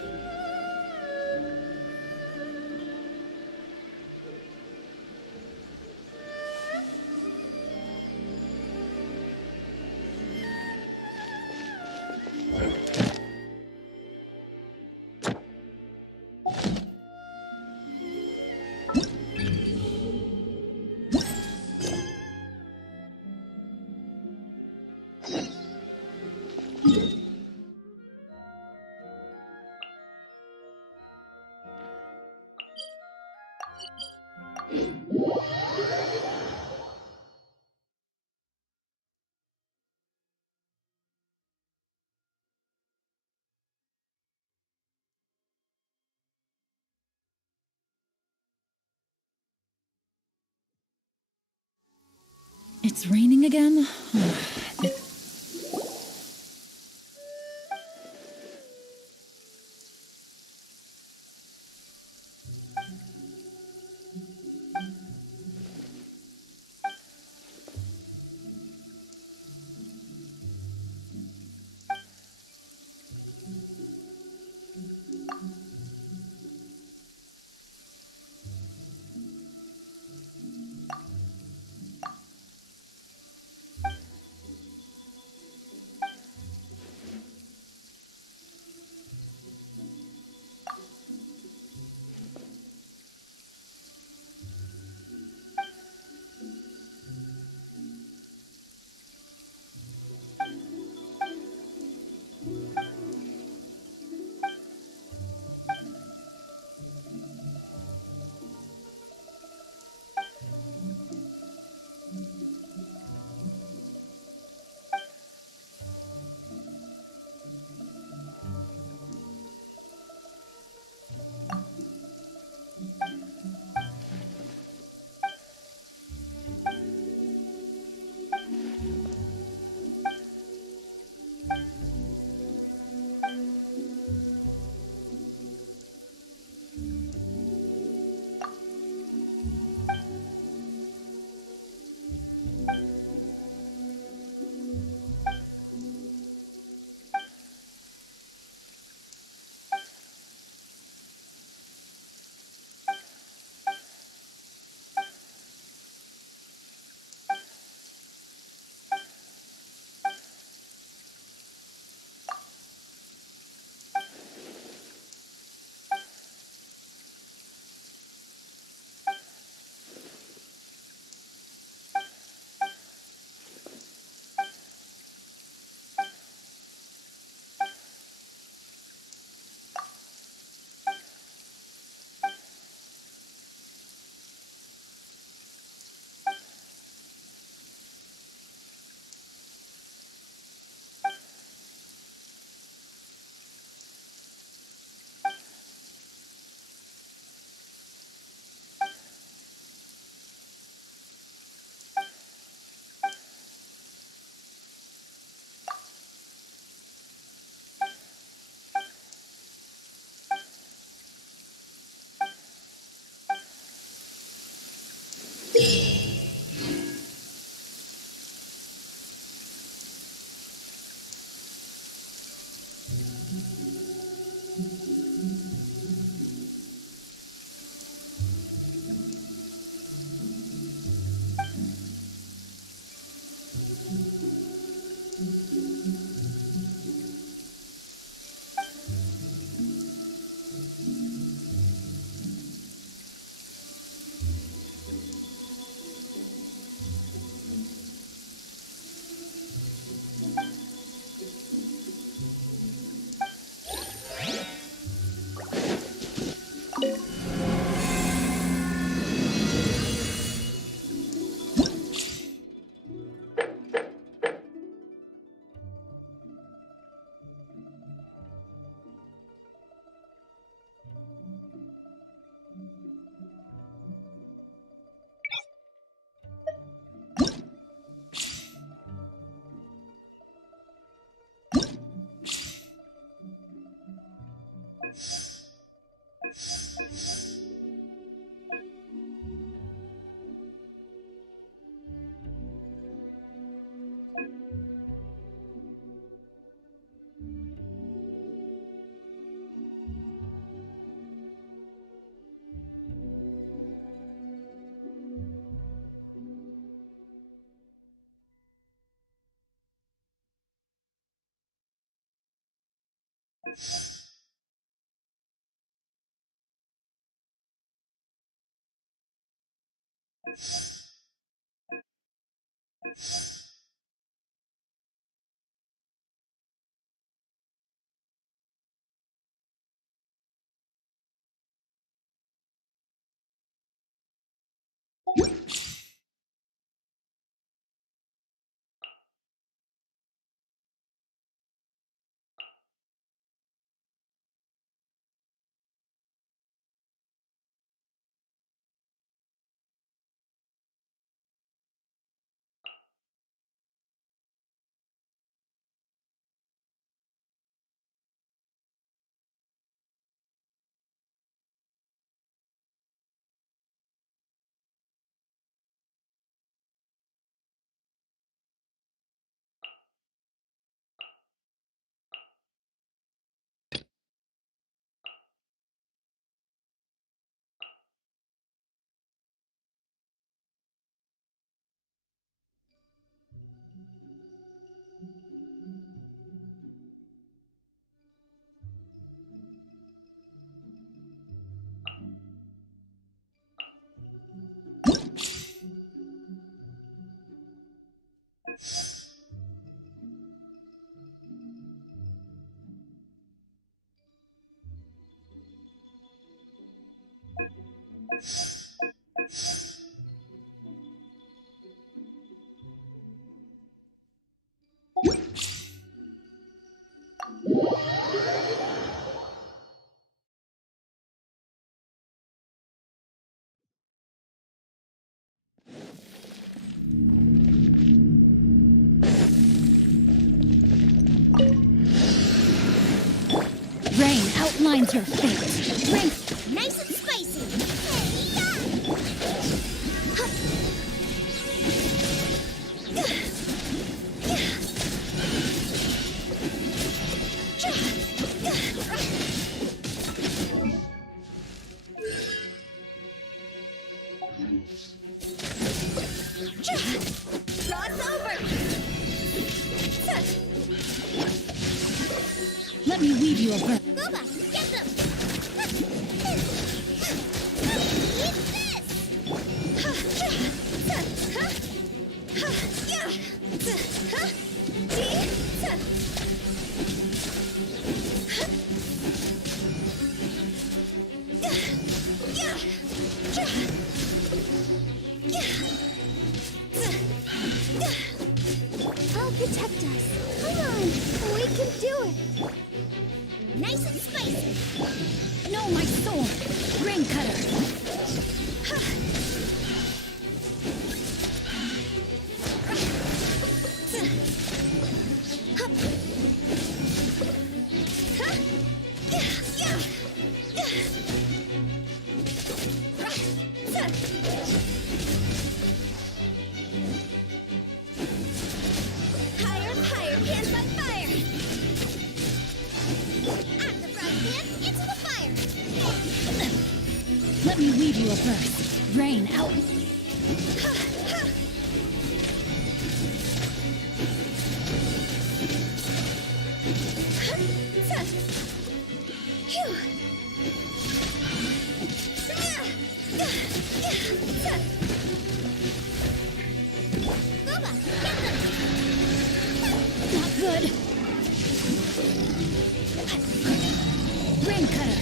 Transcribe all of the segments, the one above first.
waiting. It's raining again? Rain outlines your fate. Rain, Nice and spicy. Hey-ya! Cross over. let me weave you a bird. Booba, get them. Eat this. I'll protect us. Come on, we can do it. Nice and spicy. No, my sword. Rain cutter. Higher, higher, pants on fire! Out of the frying pan, into the fire! Let me weave you a bird. Rain out. Phew. Booba, get them! Not good. Rain cutter.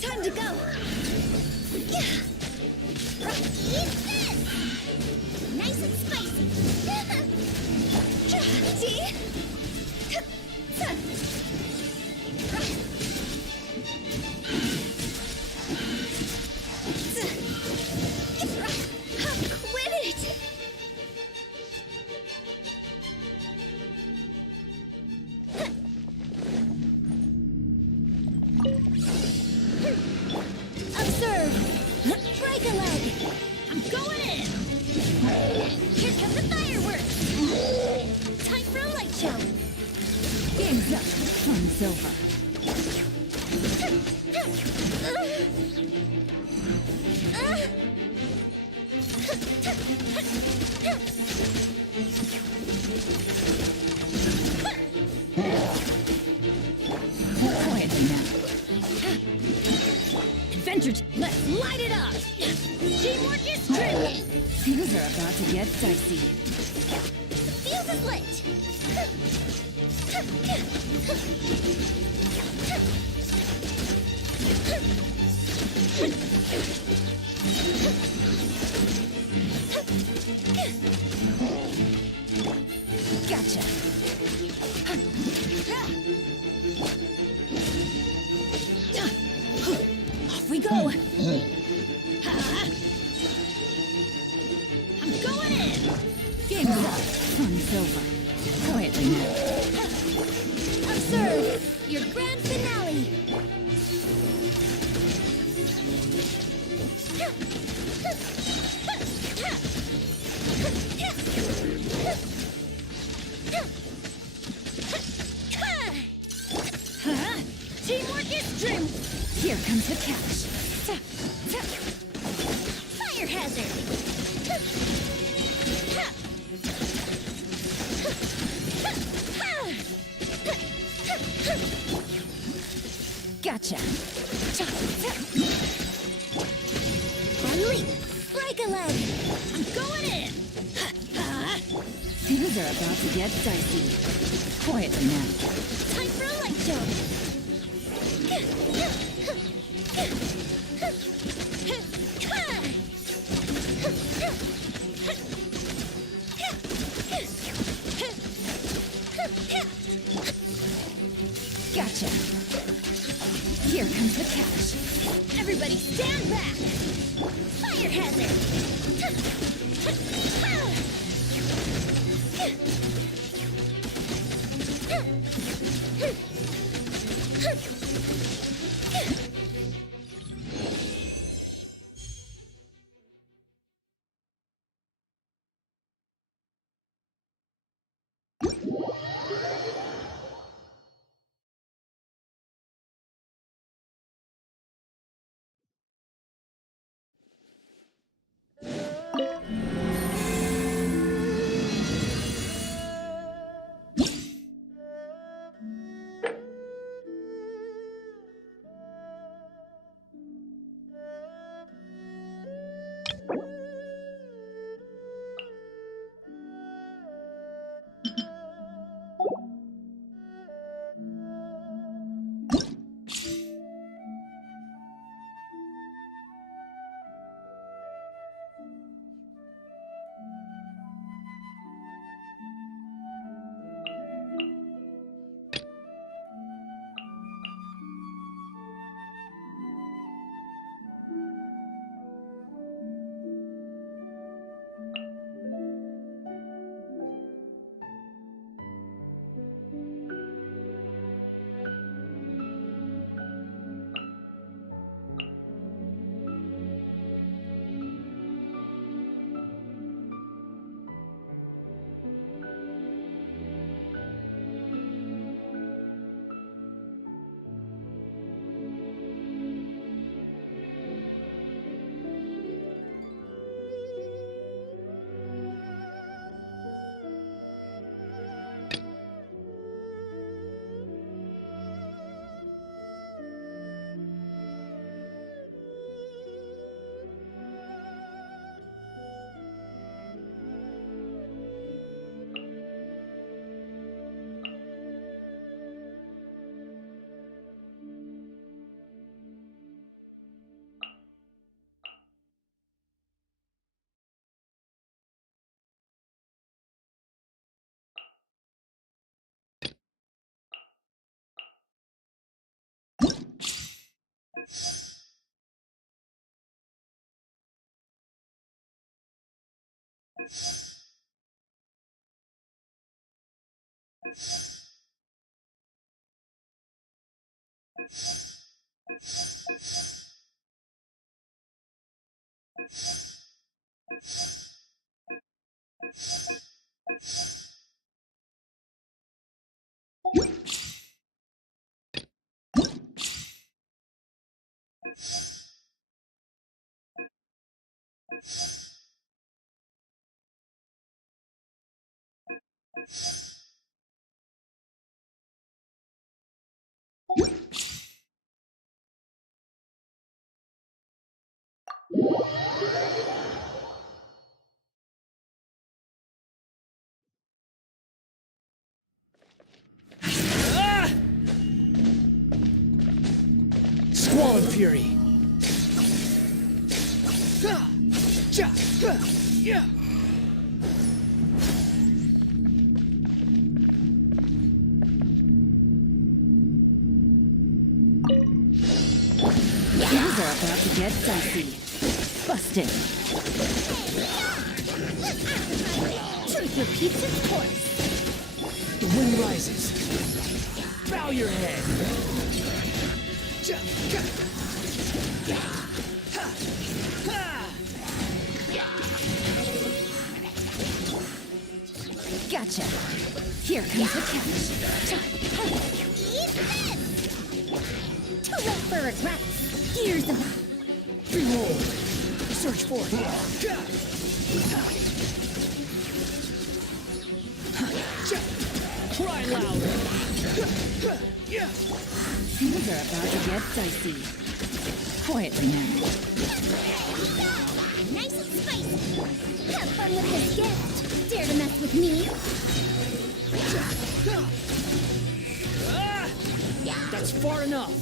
Time to go! Eat this! Nice and spicy! See? Quit it! Observe. Break a leg. I'm going in. Here come the fireworks! Time for a light show! Game's up. Fun's over. Quietly now. Adventure, let's light it up! Teamwork is driven! Things are about to get dicey. The fuse is lit! Gotcha. Off we go. I'm going in. Game's up. Fun's over. Quietly now. Observe your grand finale! Huh? Teamwork is trim. Here comes the catch. Fire hazard! Gotcha. Unleash! Break a leg! I'm going in. Things are about to get dicey. Quietly now. Time for a light jump! Gotcha. Here comes the catch. Everybody stand back! Fire hazard! Squall Fury. Yeah. Things are about to get dicey. Busted. Truth repeats its course. The wind rises. Bow your head. Gotcha. Here comes the catch. Eat this! Too late for regrets. Here's the... Behold. Search for it. Cry louder. Things are about to get dicey. Quietly now. Nice and spicy. Have fun with this gift. Dare to mess with me? That's far enough.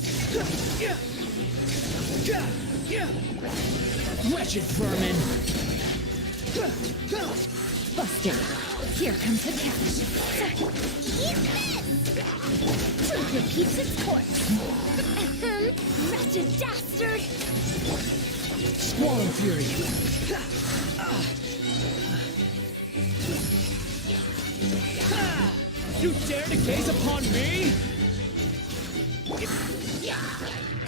Wretched vermin. Busted. Here comes the catch. Eat this! Truth repeats its course. Wretched dastard! Squall Fury. You dare to gaze upon me?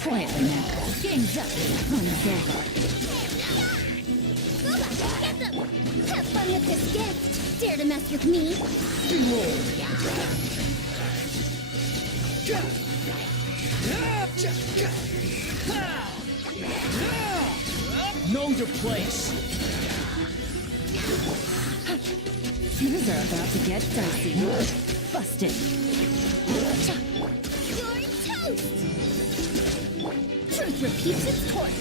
Quietly now. Game's up. Run's over. Go back, get them! Have fun with this gift. Dare to mess with me? Behold. Know your place. Things are about to get dicey. Busted. You're toast! Truth repeats its course.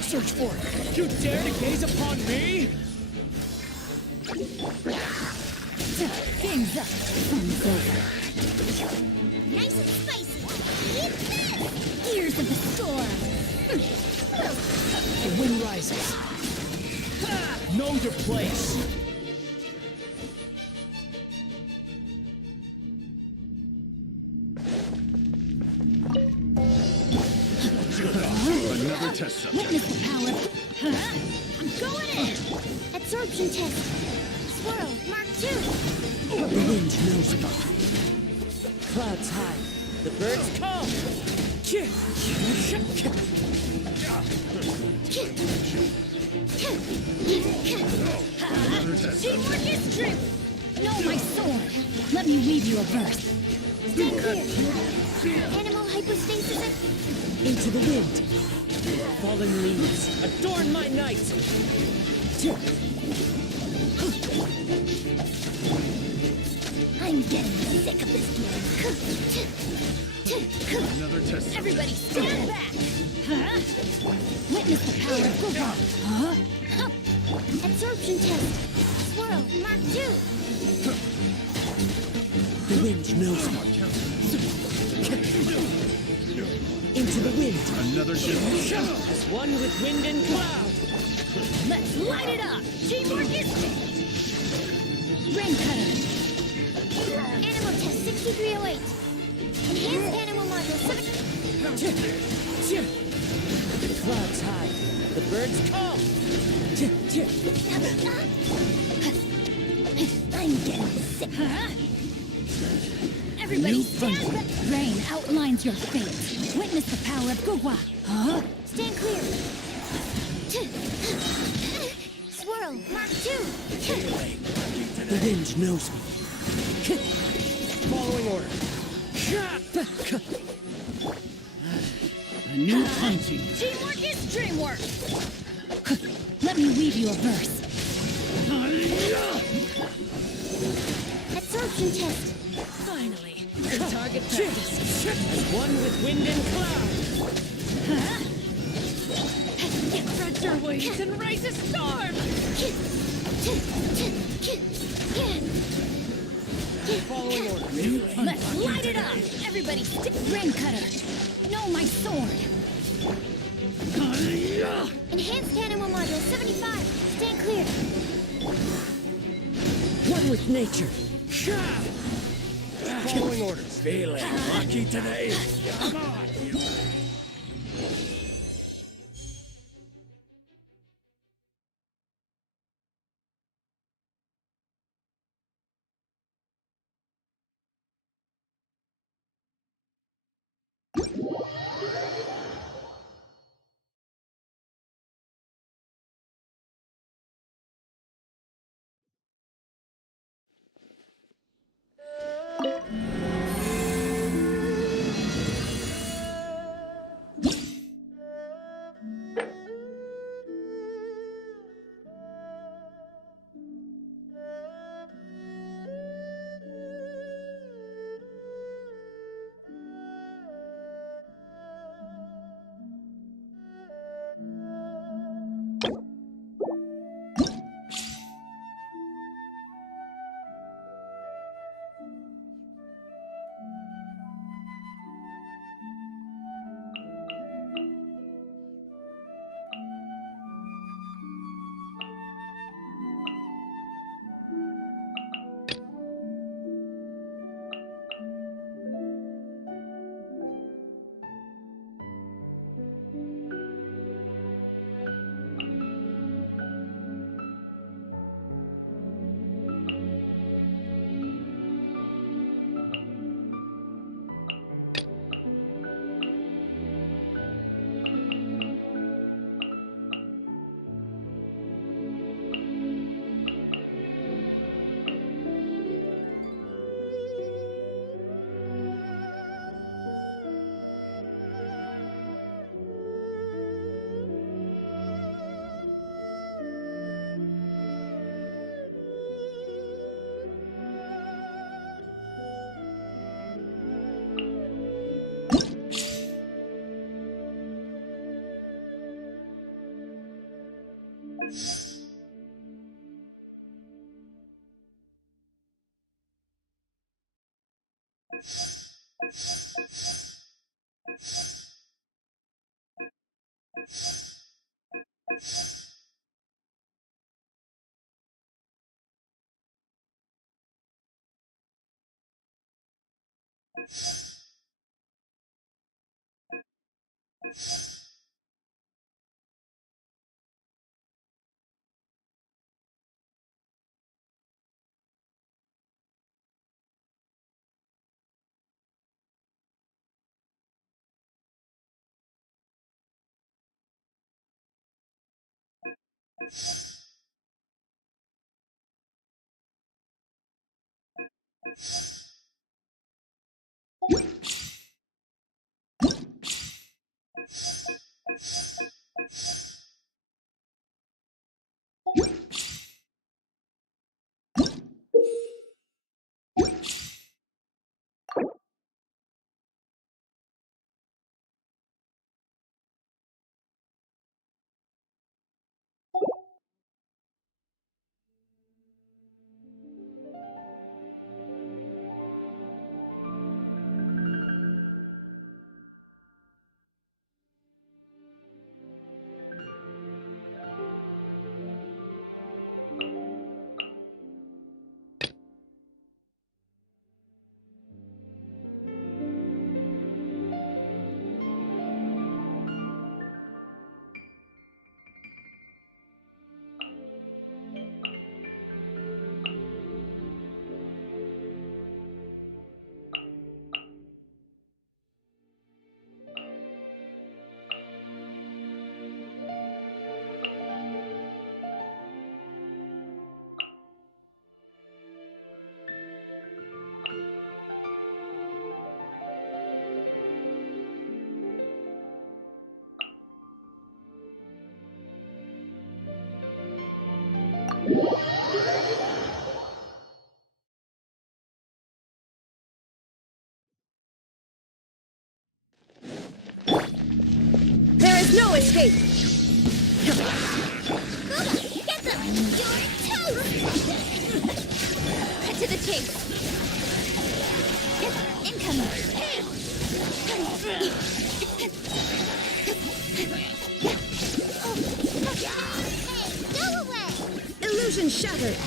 Search for it. You dare to gaze upon me? Game's up. Run's over. Nice and spicy. Eat this! Ears of the storm. The wind rises. Know your place. Another test subject. Witness the power. I'm going in. Absorption test. Swirl, Mark 2. The wind knows about me. Clouds high. The birds come. Another test subject. Teamwork is strength. Know my sword. Let me weave you a verse. Stay clear. Animal hypostasis. Into the wind. Fallen leaves adorn my night. I'm getting sick of this game. Another test subject. Everybody stand back. Witness the power of Google. Absorption test. Swirl, Mark 2. The wind knows me. Into the wind. Another test subject. As one with wind and cloud. Let's light it up. Teamwork is Rain cutter. Animal test 6308. Enhanced animal module 7. Clouds high. The birds come. I'm getting sick. Everybody stand back. Rain outlines your fate. Witness the power of Gugwa. Stand clear. Swirl, Mark 2. The wind knows me. order. A new hunting. Teamwork is dreamwork. Let me weave you a verse. Absorption test. Finally, the target practice. As one with wind and cloud. Spread your wings and raise a storm. Following order. Let's light it up. Everybody, stick rain cutter. No, my sword. Enhanced animal module 75. Stand clear. One with nature. Following orders. Feeling lucky today? Come on, you. There is no escape! Get them! You're toast! Cut to the chase. Incoming. Hey, go away! Illusion shattered!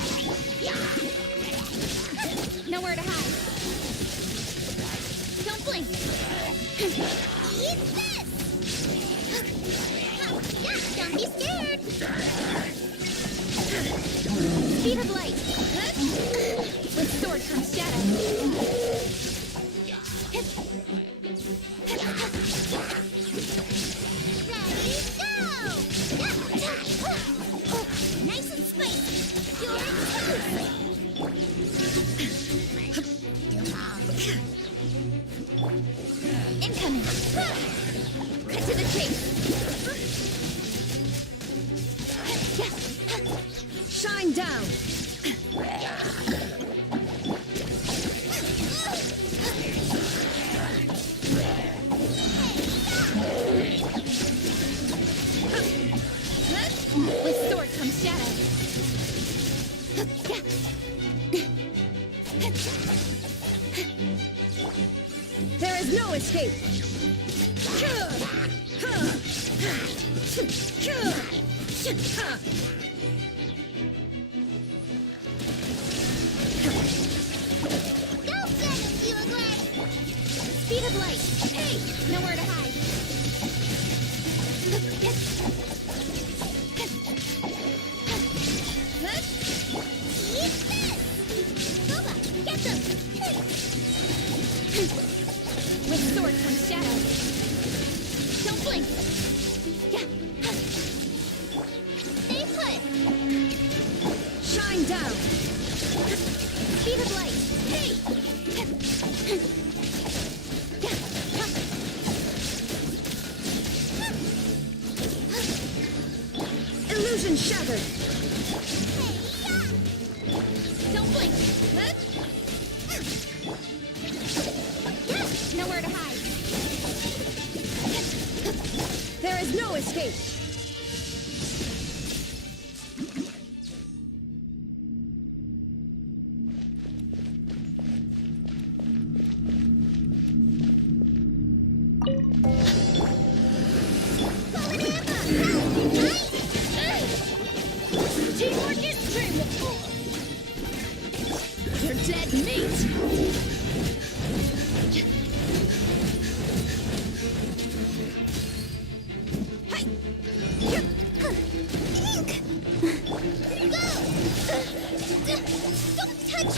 Nowhere to hide. Don't blink. Eat this! Don't be scared! Speed of light. With sword comes shadow. Ready, go! Nice and spicy. You're toast! Incoming. Cut to the chase. Shine down! With sword comes shadow. There is no escape! Go get him, you aggress! Speed of light. Hey, nowhere to hide. Eat this! Boba, get them! With sword comes shadow. Don't blink. Stay put. Shine down! Speed of light. Hey! Illusion shattered! Don't blink. Nowhere to hide. There is no escape! Teamwork is dreamwork. You're dead meat. Don't touch!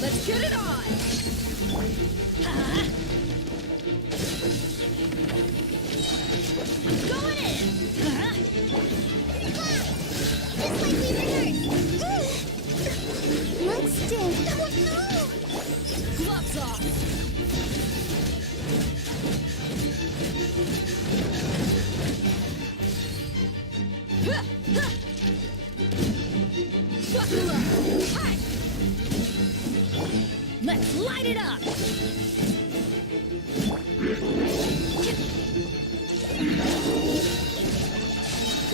Let's get it on. Going in. Just like we rehearsed! Let's do. Oh no! Gloves off. Buckle up. Hi. Let's light it up.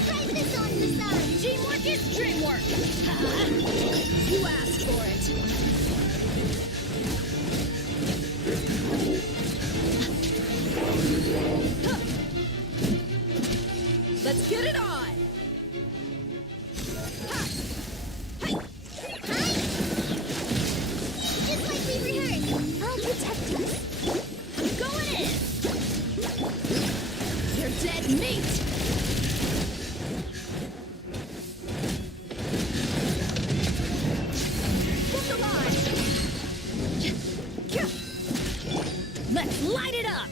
Try this on the side! Teamwork is dreamwork. You asked for it. Let's get it on. Hi! Just like we rehearsed! I'll protect us! I'm going in. You're dead meat. Book the line. Let's light it up.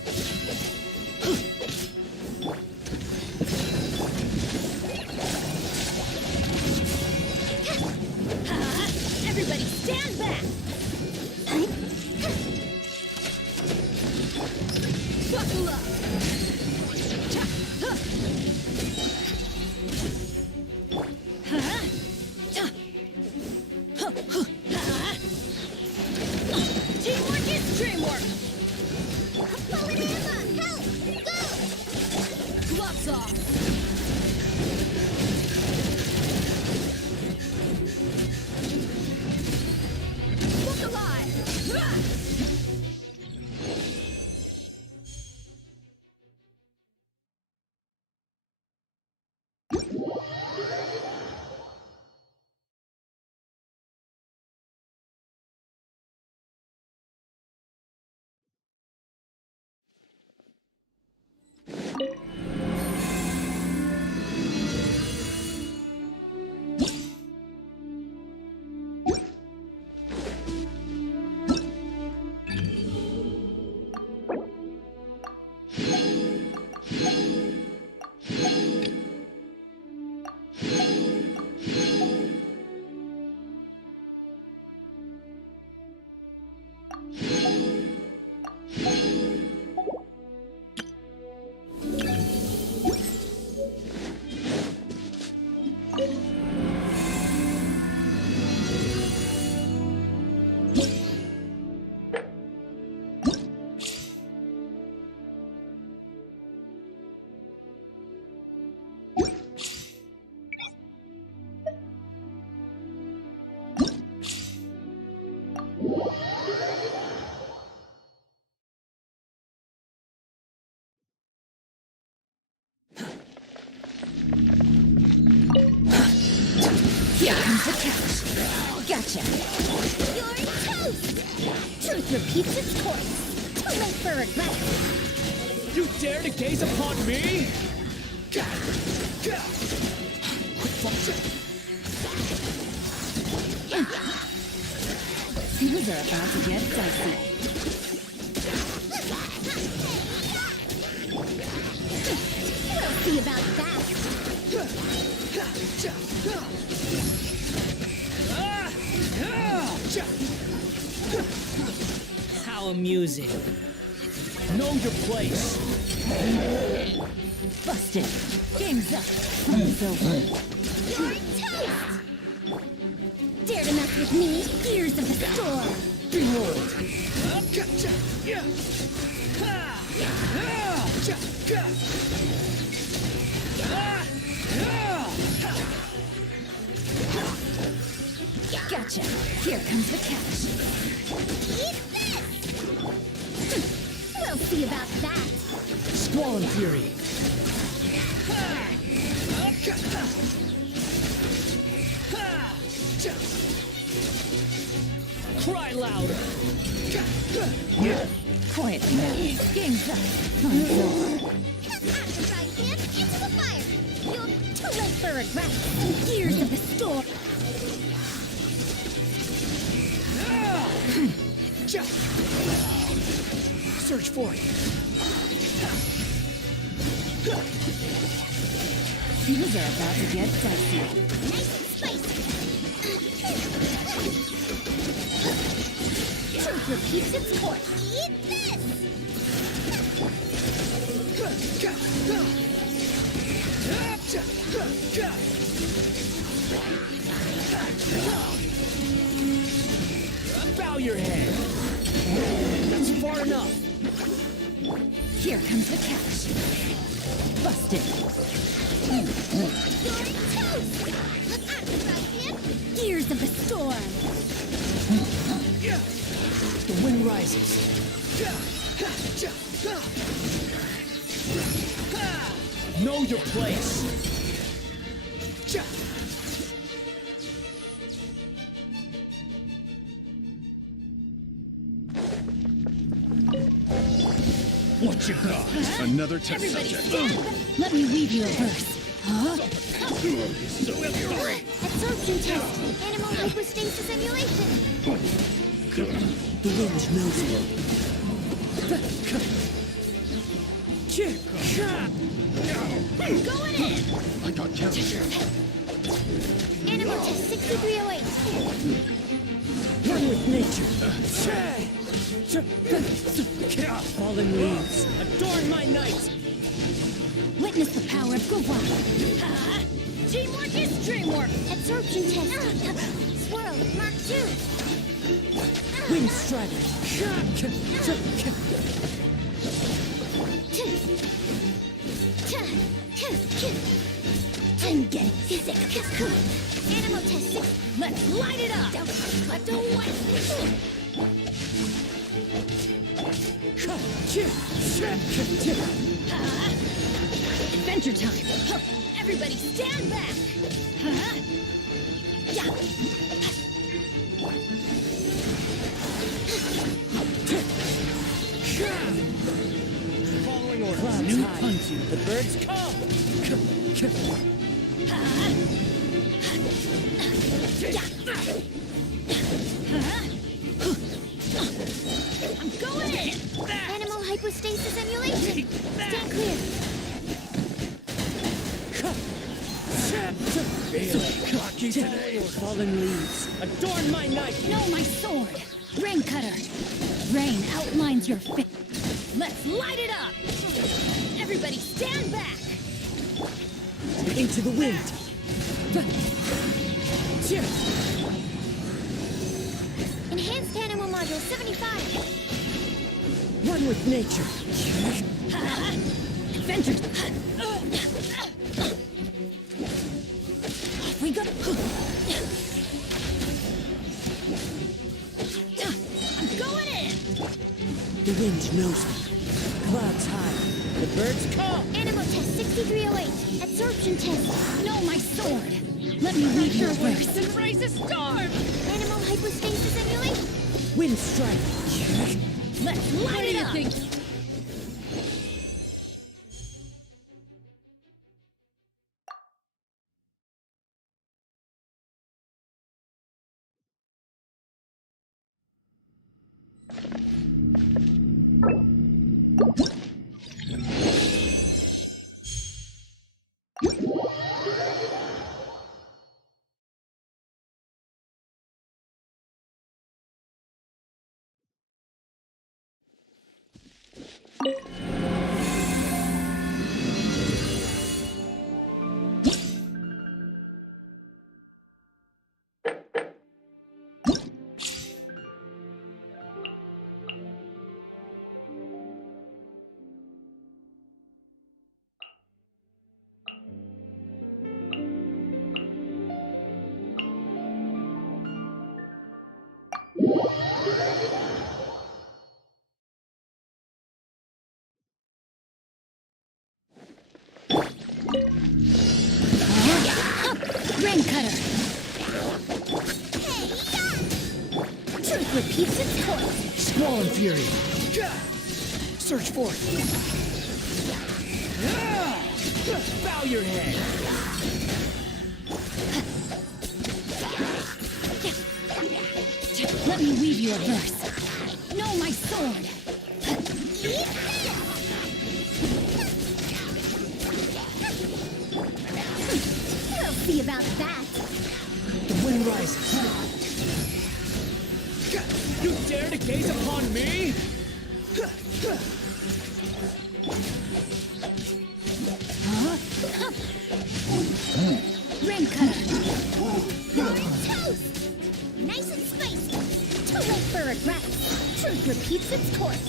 Look alive! Here comes the catch. Gotcha. You're toast! Truth repeats its course. Too late for regret. You dare to gaze upon me? Things are about to get dicey. We'll see about that. How amusing. Know your place. Busted. Game's up. Fun's over. You're toast! Dare to mess with me? Gears of the storm. Behold. Gotcha. Here comes the catch. Eat this! We'll see about that. Squall and fury. Cry louder. Quietly now. Game's up. Fun's over. At the right hand, into the fire. You're too late for regret. Gears of the storm. Search for it. Things are about to get dicey. Nice and spicy. Truth repeats its course. Eat this! Bow your head. That's far enough. Here comes the catch. Busted. You're toast! At the right hand, gears of the storm. The wind rises. Know your place. What you got? Another test Everybody subject. stand! Let me weave you a verse. Huh? Absorption test. Animal hypostasis simulation. The wind knows you. Going in! I got counted. Animal test 6308. One with nature. Fallen leaves. Adorn my night. Witness the power of Gova. Dreamwork is Dreamwork. Absorption test. Swirl, Mark 2. Wind strider. I'm getting sick of this. Animal test 6. Let's light it up! Don't let the white. Adventure time! Huh. Everybody stand back! Huh? Yeah. Following orders. Clouds New high. hunting. The birds come. I'm going in! Animal hypostasis emulation. Stand clear. Feeling lucky today. Fallen leaves. Adorn my night. No, my sword! Rain cutter! Rain outlines your face. Let's light it up! Everybody stand back! Into the wind. Enhanced animal module 75. One with nature. Adventure! Off we go! I'm going in! The wind knows me. Clouds high. The birds come. Animal test 6308. Absorption test. No, my sword! Let me read your verse and raise a storm! Animal hypostasis emulation. Wind strike. Let's light it up! Rain cutter! Truth repeats its course! Squall and fury. Search for it. Bow your head. Let me weave you a verse. No, my sword! We'll see about that. The wind rises. You dare to gaze upon me? Rain cutter! You're toast. Nice and spicy. Too late for regrets. Truth repeats its course.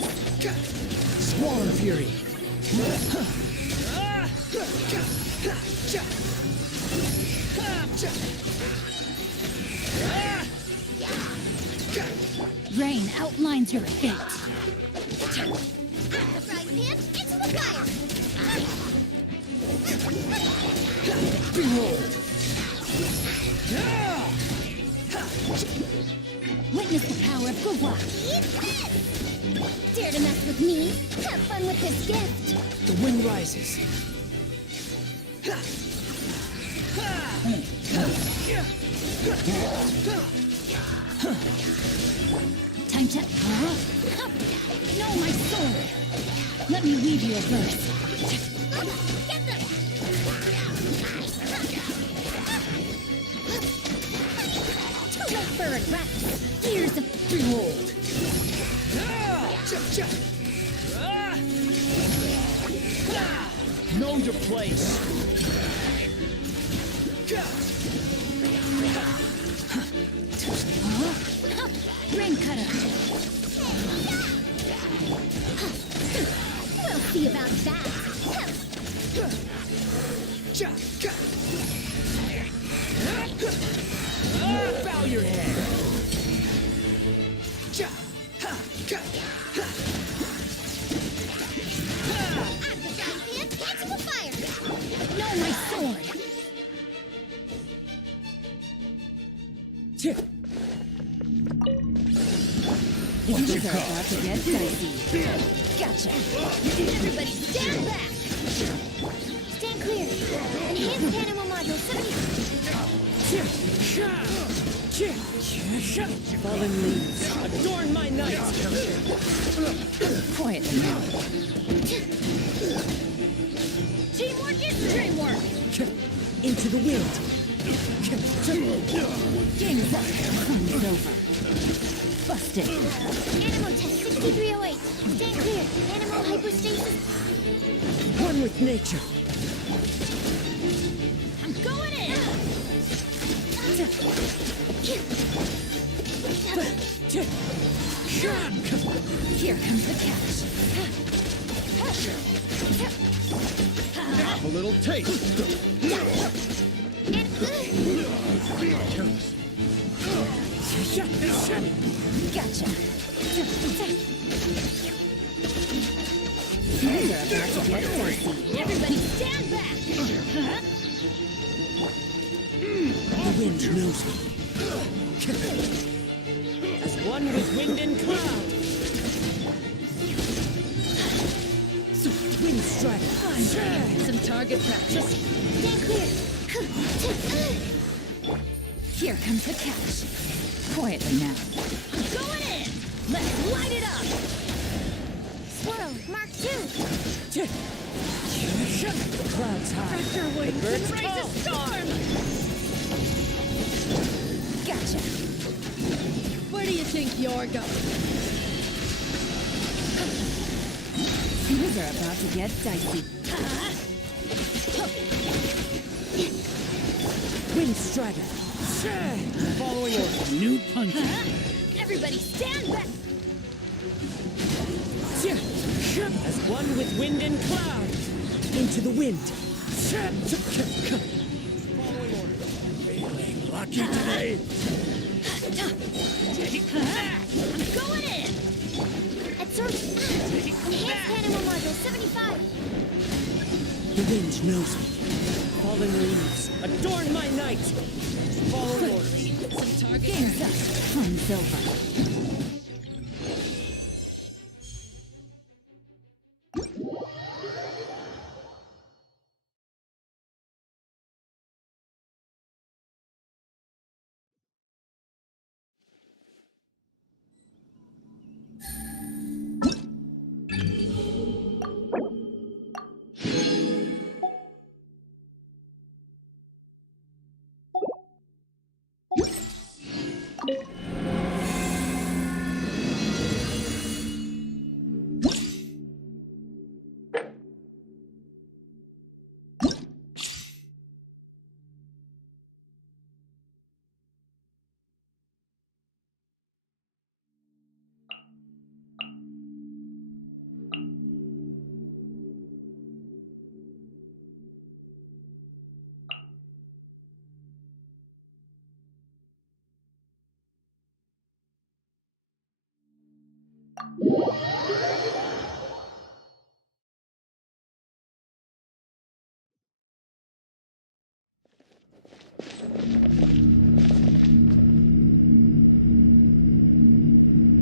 Squall and fury. Rain outlines your fate. Out the frying pan, into the fire. Behold. Witness the power of Gua. Eat this. Dare to mess with me? Have fun with this gift. The wind rises. Time to... No, my sword! Let me weave you a verse. Get them. Too late for regrets. Years of... Behold. Know your place. Rain cutter! We'll see about that. Bow your head. At the frying pan, into the fire! No, my sword! Watch your Things are car. about to get dicey. Gotcha! Everybody stand back! Stand clear. Enhanced animal module 70. Fallen leaves. Adorn my night. Quietly now. Teamwork is dreamwork! Into the wind. Game's up. Fun's over. Busted. Animal test 6308. Stand clear. Animal hypostasis. One with nature. I'm going in! Here comes the catch. A little taste. Gotcha. Things are about to get dicey. Everybody stand back! The wind knows me. As one with wind and cloud. Wind strike. Some target practice. Stand clear. Here comes the catch. Quietly now. I'm going in! Let's light it up! Swirl, Mark 2. The clouds high. Pressure wings birds and raise a call. storm! Gotcha. Where do you think you're going? Things are about to get dicey. Wind strider. Following orders. New punch. Everybody stand back! As one with wind and cloud. Into the wind. Following orders. Feeling lucky today. Take that! I'm going in! Absorb. Enhanced animal module 75. The wind knows me. Fallen leaves. Adorn my night. Following orders. Some target. Game's up. Fun's over.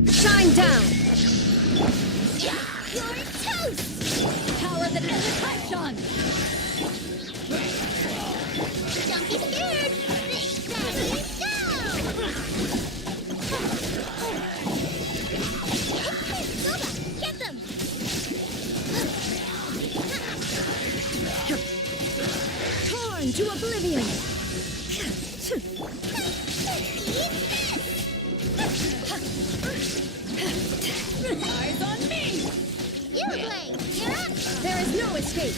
Shine down! You're toast! Power that never touched on! Don't be scared! Ready, go! Silva, get them! Torn to oblivion! Eyes on me! You play! You're up! There is no escape!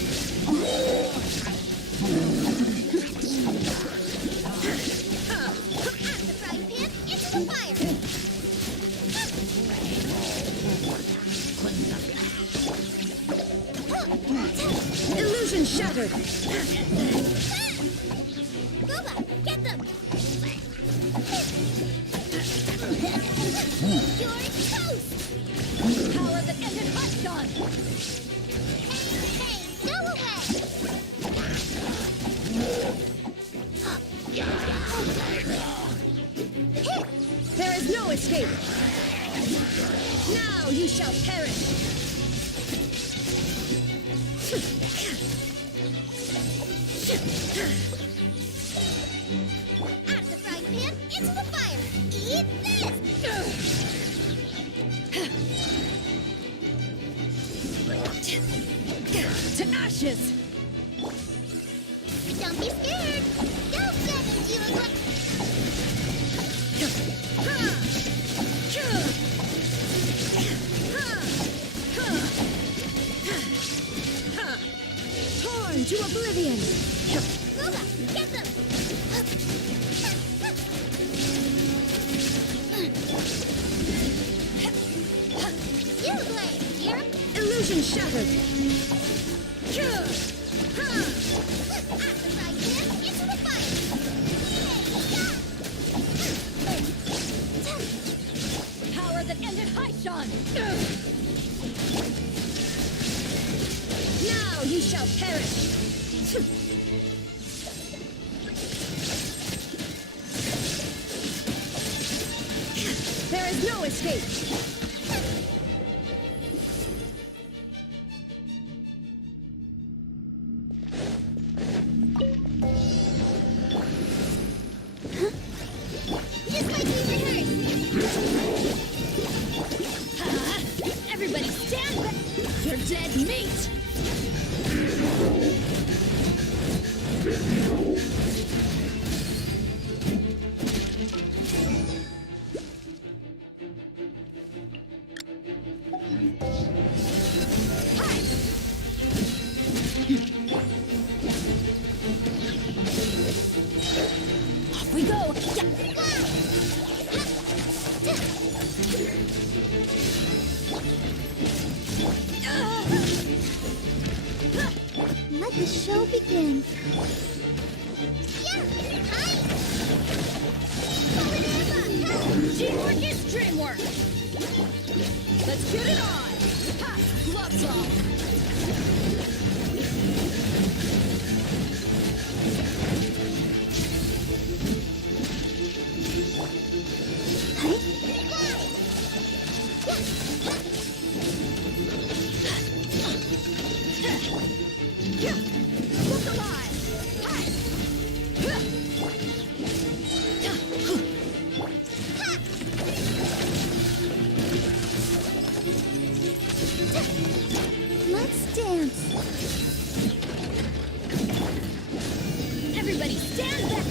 At the frying pan, into the fire! Illusion shattered! escape! Now you shall perish! Out of the frying pan, into the fire. Eat this! To ashes! Don't be scared. Go get it, you ugly. Torn to oblivion! Lula, get them. You blade, here. Illusion shattered! Out the frying pan, into the fire. Power that ended Haishan! Now you shall perish! There is no escape! Just like we rehearsed. Everybody stand back! You're dead meat! Off we go! Let the show begin. Yeah, hi. Teamwork is dreamwork! Let's get it on! Ha! Gloves off! Look alive! Ha! Let's dance. Everybody stand back!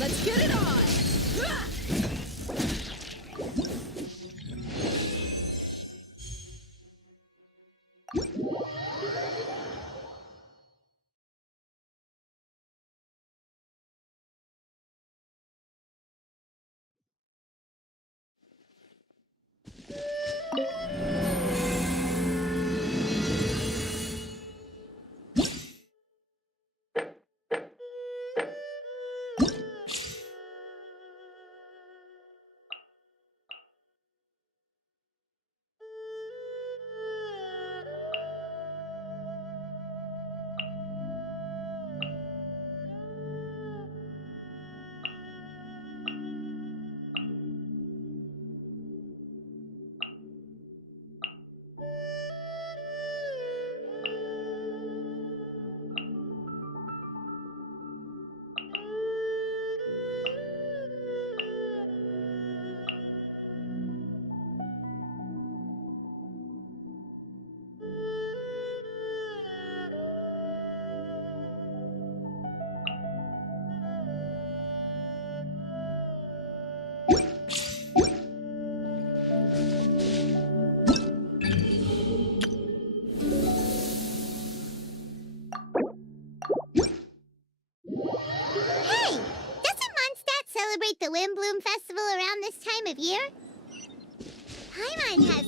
Let's get it on! celebrate the Wind Bloom Festival around this time of year? Paimon has...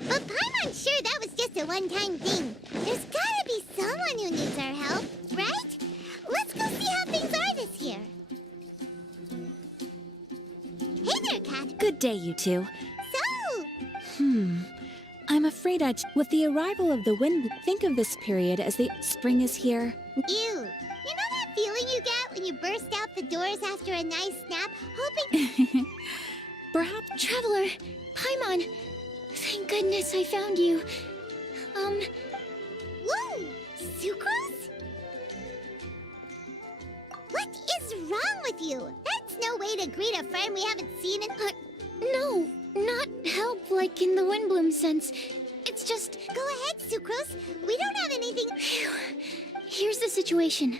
But Paimon's sure that was just a one-time thing. There's gotta be someone who needs our help, right? Let's go see how things are this year. Good day, you two. So, I'm afraid with the arrival of the wind, think of this period as the spring is here. ew. You know that feeling you get when you burst out the doors after a nice nap, hoping... Perhaps Traveler, Paimon, thank goodness I found you. Whoa! Sucrose? What is wrong with you? That's no way to greet a friend we haven't seen in... no, not help like in the Windbloom sense. It's just... Go ahead, Sucrose. We don't have anything... Here's the situation.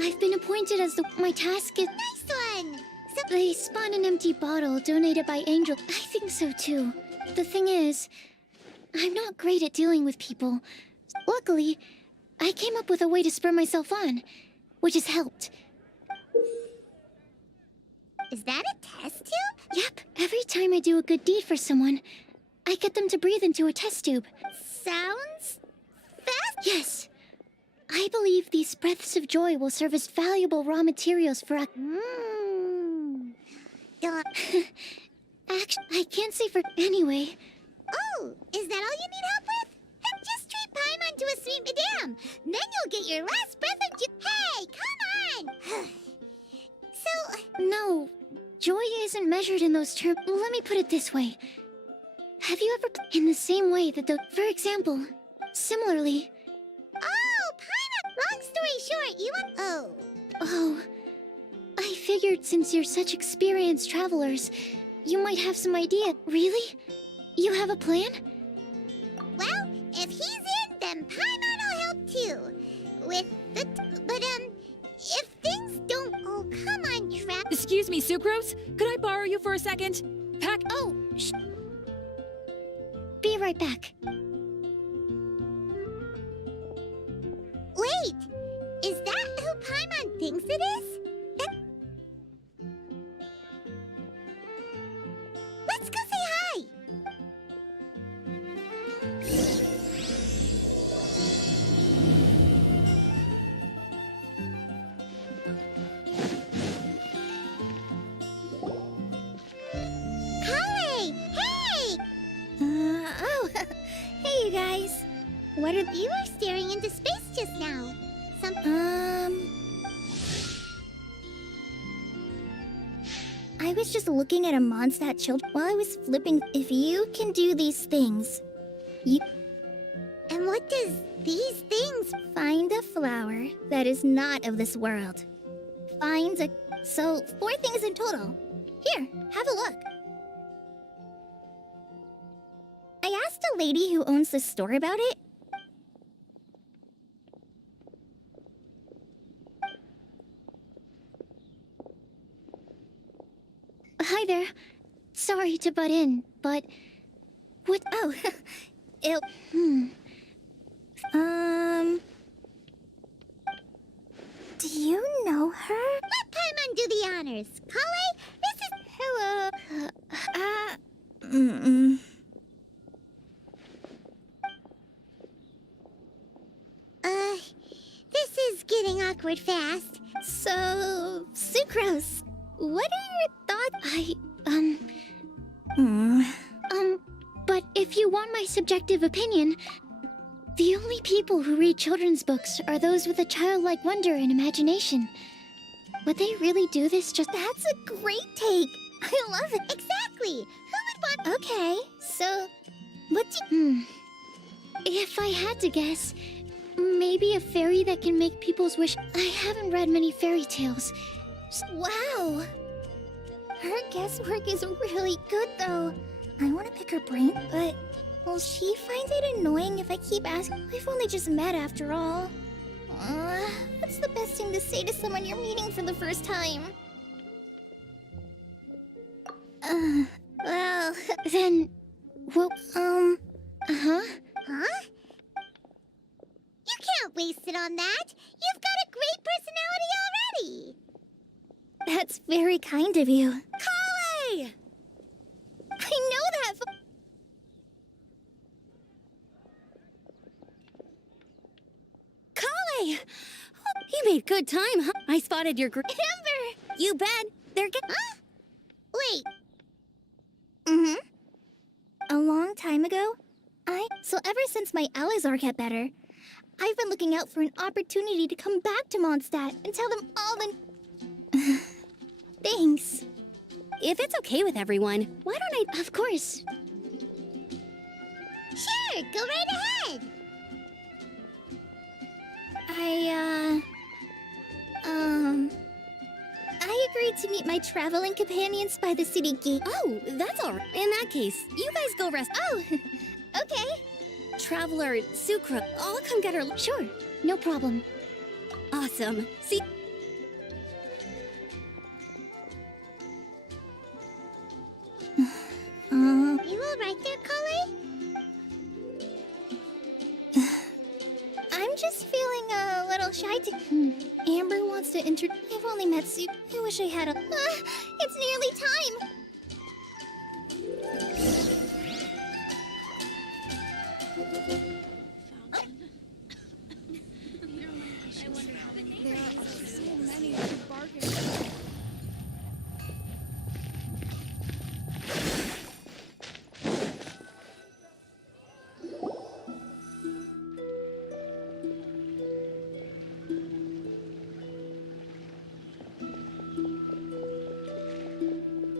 I've been appointed as my task is... Nice one! So, They spawned an empty bottle donated by Angel. I think so too. The thing is, I'm not great at dealing with people. Luckily, I came up with a way to spur myself on, which has helped. is that a test tube? Yep, every time I do a good deed for someone, I get them to breathe into a test tube. Sounds... fast? Yes. I believe these breaths of joy will serve as valuable raw materials for Duh. Actually, I can't say for anyway. Oh, is that all you need help with? Just treat Paimon to a sweet madame. Then you'll get your last breath of Hey, come on! So, No, joy isn't measured in those terms. Let me put it this way. Have you ever, in the same way that for example, similarly... oh, Paimon! Long story short, you want... Oh, I figured since you're such experienced travelers, you might have some idea. Really? You have a plan? Well, if he's in, then Paimon will help too. With the... But, if things don't... Oh, come on, Excuse me, Sucrose? Could I borrow you for a second? Oh, Be right back. Wait! Is that who Paimon thinks it is? Let's go say hi! Holly! Hey! Oh, hey you guys. What are you were staring into space just now? I was just looking at a Mondstadt chilled while I was flipping. If you can do these things, you And what does these things... find a flower that is not of this world. Find a... So, 4 things in total. Here, have a look. I asked a lady who owns the store about it. Hi there. Sorry to butt in, but... What... Oh, it... Do you know her? Let Paimon do the honors. Holly, this is... Hello. This is getting awkward fast. So, Sucrose, what are your thoughts? But if you want my subjective opinion, the only people who read children's books are those with a childlike wonder and imagination. Would they really do this just... That's a great take. I love it. Exactly. Who would want... Okay, so, what do you... If I had to guess, maybe a fairy that can make people's wish... I haven't read many fairy tales. Wow. Her guesswork is really good, though. I want to pick her brain, but will she find it annoying if I keep asking? We've only just met after all. What's the best thing to say to someone you're meeting for the first time? Well, Then... Well... Huh? You can't waste it on that. You've got a great personality already. that's very kind of you. Holly! I know that. Collie! You made good time, huh? I spotted your Amber! You bet. They're good. Huh? Wait. time ago. So ever since my Alizar got better, I've been looking out for an opportunity to come back to Mondstadt and tell them all the... Thanks. If it's okay with everyone, why don't I... Of course. Sure, go right ahead. I agreed to meet my traveling companions by the city gate. Oh, that's all right. In that case, you guys go rest. Oh, okay. Traveler, Sucra, I'll come get her. Sure, no problem. Awesome. See... You all right there, Kale? I'm just feeling a little shy to... Amber wants to I've only met Soup. I wish I had a... it's nearly time!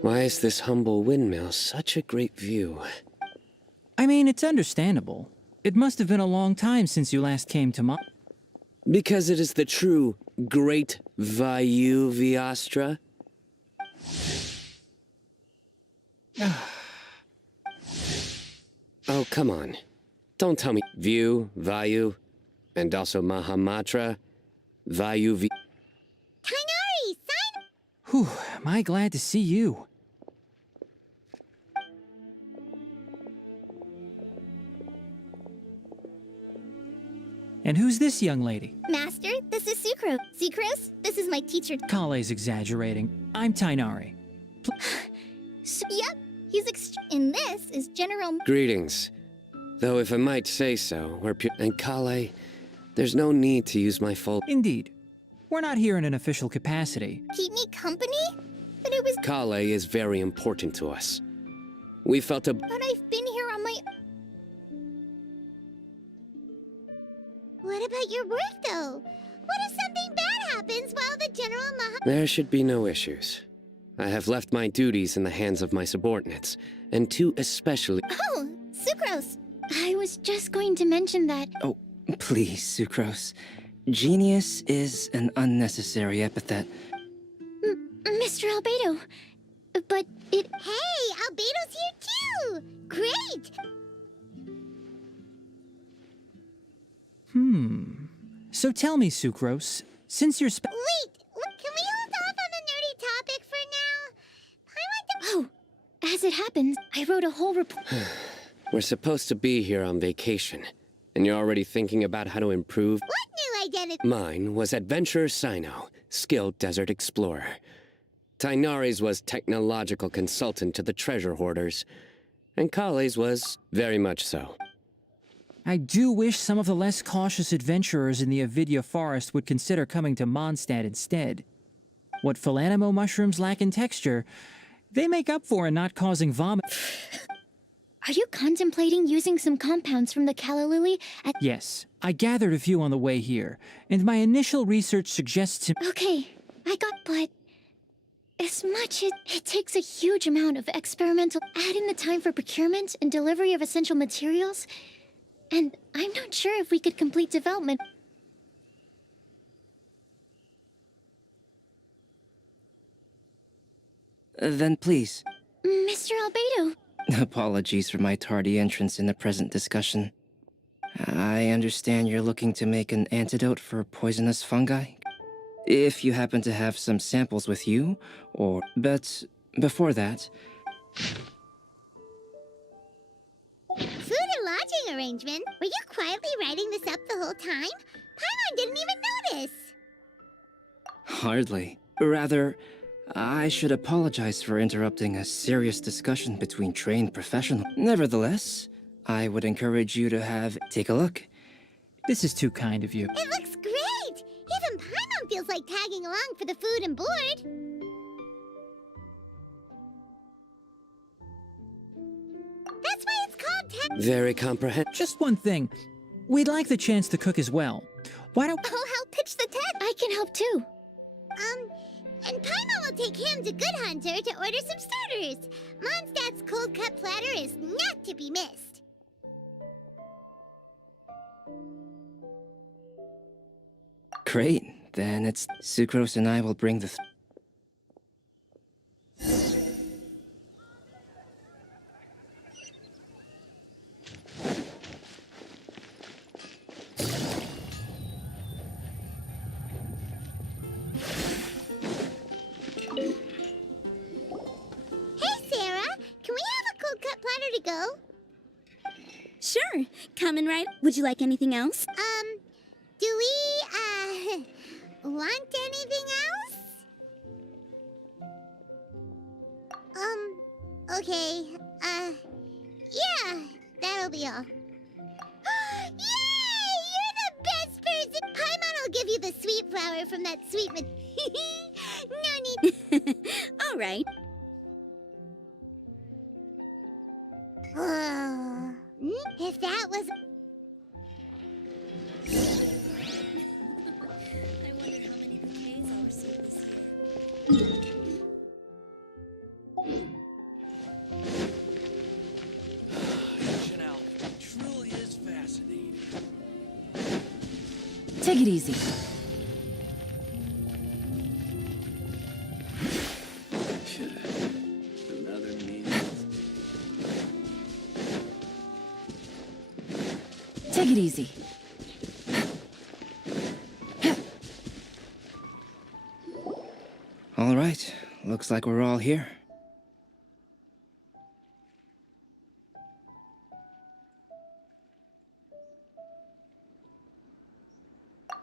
Why is this humble windmill such a great view? I mean, it's understandable. It must have been a long time since you last came to Mon... Because it is the true Great Vayu Viastra? Oh, come on. Don't tell me View, Vayu, and also Mahamatra, Vayu Vi... Kainari, sign... Whew, am I glad to see you. And who's this young lady? Master, this is Sucrose. Sucrose, this is my teacher. Kale's exaggerating. I'm Tainari. Yep, he's and this is General... Greetings. Though if I might say so, we're pure... And Kale, there's no need to use my full... Indeed. We're not here in an official capacity. Keep me company? But it was... Kale is very important to us. We felt a... But I've been here on my... What about your work, though? What if something bad happens while the General There should be no issues. I have left my duties in the hands of my subordinates, and two especially... Oh, Sucrose! I was just going to mention that. Oh, please, Sucrose. Genius is an unnecessary epithet. Mr. Albedo. But it... Hey, Albedo's here, too! Great! So tell me, Sucrose, since you're Wait, can we hold off on the nerdy topic for now? Oh, as it happens, I wrote a whole report. We're supposed to be here on vacation, and you're already thinking about how to improve... What new identity? Mine was Adventurer Sino, skilled desert explorer. Tainari's was technological consultant to the treasure hoarders, and Kale's was very much so. I do wish some of the less cautious adventurers in the Avidya forest would consider coming to Mondstadt instead. What Philanimo mushrooms lack in texture, they make up for in not causing vomit. Are you contemplating using some compounds from the calla lily at... Yes, I gathered a few on the way here, and my initial research suggests... Okay, but... As much as it takes a huge amount of experimental... Add in the time for procurement and delivery of essential materials... And I'm not sure if we could complete development. Then please. Mr. Albedo. Apologies for my tardy entrance in the present discussion. I understand you're looking to make an antidote for poisonous fungi? If you happen to have some samples with you, or... But before that... Food and lodging arrangement? Were you quietly writing this up the whole time? Paimon didn't even notice! Hardly. Rather, I should apologize for interrupting a serious discussion between trained professionals. Nevertheless, I would encourage you to take a look. This is too kind of you. It looks great! Even Paimon feels like tagging along for the food and board. That's why it's called Very comprehensive. Just one thing. We'd like the chance to cook as well. Why don't... I'll help pitch the tent. I can help too. And Paimon will take him to Good Hunter to order some starters. Mondstadt's cold cut platter is not to be missed. Great. Then it's Sucrose and I will bring the... Hey, Sarah, can we have a cold cut platter to go? Sure. Coming right. Would you like anything else? Do we, want anything else? Okay, yeah, that'll be all. Yay! You're the best person! Paimon will give you the sweet flower from that sweet no need. All right. If that was... I wonder how many bouquets I'll receive this year. Genshin truly is fascinating. Take it easy. Another means. Take it easy. All right. Looks like we're all here.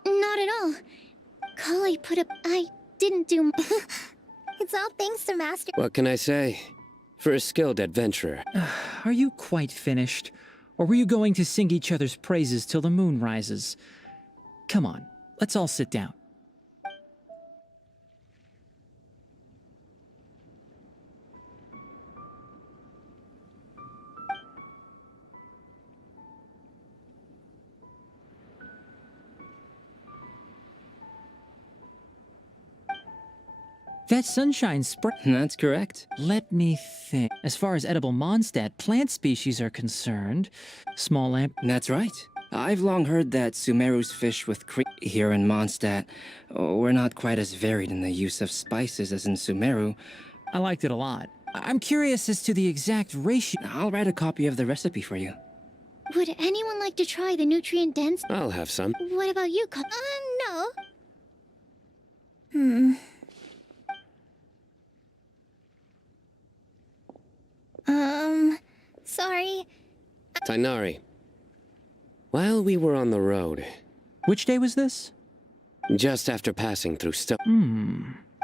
Not at all. Kali put up. I didn't do. It's all thanks to Master. What can I say? For a skilled adventurer. Are you quite finished? Or were you going to sing each other's praises till the moon rises? Come on, let's all sit down. That sunshine spray. That's correct. Let me think. As far as edible Mondstadt plant species are concerned, small lamp. That's right. I've long heard that Sumeru's fish with here in Mondstadt were not quite as varied in the use of spices as in Sumeru. I liked it a lot. I'm curious as to the exact ratio. I'll write a copy of the recipe for you. Would anyone like to try the nutrient-dense? I'll have some. What about you, No. Sorry. Tainari. While we were on the road, Which day was this? just after passing through Sino,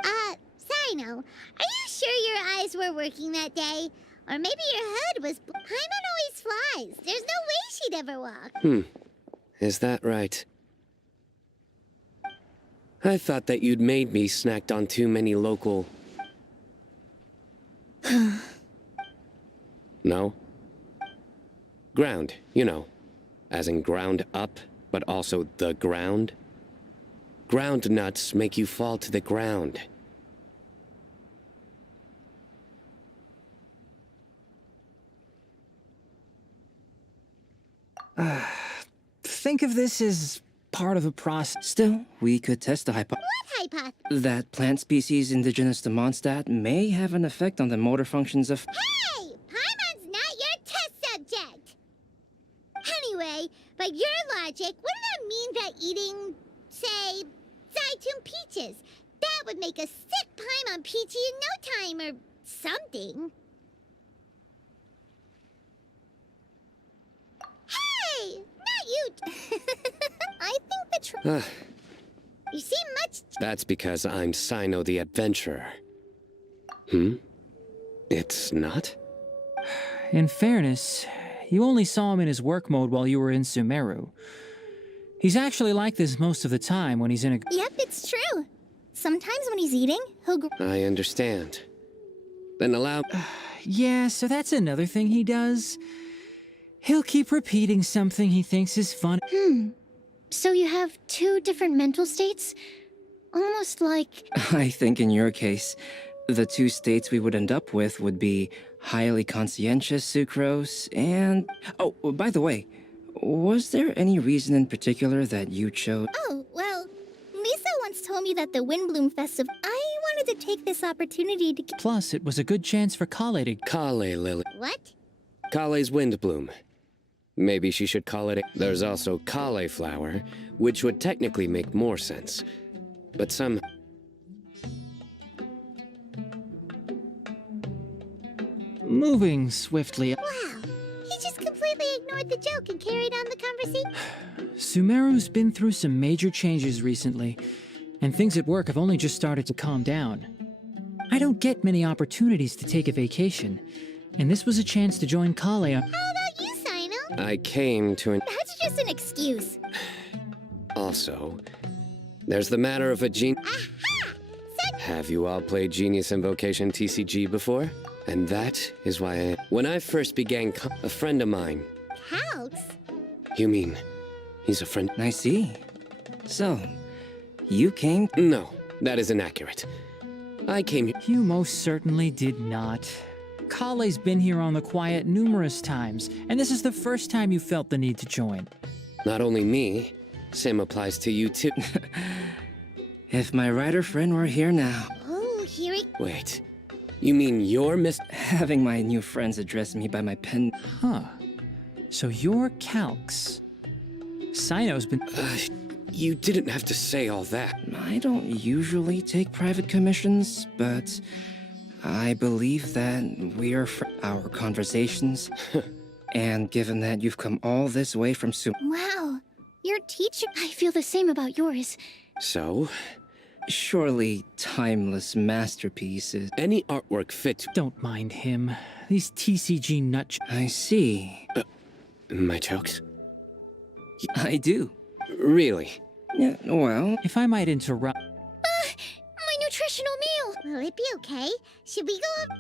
are you sure your eyes were working that day? Or maybe your hood was... Paimon always flies. There's no way she'd ever walk. Is that right? I thought that you'd made me snacked on too many local... No? Ground, you know. As in ground up, but also the ground. Ground nuts make you fall to the ground. Think of this as part of the process. Still, we could test the What hypothesis? that plant species indigenous to Mondstadt may have an effect on the motor functions of... Hey! Paimon's not your test subject! Anyway, by your logic, wouldn't that mean that eating, say, Zaitun peaches, that would make a sick Paimon peachy in no time or something? Hey! Not you! I think the You seem much... That's because I'm Sino the Adventurer. It's not? In fairness, you only saw him in his work mode while you were in Sumeru. He's actually like this most of the time when he's in a... Yep, it's true. Sometimes when he's eating, he'll I understand. Then allow... Yeah, so that's another thing he does. He'll keep repeating something he thinks is fun. So you have two different mental states? Almost like... I think in your case, the two states we would end up with would be highly conscientious sucrose and... Oh, by the way, was there any reason in particular that you chose? Oh, well, Lisa once told me that the Windbloom Festival. I wanted to take this opportunity to. Plus, it was a good chance for Kale to... Kale Lily. What? Kale's Windbloom. Maybe she should call it. There's also cauliflower, which would technically make more sense. But some... Moving swiftly, Wow. He just completely ignored the joke and carried on the conversation. Sumeru's been through some major changes recently, and things at work have only just started to calm down. I don't get many opportunities to take a vacation, and this was a chance to join Kale on... How about you, Sino? I came to an... That's just an excuse. Also, there's the matter of a Aha! Have you all played Genius Invocation TCG before? And that is why when I first began a friend of mine... Calx? You mean, he's a friend? I see. So, you came... No, that is inaccurate. I came here... You most certainly did not. Kale's been here on the quiet numerous times, and this is the first time you felt the need to join. Not only me, same applies to you too. If my writer friend were here now, Oh, here it... Wait, you mean you're having my new friends address me by my pen... Huh. So you're Calx. Sino's been... You didn't have to say all that. I don't usually take private commissions, but I believe that we are our conversations. And given that you've come all this way from Wow, your teacher. I feel the same about yours. So, surely timeless masterpieces. any artwork fits... Don't mind him. These TCG nut... I see. My jokes? I do. Really? Yeah, well... If I might interrupt... My nutritional meal! Will it be okay? Should we go...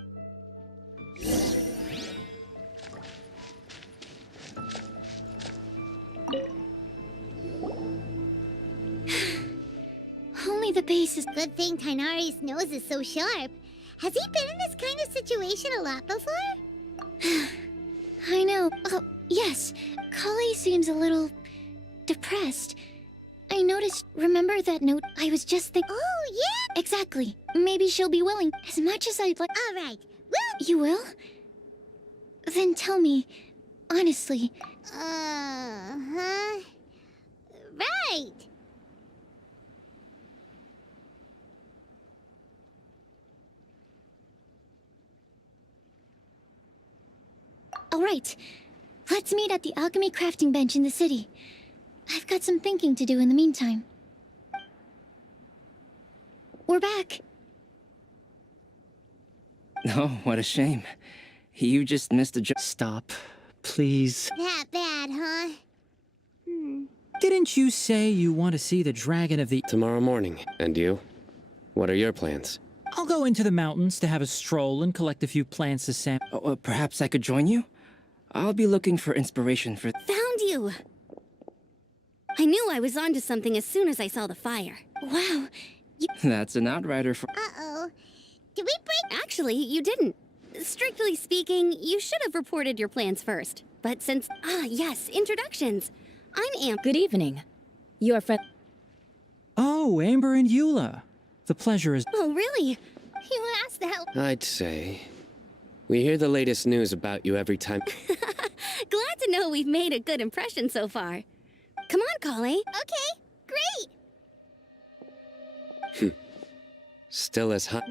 Only the base is... Good thing Tainari's nose is so sharp. Has he been in this kind of situation a lot before? I know. Oh, yes. Kale seems a little... depressed. I noticed... Remember that note? I was just thinking... Oh, yeah? Exactly. Maybe she'll be willing. As much as I'd like... All right. Well... You will? Then tell me, honestly. Uh-huh. Right. All right. Let's meet at the alchemy crafting bench in the city. I've got some thinking to do in the meantime. We're back. Oh, what a shame. You just missed a joke. Stop. Please. That bad, huh? Didn't you say you want to see the Dragon of the... Tomorrow morning. And you? What are your plans? I'll go into the mountains to have a stroll and collect a few plants to sample. Oh, perhaps I could join you? I'll be looking for inspiration for... Found you! I knew I was onto something as soon as I saw the fire. Wow. That's an outrider for... Uh-oh. Did we break... Actually, you didn't. Strictly speaking, you should have reported your plans first. But since... Ah, yes, introductions. I'm Amber. Good evening. Your friend. Oh, Amber and Eula. The pleasure is... Oh, really? You asked that. I'd say... We hear the latest news about you every time... Glad to know we've made a good impression so far. Come on, Kale. Okay, great. Still as hot...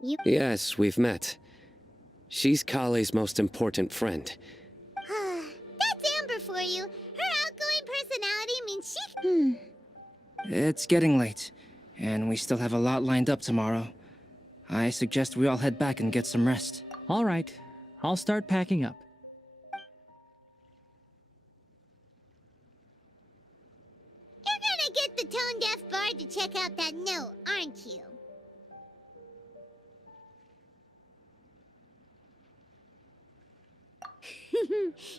You... Yes, we've met. She's Kale's most important friend. That's Amber for you. Her outgoing personality means she... It's getting late, and we still have a lot lined up tomorrow. I suggest we all head back and get some rest. All right. I'll start packing up. You're gonna get the tone-deaf bard to check out that note, aren't you?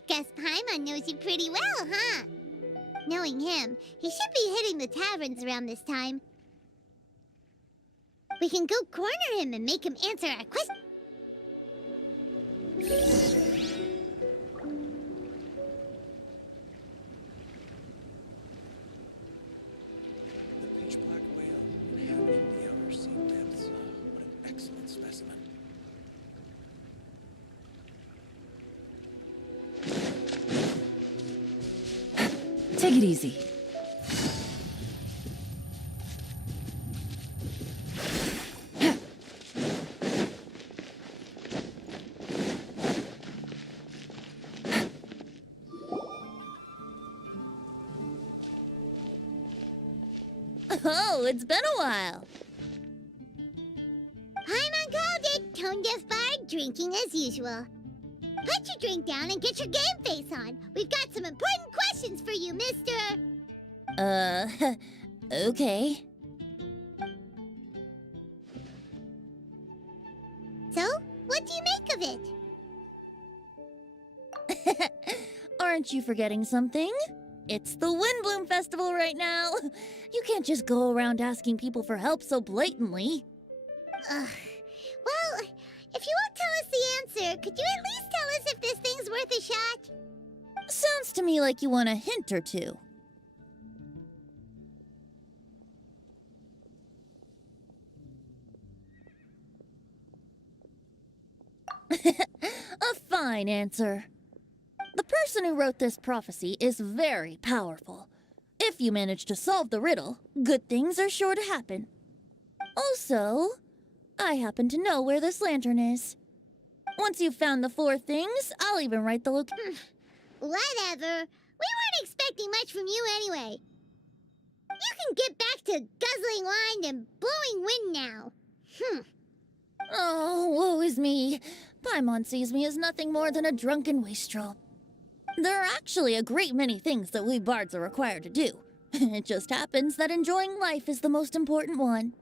Guess Paimon knows you pretty well, huh? Knowing him, he should be hitting the taverns around this time. We can go corner him and make him answer our question. The pitch black whale inhabiting the outer sea depths. What an excellent specimen. Take it easy. Oh, it's been a while. Paimon called it. Tone deaf bard, drinking as usual. Put your drink down and get your game face on. We've got some important questions for you, mister. Okay. So, what do you make of it? Aren't you forgetting something? It's the Windbloom Festival right now. You can't just go around asking people for help so blatantly. Well, if you won't tell us the answer, could you at least tell us if this thing's worth a shot? Sounds to me like you want a hint or two. A fine answer. The person who wrote this prophecy is very powerful. If you manage to solve the riddle, good things are sure to happen. Also, I happen to know where this lantern is. Once you've found the 4 things, I'll even write the location. Whatever. We weren't expecting much from you anyway. You can get back to guzzling wine and blowing wind now. Oh, woe is me. Paimon sees me as nothing more than a drunken wastrel. There are actually a great many things that we bards are required to do. It just happens that enjoying life is the most important one.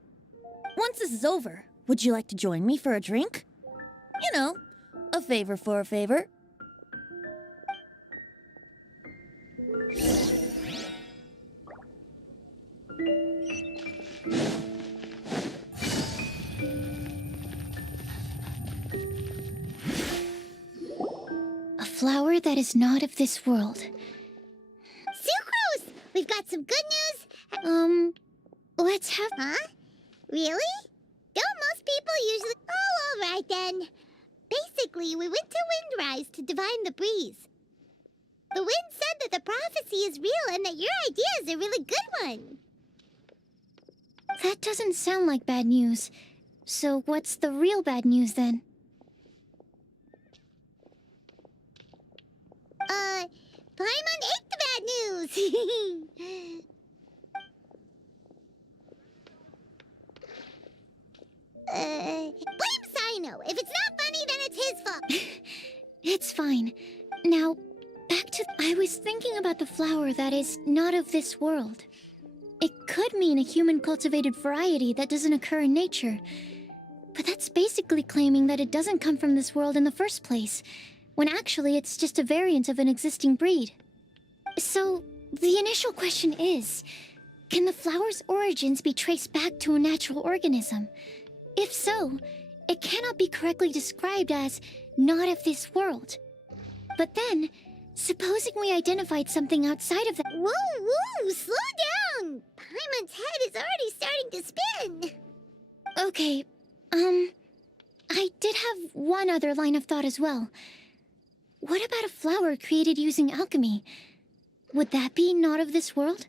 Once this is over, would you like to join me for a drink? You know, a favor for a favor. A flower that is not of this world. Sucrose! We've got some good news. Let's have... Huh? Really? Don't most people usually... Oh, all right then. Basically, we went to Windrise to divine the breeze. The wind said that the prophecy is real and that your idea is a really good one. That doesn't sound like bad news. So what's the real bad news then? Paimon ate the bad news. Blame Sino. If it's not funny, then it's his fault. It's fine. Now, back to... I was thinking about the flower that is not of this world. It could mean a human-cultivated variety that doesn't occur in nature. But that's basically claiming that it doesn't come from this world in the first place, when actually it's just a variant of an existing breed. So, the initial question is, can the flower's origins be traced back to a natural organism? If so, it cannot be correctly described as not of this world. But then, supposing we identified something outside of that... Whoa, slow down! Paimon's head is already starting to spin. Okay, I did have one other line of thought as well. What about a flower created using alchemy? Would that be not of this world?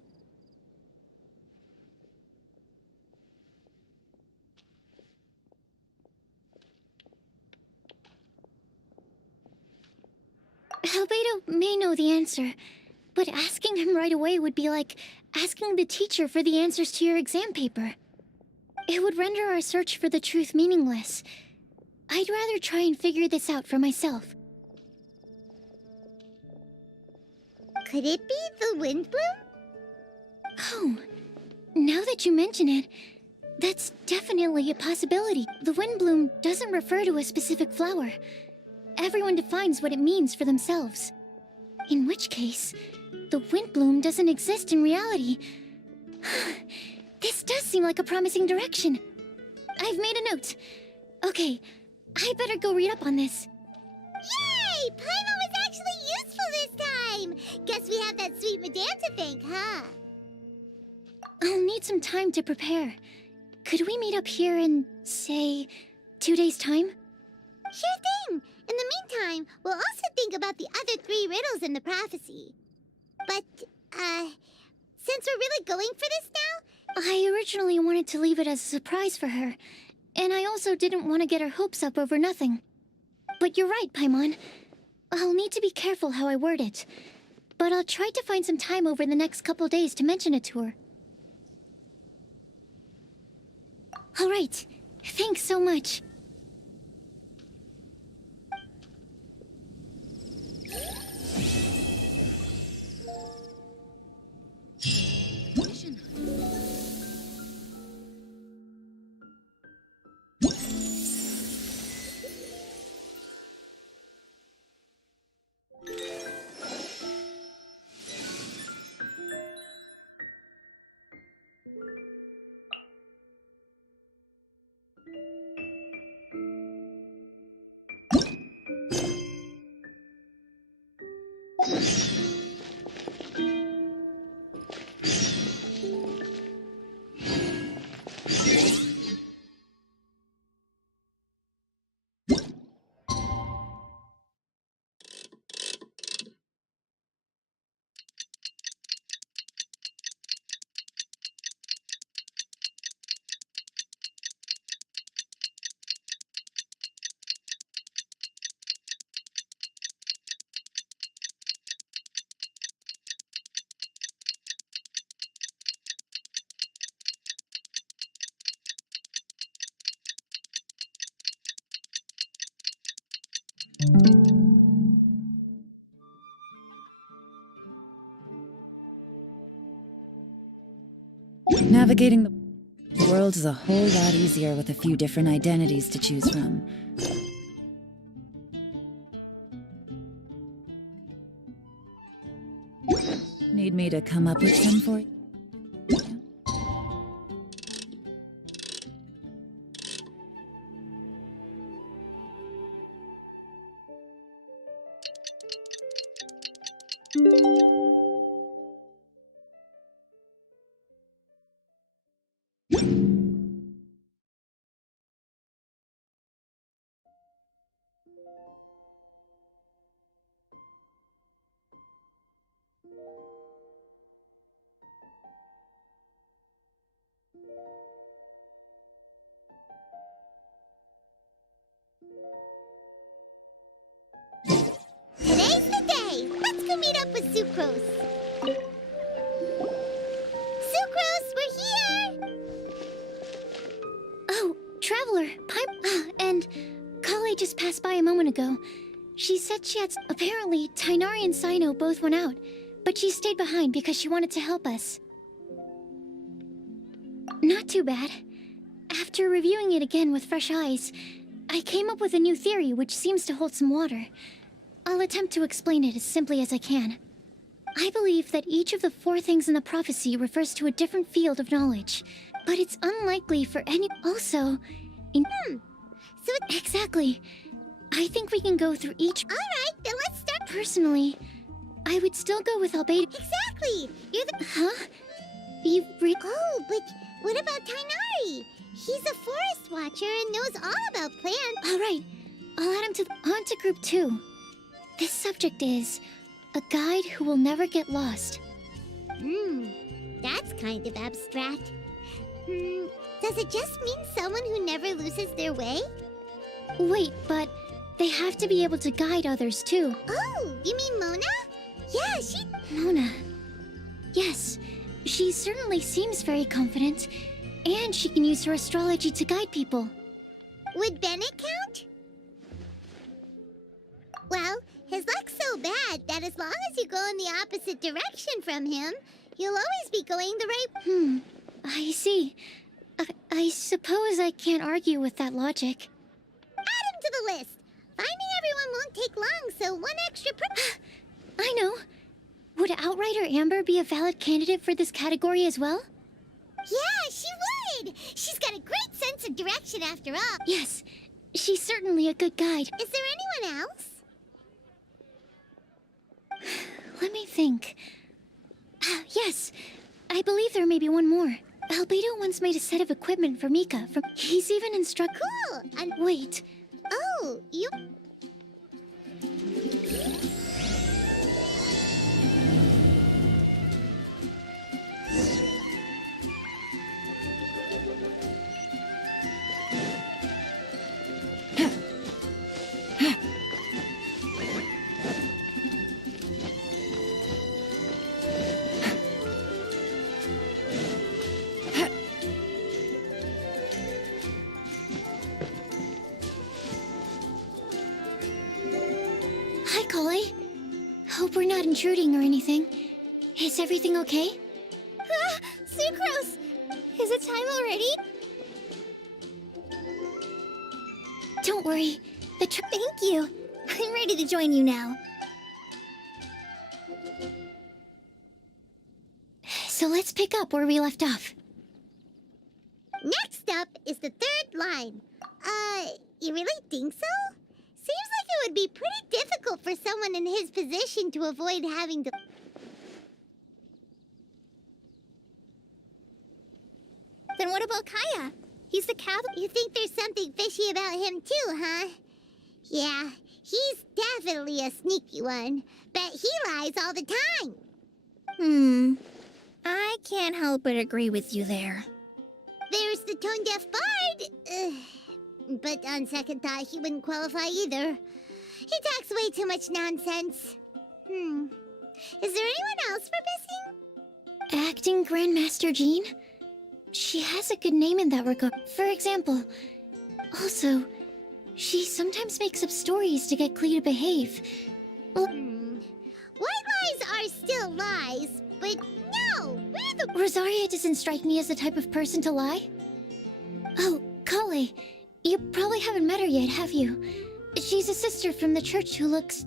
Albedo may know the answer, but asking him right away would be like asking the teacher for the answers to your exam paper. It would render our search for the truth meaningless. I'd rather try and figure this out for myself. Could it be the Windbloom? Oh, now that you mention it, that's definitely a possibility. The Windbloom doesn't refer to a specific flower. everyone defines what it means for themselves. In which case, the wind bloom doesn't exist in reality. This does seem like a promising direction. I've made a note. Okay, I better go read up on this. Yay! Paimon was actually useful this time! Guess we have that sweet madame to thank, huh? I'll need some time to prepare. Could we meet up here in, say, 2 days' time? Sure thing! In the meantime, we'll also think about the other 3 riddles in the prophecy. But, since we're really going for this now? I originally wanted to leave it as a surprise for her, and I also didn't want to get her hopes up over nothing. But you're right, Paimon. I'll need to be careful how I word it. But I'll try to find some time over the next couple days to mention it to her. All right. Thanks so much. Navigating the world is a whole lot easier with a few different identities to choose from. Need me to come up with some for you? Today's the day! Let's go meet up with Sucrose. Sucrose, we're here! Oh, Traveler, and Kale just passed by a moment ago. She said she had... Apparently, Tainari and Sino both went out, but she stayed behind because she wanted to help us. Not too bad. After reviewing it again with fresh eyes, I came up with a new theory which seems to hold some water. I'll attempt to explain it as simply as I can. I believe that each of the 4 things in the prophecy refers to a different field of knowledge, but it's unlikely for any... Also, in... So Exactly. I think we can go through each... Alright, then let's start. Personally, I would still go with Albedo. Exactly! You're the... Huh? Oh, but what about Tainari? He's a forest watcher and knows all about plants. Alright, I'll add him to... On to Group 2. This subject is... a guide who will never get lost. That's kind of abstract. Does it just mean someone who never loses their way? Wait, but they have to be able to guide others too. Oh, you mean Mona? Yeah, she... Mona. Yes, she certainly seems very confident, and she can use her astrology to guide people. Would Bennett count? Well, his luck's so bad that as long as you go in the opposite direction from him, you'll always be going the right... I see. I suppose I can't argue with that logic. Add him to the list. Finding everyone won't won't take long, so one extra I know. Would Outrider Amber be a valid candidate for this category as well? Yeah, she would! She's got a great sense of direction after all. Yes, she's certainly a good guide. Is there anyone else? Let me think. Yes, I believe there may be one more. Albedo once made a set of equipment for Mika. He's even instructed. Cool! And Wait. oh, you... Hi, Collie. Hope we're not intruding or anything. Is everything okay? Ah, Sucrose! Is it time already? Don't worry. Thank you. I'm ready to join you now. So let's pick up where we left off. Next up is the third line. You really think so? Seems like it would be pretty difficult for someone in his position to avoid having to... Then what about Kaya? He's the You think there's something fishy about him too, huh? Yeah, he's definitely a sneaky one. Bet he lies all the time. I can't help but agree with you there. There's the tone-deaf bard. But on second thought, he wouldn't qualify either. He talks way too much nonsense. Is there anyone else we're missing? Acting Grandmaster Jean? She has a good name in that regard. For example. Also, she sometimes makes up stories to get Klee to behave. White lies are still lies, but no, we're the... Rosaria doesn't strike me as the type of person to lie. Oh, Kale, you probably haven't met her yet, have you? She's a sister from the church who looks,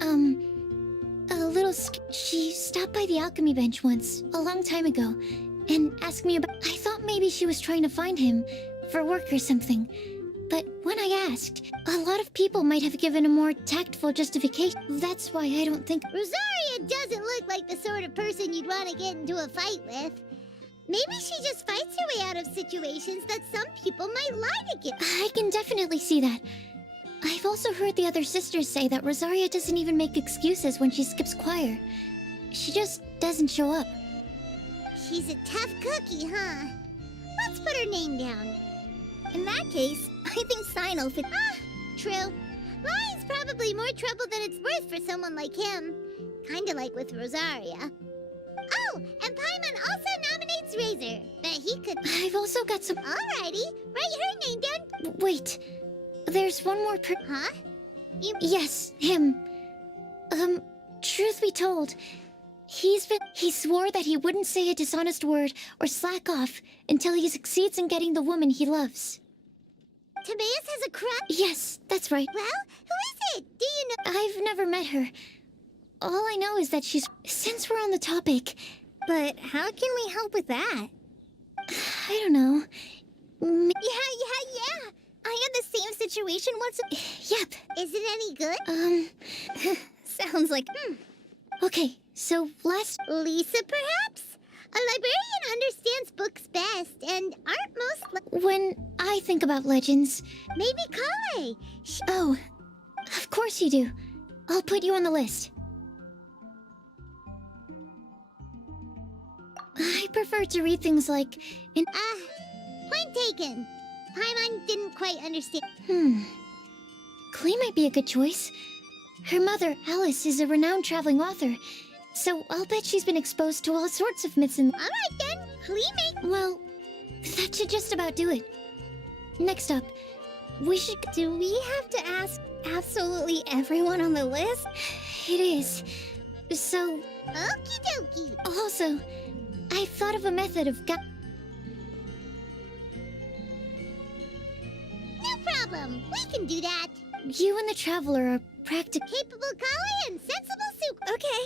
a little She stopped by the alchemy bench once, a long time ago, and asked me about... I thought maybe she was trying to find him, for work or something. But when I asked, a lot of people might have given a more tactful justification. That's why I don't think... Rosaria doesn't look like the sort of person you'd want to get into a fight with. Maybe she just fights her way out of situations that some people might lie to get. I can definitely see that. I've also heard the other sisters say that Rosaria doesn't even make excuses when she skips choir. She just doesn't show up. She's a tough cookie, huh? Let's put her name down. In that case, I think Sino fit. True. Lying's probably more trouble than it's worth for someone like him. Kinda like with Rosaria. Oh, and Paimon also nominates Razor. Bet he could... I've also got some... Alrighty, write her name down. Wait. There's one more Huh? Yes, him. Truth be told, he swore that he wouldn't say a dishonest word or slack off until he succeeds in getting the woman he loves. Timaeus has a crush? Yes, that's right. Well, who is it? Do you know? I've never met her. All I know is that she's... Since we're on the topic... But how can we help with that? I don't know. Yeah. I had the same situation once. Yep. Is it any good? Sounds like... Okay, so last... Lisa, perhaps? A librarian understands books best, and aren't most... When I think about legends... Maybe Kale. Oh, of course you do. I'll put you on the list. I prefer to read things like... Point taken. Paimon didn't quite understand. Klee might be a good choice. Her mother, Alice, is a renowned traveling author, so I'll bet she's been exposed to all sorts of myths and... Alright then, Klee may... Well, that should just about do it. Next up, we should... Do we have to ask absolutely everyone on the list? It is. So... Okie dokie. Also, I thought of a method of... No problem. We can do that. You and the Traveler are practical. Capable Kali and sensible Sucrose. Okay,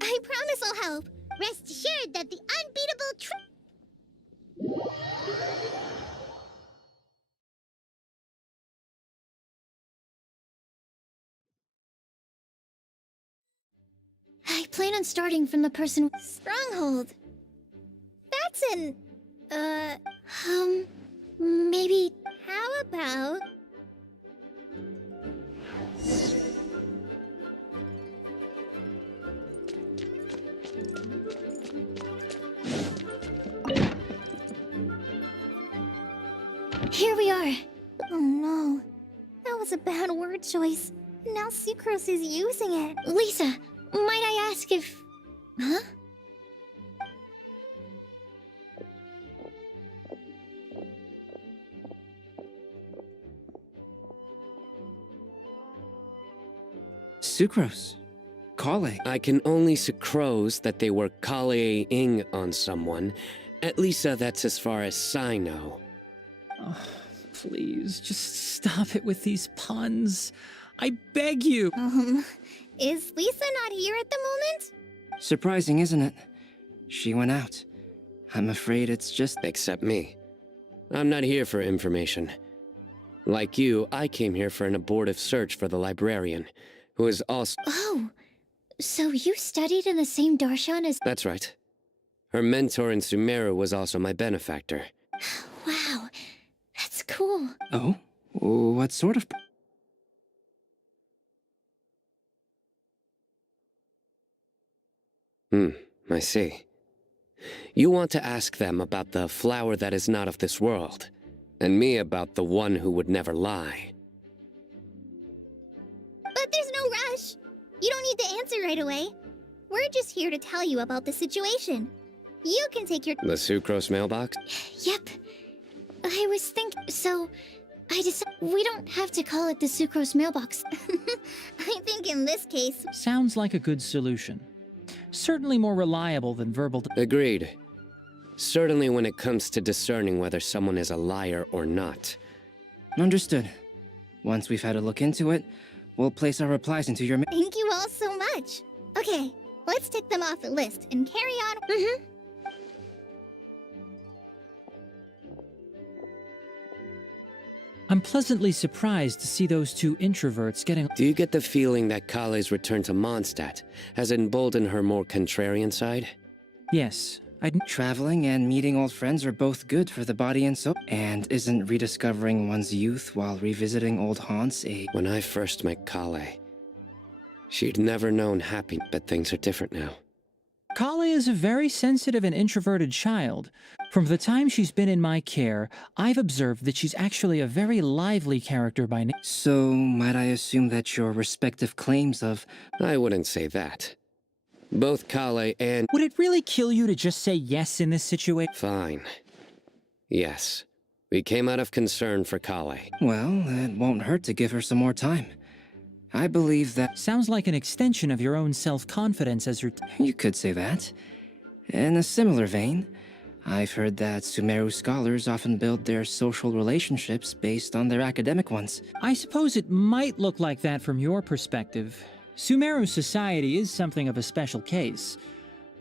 I promise I'll help. Rest assured that the unbeatable I plan on starting from the person. Stronghold. That's an... Maybe. How about... Here we are. Oh no. That was a bad word choice. Now Sucrose is using it. Lisa, might I ask if. Huh? Sucrose. Kale. I can only sucrose that they were Kale-ing on someone. At least that's as far as I know. Oh, please, just stop it with these puns. I beg you. Is Lisa not here at the moment? Surprising, isn't it? She went out. I'm afraid it's just... Except me. I'm not here for information. Like you, I came here for an abortive search for the librarian, who is also... Oh, so you studied in the same darshan as. That's right. Her mentor in Sumeru was also my benefactor. Wow, that's cool. Oh? What sort of... I see. You want to ask them about the flower that is not of this world, and me about the one who would never lie. But there's no rush. You don't need to answer right away. We're just here to tell you about the situation. You can take your... The sucrose mailbox? Yep. I was thinking. So, I decided we don't have to call it the sucrose mailbox. I think in this case... Sounds like a good solution. Certainly more reliable than verbal. Agreed. Certainly when it comes to discerning whether someone is a liar or not. Understood. Once we've had a look into it, we'll place our replies into your... Thank you all so much. Okay, let's tick them off the list and carry on. I'm pleasantly surprised to see those two introverts getting... Do you get the feeling that Kale's return to Mondstadt has emboldened her more contrarian side? Yes, Traveling and meeting old friends are both good for the body and soul. And isn't rediscovering one's youth while revisiting old haunts a... When I first met Kale, she'd never known happy, but things are different now. Kale is a very sensitive and introverted child. From the time she's been in my care, I've observed that she's actually a very lively character by nature. So, might I assume that your respective claims of... I wouldn't say that. Both Kale and... Would it really kill you to just say yes in this situation? Fine. Yes. We came out of concern for Kale. Well, it won't hurt to give her some more time. I believe that... Sounds like an extension of your own self-confidence as your... You could say that. In a similar vein, I've heard that Sumeru scholars often build their social relationships based on their academic ones. I suppose it might look like that from your perspective. Sumeru society is something of a special case.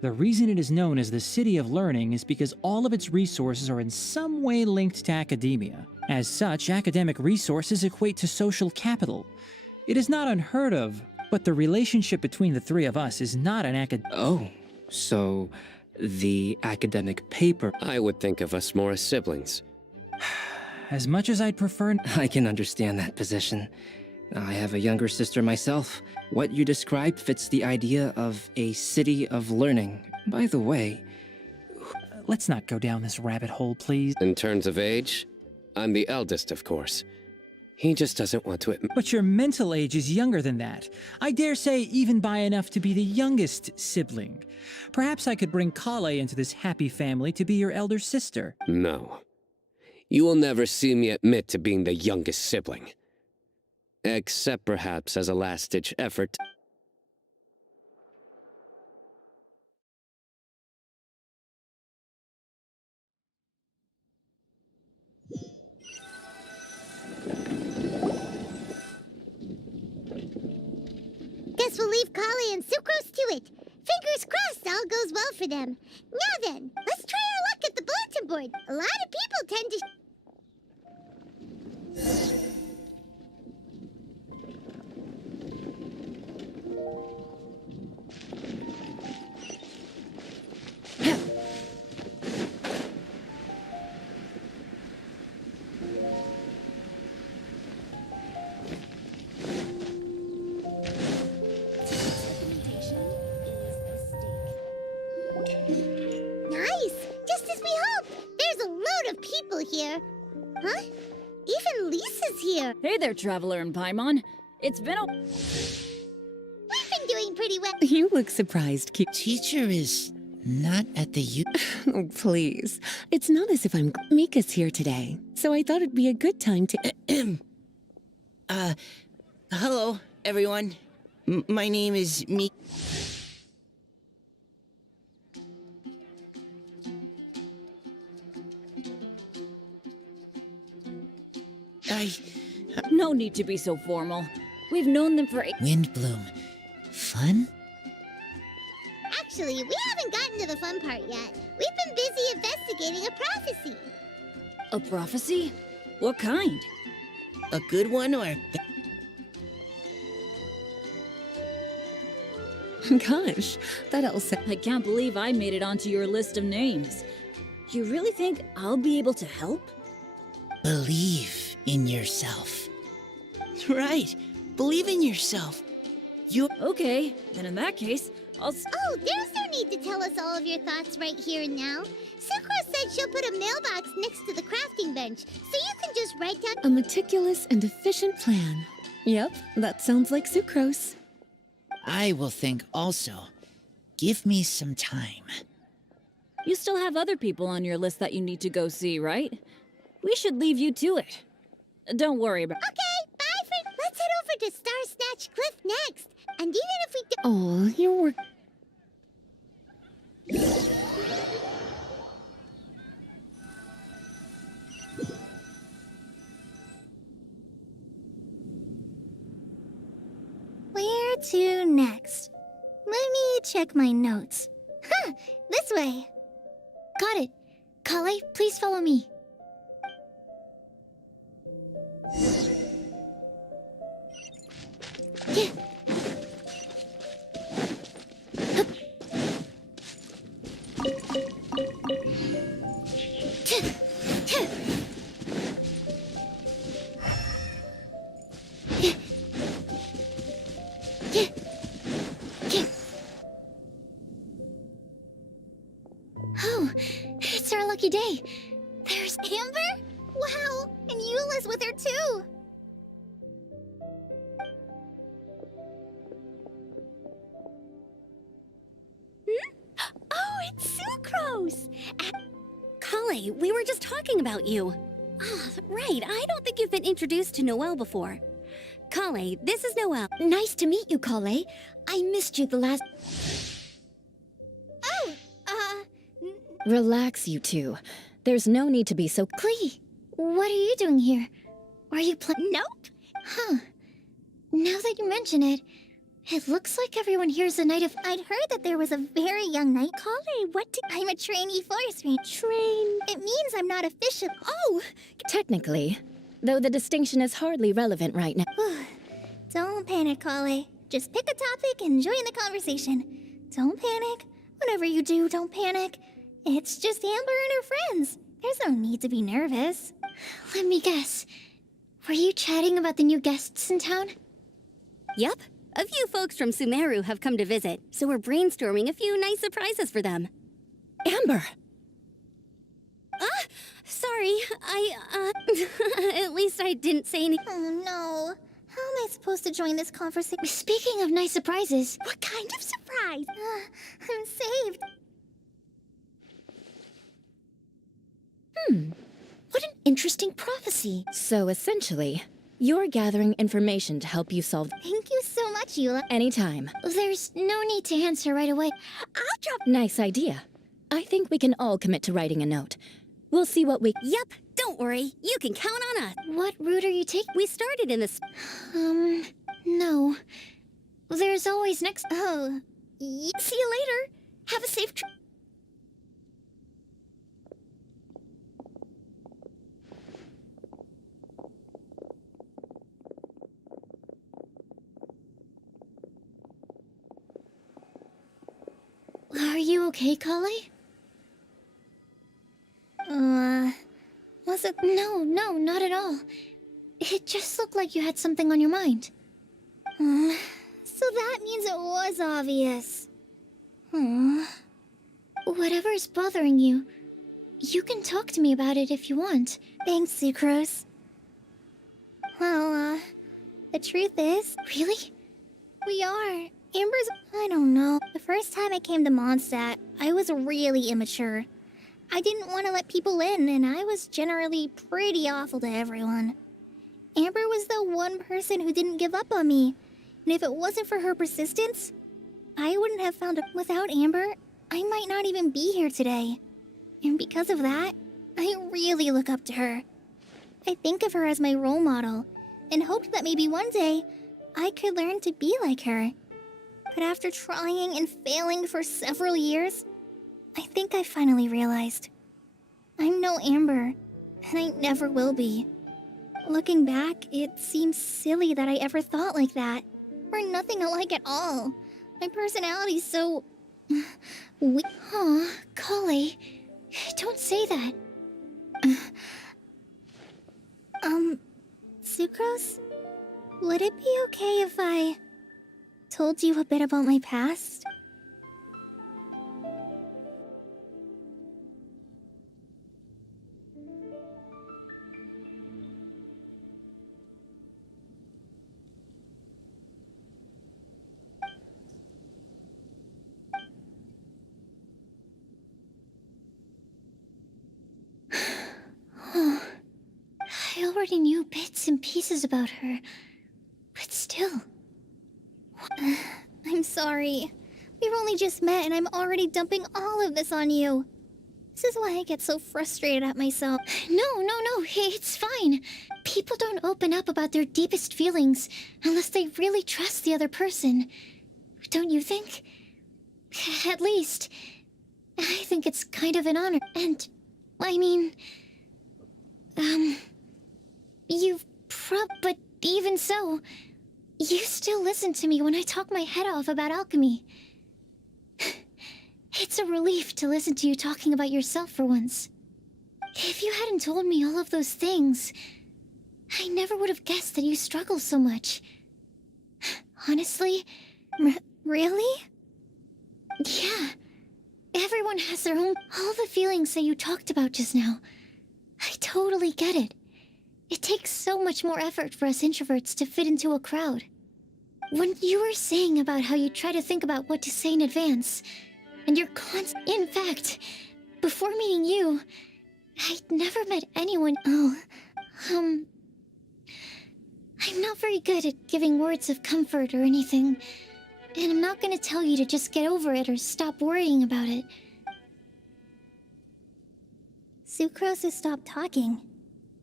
The reason it is known as the City of Learning is because all of its resources are in some way linked to academia. As such, academic resources equate to social capital. It is not unheard of, but the relationship between the three of us is not an Oh, so the academic paper... I would think of us more as siblings. As much as I'd prefer... I can understand that position. I have a younger sister myself. What you described fits the idea of a city of learning. By the way... Let's not go down this rabbit hole, please. In terms of age, I'm the eldest, of course. He just doesn't want to admit... But your mental age is younger than that. I dare say even by enough to be the youngest sibling. Perhaps I could bring Kale into this happy family to be your elder sister. No. You will never see me admit to being the youngest sibling. Except perhaps as a last-ditch effort. guess we'll leave Kale and Sucrose to it. Fingers crossed all goes well for them. Now then, let's try our luck at the bulletin board. A lot of people tend to... Nice! Just as we hoped! There's a load of people here. Huh? Even Lisa's here. Hey there, Traveler and Paimon. It's been a... We've been doing pretty well. You look surprised, Q. Teacher is not at the Oh, please. It's not as if I'm... Mika's here today, so I thought it'd be a good time to... Hello, everyone. My name is Mika. No need to be so formal. We've known them for... Windbloom. Fun? Actually, we haven't gotten to the fun part yet. We've been busy investigating a prophecy. A prophecy? What kind? A good one or... Gosh, that all sounds... I can't believe I made it onto your list of names. You really think I'll be able to help? Believe in yourself. Right. Believe in yourself. You... Okay, then in that case, I'll... Oh, there's no need to tell us all of your thoughts right here and now. Sucrose said she'll put a mailbox next to the crafting bench, so you can just write down... A meticulous and efficient plan. Yep, that sounds like Sucrose. I will think also. Give me some time. You still have other people on your list that you need to go see, right? We should leave you to it. Don't worry about... Okay, bye for... Let's head over to Star Snatch Cliff next. And even if we do... Oh, you're... Where to next? Let me check my notes. Huh, this way. Got it. Kale, please follow me. Yeah. Hup. Tuh. Tuh. Yeah. Yeah. Yeah. Oh, it's our lucky day. There's Amber? Wow, and Eula's with her too. Oh, it's Sucrose! Kale, we were just talking about you. Ah, right, I don't think you've been introduced to Noelle before. Kale, this is Noelle. Nice to meet you, Kale. I missed you the last... Oh, Relax, you two. There's no need to be so... Klee, what are you doing here? Are you Nope. Huh. Now that you mention it, it looks like everyone here is a knight of... I'd heard that there was a very young knight. Kale, what do... I'm a trainee forest ranger. It means I'm not official. Oh! Technically. Though the distinction is hardly relevant right now. Don't panic, Kale. Just pick a topic and join the conversation. Don't panic. Whatever you do, don't panic. It's just Amber and her friends. There's no need to be nervous. Let me guess. Were you chatting about the new guests in town? Yep. A few folks from Sumeru have come to visit, so we're brainstorming a few nice surprises for them. Amber! Sorry, at least I didn't say anything. Oh no. How am I supposed to join this conversation? Speaking of nice surprises... What kind of surprise? I'm saved. What an interesting prophecy. So essentially, you're gathering information to help you solve... Thank you so much, Eula. Anytime. There's no need to answer right away. I'll drop... Nice idea. I think we can all commit to writing a note. We'll see what we... Yep, don't worry. You can count on us. What route are you taking? We started in this... No. There's always next. Oh, see you later. Have a safe trip. Are you okay, Kale? Was it? No, not at all. It just looked like you had something on your mind. So that means it was obvious. Whatever's bothering you, you can talk to me about it if you want. Thanks, Sucrose. Well, the truth is... Really? We are. Amber's... I don't know. The first time I came to Mondstadt, I was really immature. I didn't want to let people in, and I was generally pretty awful to everyone. Amber was the one person who didn't give up on me, and if it wasn't for her persistence, I wouldn't have found it. Without Amber, I might not even be here today. And because of that, I really look up to her. I think of her as my role model, and hoped that maybe one day, I could learn to be like her. But after trying and failing for several years, I think I finally realized. I'm no Amber, and I never will be. Looking back, it seems silly that I ever thought like that. We're nothing alike at all. My personality's so... Aw, Kale, don't say that. Sucrose? Would it be okay if I told you a bit about my past? I already knew bits and pieces about her, but still. I'm sorry. We've only just met and I'm already dumping all of this on you. This is why I get so frustrated at myself. No, it's fine. People don't open up about their deepest feelings unless they really trust the other person. Don't you think? At least, I think it's kind of an honor. And, I mean... But even so, you still listen to me when I talk my head off about alchemy. It's a relief to listen to you talking about yourself for once. If you hadn't told me all of those things, I never would have guessed that you struggle so much. Honestly... Really? Yeah. Everyone has their own... All the feelings that you talked about just now. I totally get it. It takes so much more effort for us introverts to fit into a crowd. When you were saying about how you try to think about what to say in advance, and you're In fact, before meeting you, I'd never met anyone... I'm not very good at giving words of comfort or anything, and I'm not gonna tell you to just get over it or stop worrying about it. Sucrose has stopped talking.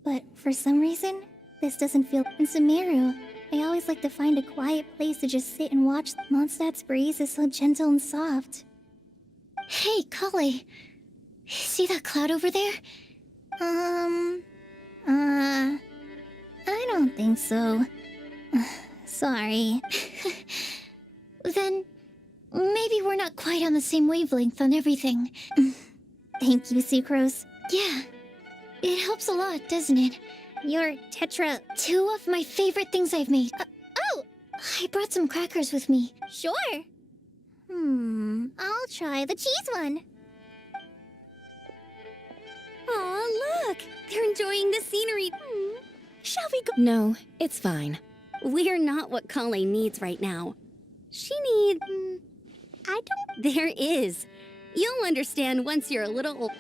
But for some reason, this doesn't feel... In Sumeru, I always like to find a quiet place to just sit and watch. Mondstadt's breeze is so gentle and soft. Hey, Kale. See that cloud over there? I don't think so. Sorry. Then, maybe we're not quite on the same wavelength on everything. Thank you, Sucrose. Yeah. It helps a lot, doesn't it? Your tetra... 2 of my favorite things I've made. Oh! I brought some crackers with me. Sure. I'll try the cheese one. Aw, look! They're enjoying the scenery. Shall we go? No, it's fine. We're not what Kale needs right now. She needs... I don't... There is. You'll understand once you're a little...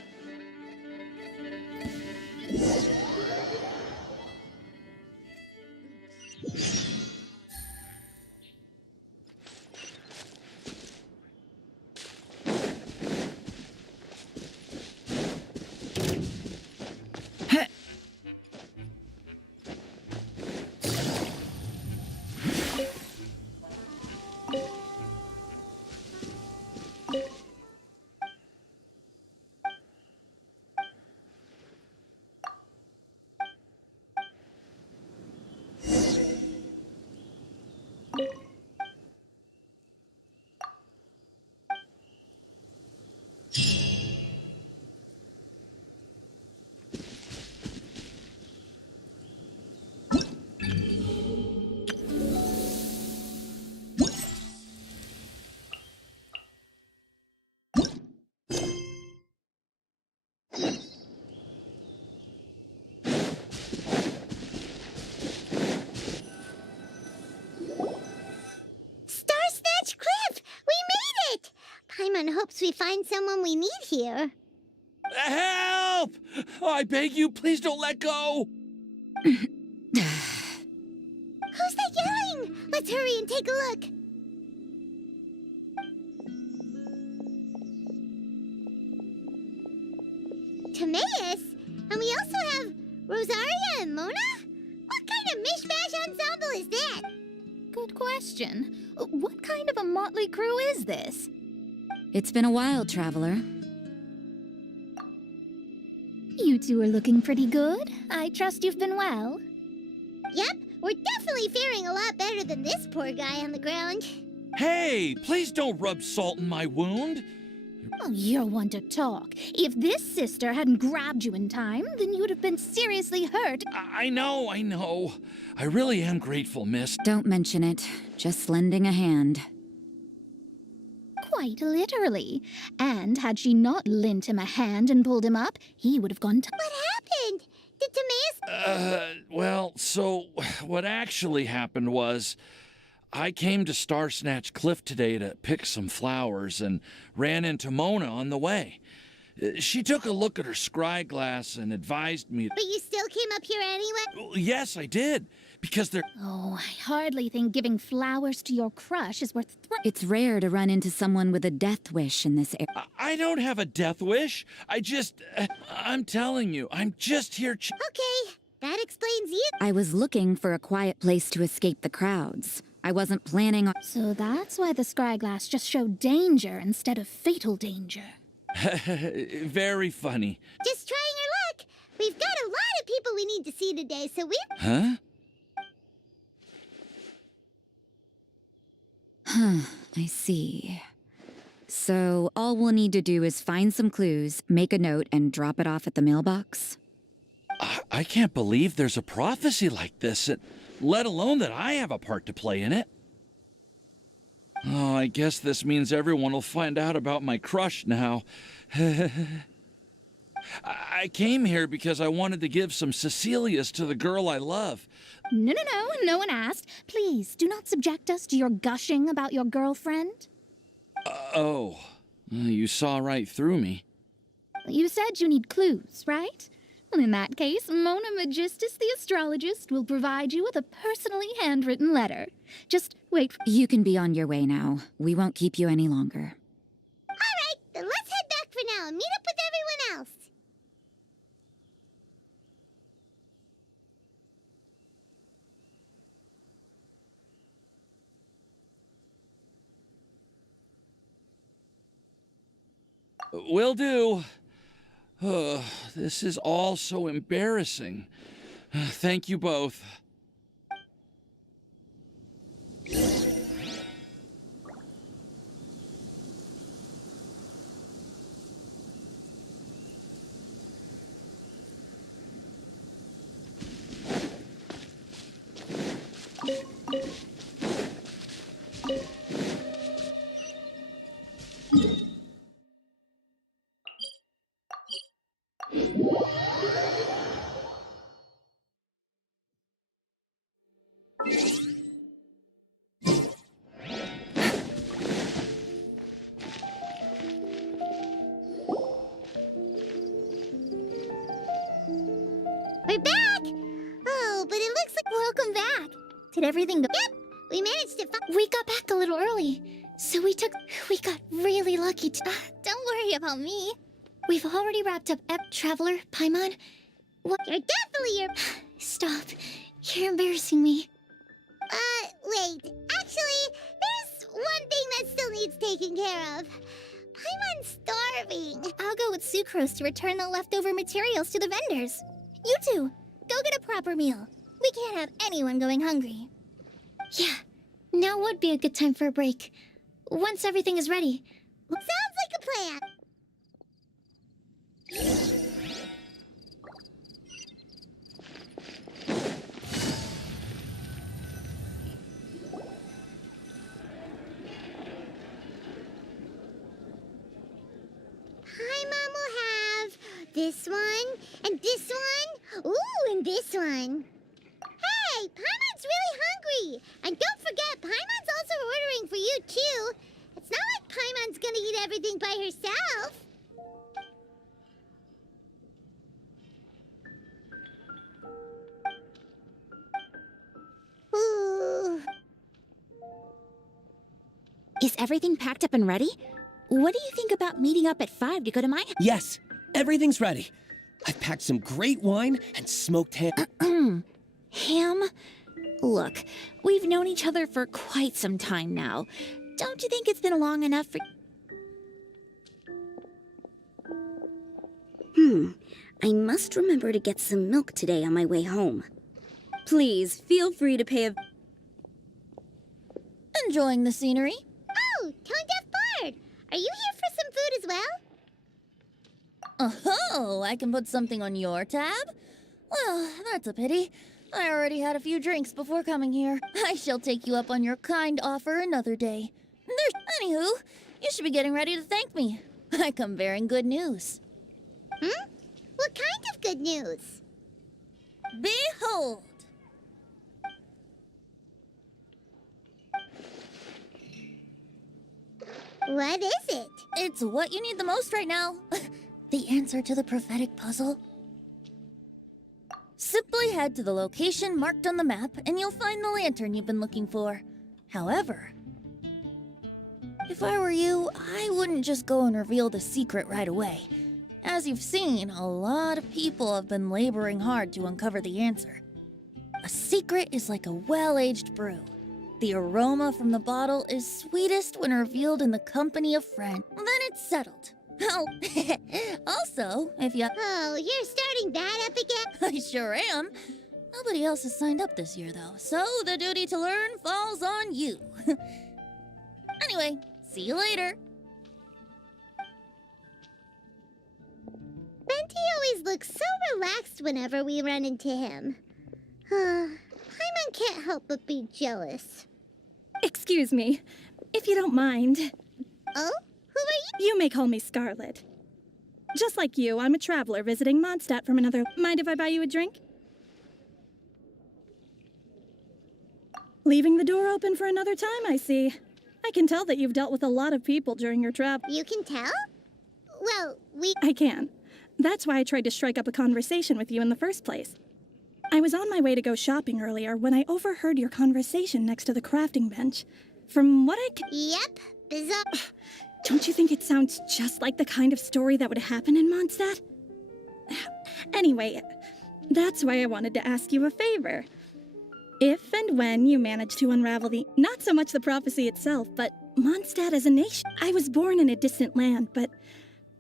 hopes we find someone we need here. Help! Oh, I beg you, please don't let go! Who's that yelling? Let's hurry and take a look. Timaeus? And we also have Rosaria and Mona? What kind of mishmash ensemble is that? Good question. What kind of a motley crew is this? It's been a while, Traveler. You two are looking pretty good. I trust you've been well. Yep, we're definitely faring a lot better than this poor guy on the ground. Hey, please don't rub salt in my wound. Oh, you're one to talk. If this sister hadn't grabbed you in time, then you'd have been seriously hurt. I know. I really am grateful, miss. Don't mention it. Just lending a hand. Quite literally. And had she not lent him a hand and pulled him up, he would have gone to— What happened? Did Timaeus— Well, so what actually happened was I came to Star Snatch Cliff today to pick some flowers and ran into Mona on the way. She took a look at her scry glass and advised me— But you still came up here anyway? Yes, I did, because they're— Oh, I hardly think giving flowers to your crush is worth— It's rare to run into someone with a death wish in this area. I don't have a death wish. I'm telling you, I'm just here Okay, that explains you. I was looking for a quiet place to escape the crowds. I wasn't planning on— So that's why the scryglass just showed danger instead of fatal danger. Very funny. Just trying our luck. We've got a lot of people we need to see today, so we— Huh? I see. So all we'll need to do is find some clues, make a note, and drop it off at the mailbox? I can't believe there's a prophecy like this, let alone that I have a part to play in it. Oh, I guess this means everyone will find out about my crush now. I came here because I wanted to give some Cecilias to the girl I love. No, no one asked. Please, do not subject us to your gushing about your girlfriend. You saw right through me. You said you need clues, right? Well, in that case, Mona Magistus the astrologist will provide you with a personally handwritten letter. Just wait. You can be on your way now. We won't keep you any longer. All right, then let's head back for now and meet up with everyone else. Will do. This is all so embarrassing. Thank you both. We're back! Oh, but it looks like— Welcome back. Did everything go— Yep, we managed to find— We got back a little early, so we got really lucky Don't worry about me. We've already wrapped up Traveler, Paimon. What? You're definitely your— Stop. You're embarrassing me. Wait. Actually, there's one thing that still needs taking care of. Paimon's starving. I'll go with Sucrose to return the leftover materials to the vendors. You two, go get a proper meal. We can't have anyone going hungry. Yeah, now would be a good time for a break. Once everything is ready. Sounds like a plan. Paimon will have this one, and this one, ooh, and this one. Hey, Paimon's really hungry! And don't forget, Paimon's also ordering for you, too. It's not like Paimon's gonna eat everything by herself. Ooh. Is everything packed up and ready? What do you think about meeting up at 5 to go to my... Yes, everything's ready. I've packed some great wine and smoked ham. Ham? Look, we've known each other for quite some time now. Don't you think it's been long enough for... I must remember to get some milk today on my way home. Please, feel free to pay a... Enjoying the scenery? Oh, Tone Deaf Bard! Are you here for some food as well? Oh, I can put something on your tab? Well, that's a pity. I already had a few drinks before coming here. I shall take you up on your kind offer another day. Anywho, you should be getting ready to thank me. I come bearing good news. What kind of good news? Behold! What is it? It's what you need the most right now. The answer to the prophetic puzzle. Simply head to the location marked on the map and you'll find the lantern you've been looking for. However, if I were you, I wouldn't just go and reveal the secret right away. As you've seen, a lot of people have been laboring hard to uncover the answer. A secret is like a well-aged brew. The aroma from the bottle is sweetest when revealed in the company of friends. Then it's settled. Oh, also, if you... Oh, you're starting that up again? I sure am. Nobody else has signed up this year, though, so the duty to learn falls on you. Anyway, see you later. Benti always looks so relaxed whenever we run into him. Paimon can't help but be jealous. Excuse me, if you don't mind. Oh? Who are you? You may call me Scarlet. Just like you, I'm a traveler visiting Mondstadt from another... Mind if I buy you a drink? Leaving the door open for another time, I see. I can tell that you've dealt with a lot of people during your travel. You can tell? Well, I can. That's why I tried to strike up a conversation with you in the first place. I was on my way to go shopping earlier when I overheard your conversation next to the crafting bench. From what I can... Yep, bizarre. Don't you think it sounds just like the kind of story that would happen in Mondstadt? Anyway, that's why I wanted to ask you a favor. If and when you manage to unravel not so much the prophecy itself, but Mondstadt as a nation. I was born in a distant land, but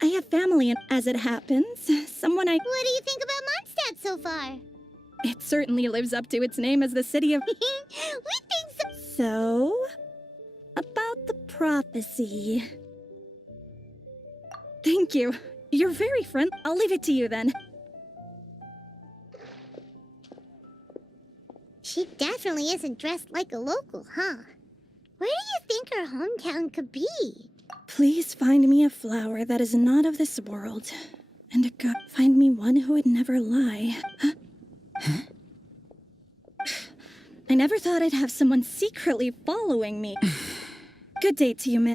I have family, and as it happens, someone I... What do you think about Mondstadt so far? It certainly lives up to its name as the city of... We think so. So, about the prophecy... Thank you. You're very friendly. I'll leave it to you then. She definitely isn't dressed like a local, huh? Where do you think her hometown could be? Please find me a flower that is not of this world. And find me one who would never lie. Huh? I never thought I'd have someone secretly following me. Good day to you, Miss.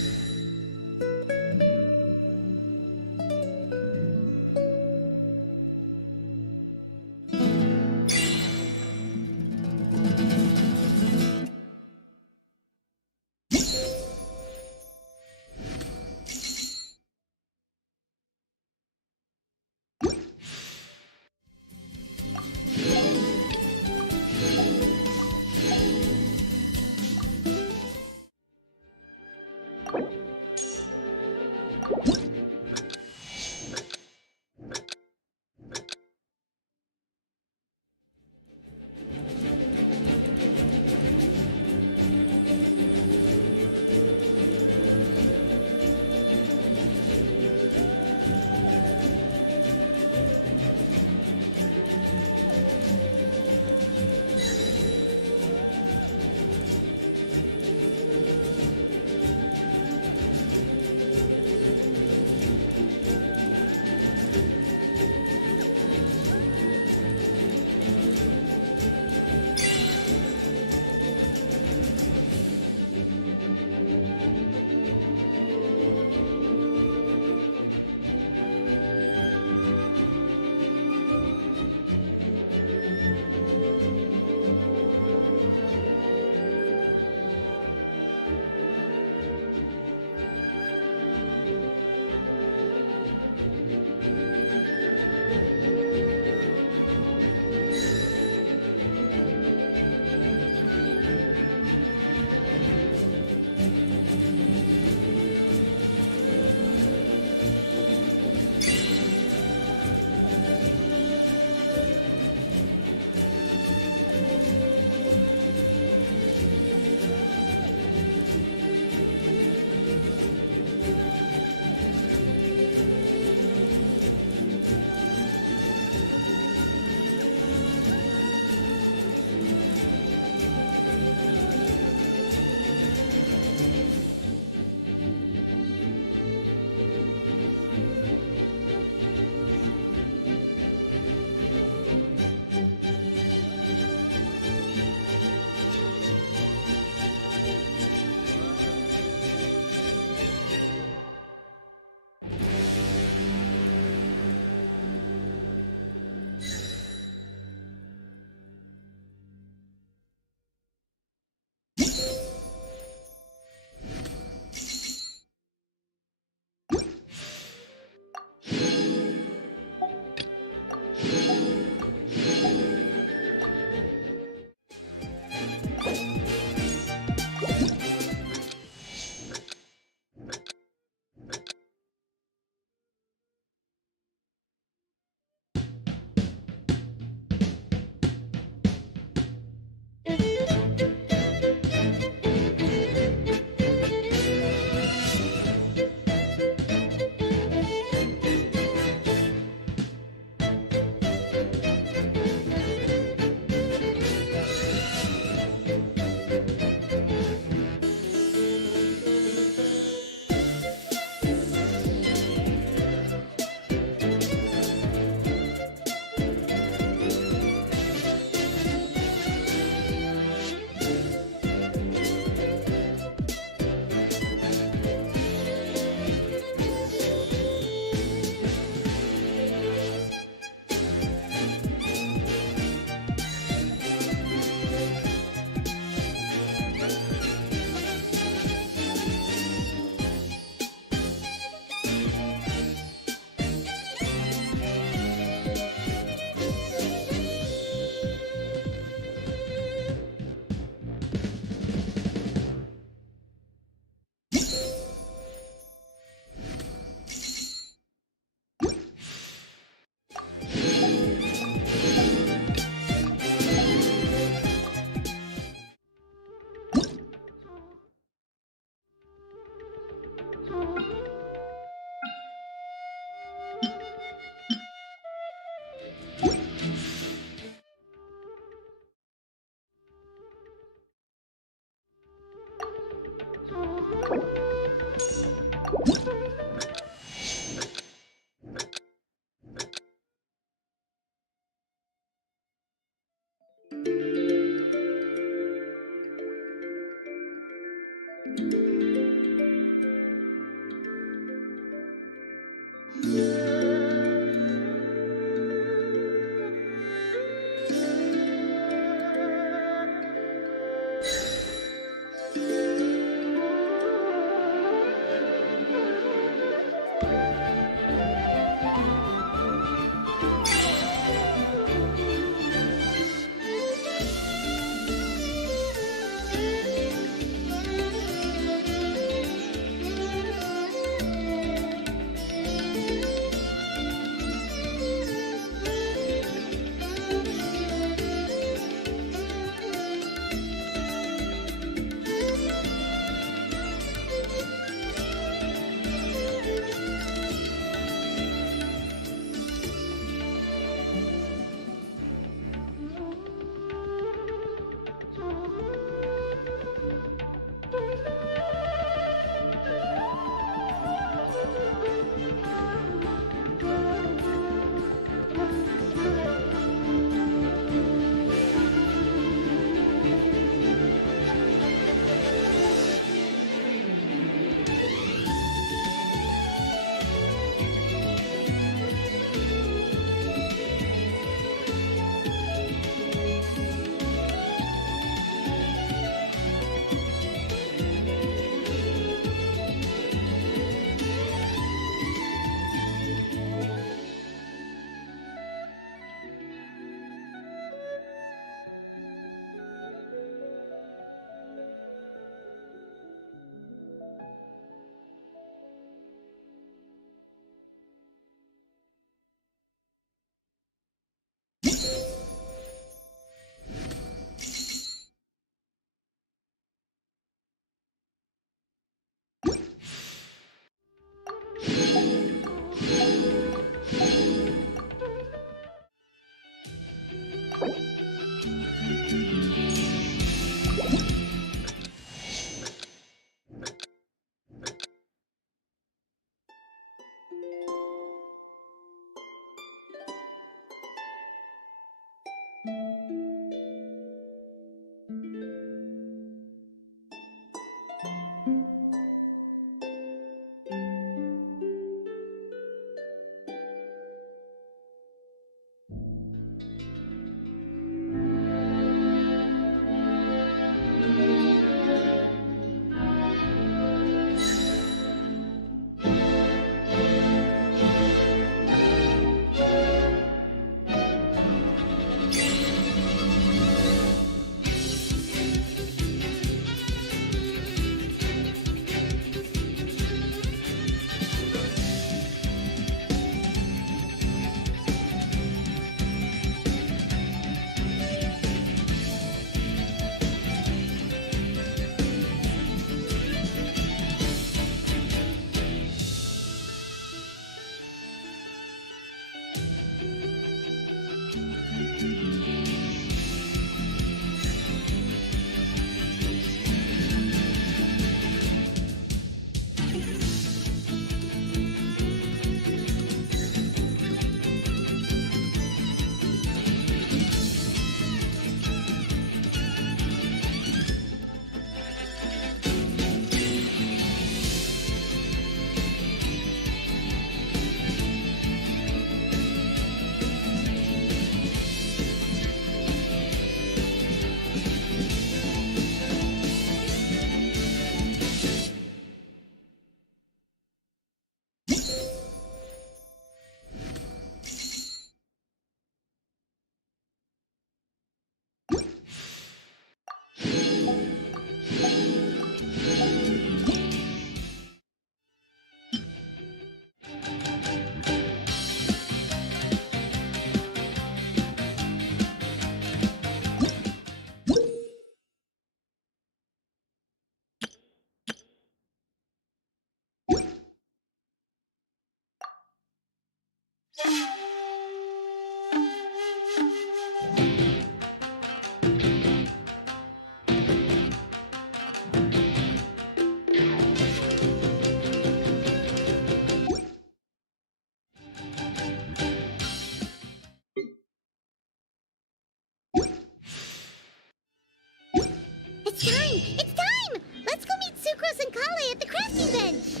It's time! It's time! Let's go meet Sucrose and Kale at the crafting bench!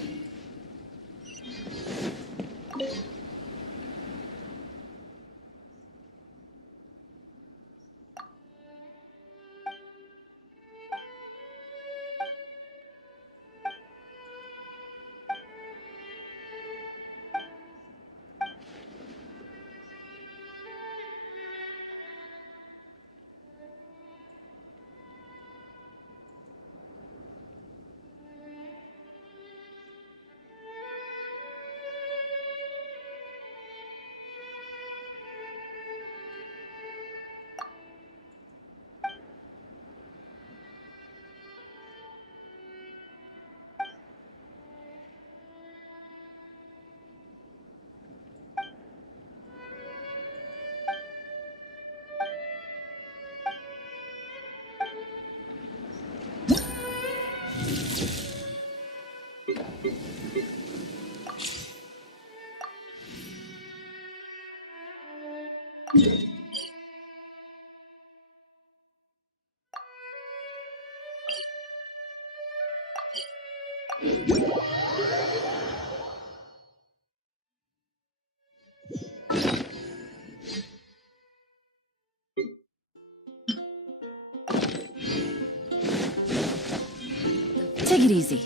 Take it easy.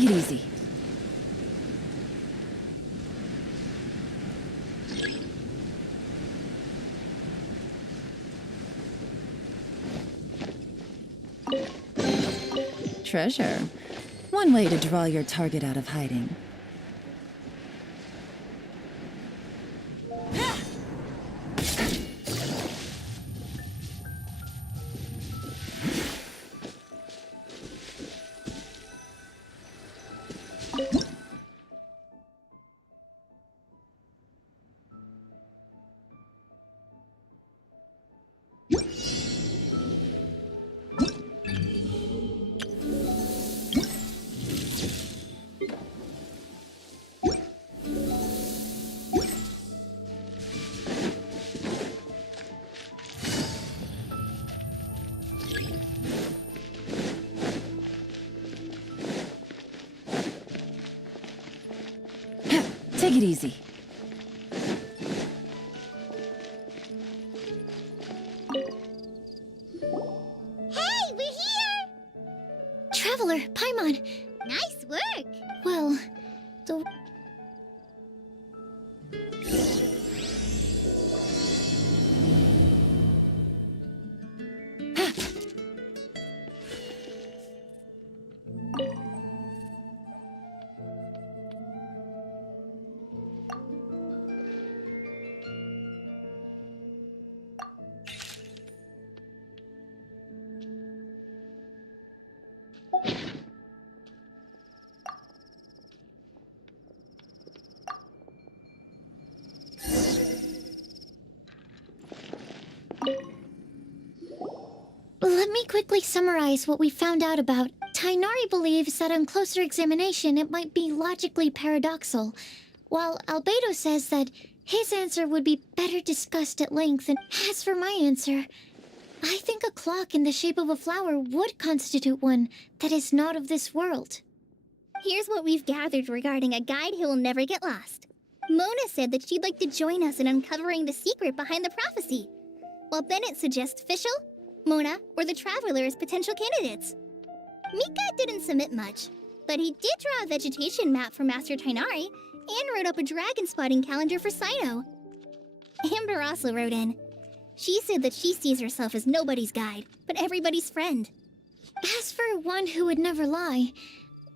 Take it easy. Treasure. One way to draw your target out of hiding. Take it easy. Hey, we're here! Traveler, Paimon. Nice work! Well, the... Let me quickly summarize what we found out about. Tainari believes that on closer examination it might be logically paradoxal, while Albedo says that his answer would be better discussed at length. And as for my answer, I think a clock in the shape of a flower would constitute one that is not of this world. Here's what we've gathered regarding a guide who will never get lost. Mona said that she'd like to join us in uncovering the secret behind the prophecy, while Bennett suggests Fischl, Mona, or the Traveler as potential candidates. Mika didn't submit much, but he did draw a vegetation map for Master Tainari and wrote up a dragon spotting calendar for Sino. Amber also wrote in. She said that she sees herself as nobody's guide, but everybody's friend. As for one who would never lie,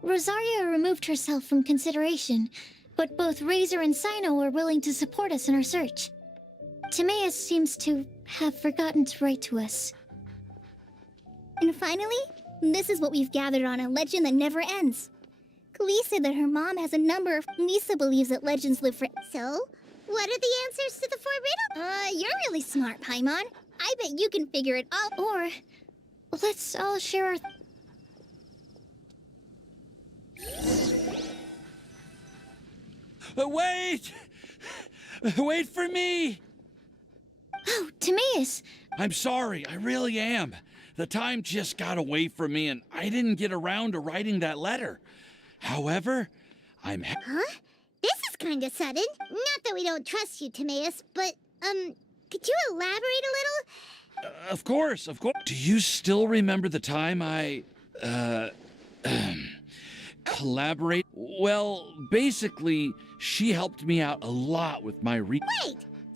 Rosaria removed herself from consideration, but both Razor and Sino are willing to support us in our search. Timaeus seems to have forgotten to write to us. And finally, this is what we've gathered on a legend that never ends. Klee said that her mom has a number of... Lisa believes that legends live for... So, what are the answers to the 4 riddles? You're really smart, Paimon. I bet you can figure it all... Or, let's all share our... Wait! Wait for me! Oh, Timaeus! I'm sorry, I really am. The time just got away from me and I didn't get around to writing that letter. However, Huh? This is kinda sudden. Not that we don't trust you, Timaeus, but, could you elaborate a little? Of course, of course. Do you still remember the time I, collaborate? Well, basically, she helped me out a lot with my Wait!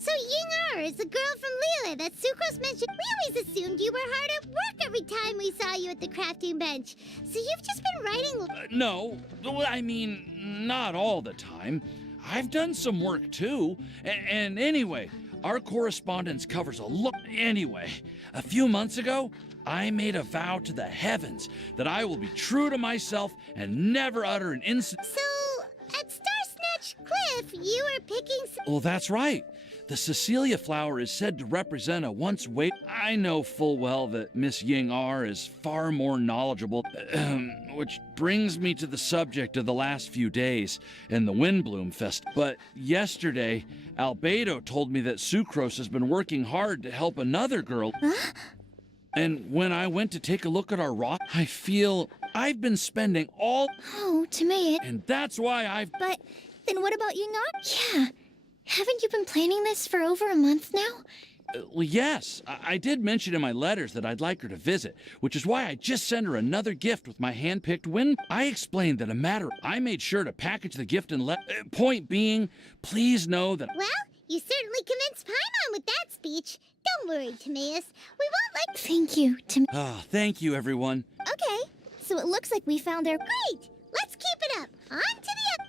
So Ying-Er is the girl from Lila that Sucrose mentioned. We always assumed you were hard at work every time we saw you at the crafting bench. So you've just been writing... No, I mean, not all the time. I've done some work too. And anyway, our correspondence covers a lot. Anyway, a few months ago, I made a vow to the heavens that I will be true to myself and never utter an insult. So, at Star Snatch Cliff, you were picking... Well, that's right. The Cecilia flower is said to represent a once wait. I know full well that Miss Ying-Er is far more knowledgeable, which brings me to the subject of the last few days and the Windbloom Fest. But yesterday, Albedo told me that Sucrose has been working hard to help another girl. Huh? And when I went to take a look at our rock, I feel I've been spending all... Oh, Timaeus. And that's why I've... But then what about Ying-Er? Yeah. Haven't you been planning this for over a month now? Well, yes, I did mention in my letters that I'd like her to visit, which is why I just sent her another gift with my hand-picked wind. I explained that I made sure to package the gift and point being, please know that... Well, you certainly convinced Paimon with that speech. Don't worry, Timaeus. We won't let... Thank you, Ah, thank you, everyone. Okay, so it looks like we found our... Great! Let's keep it up. On to the...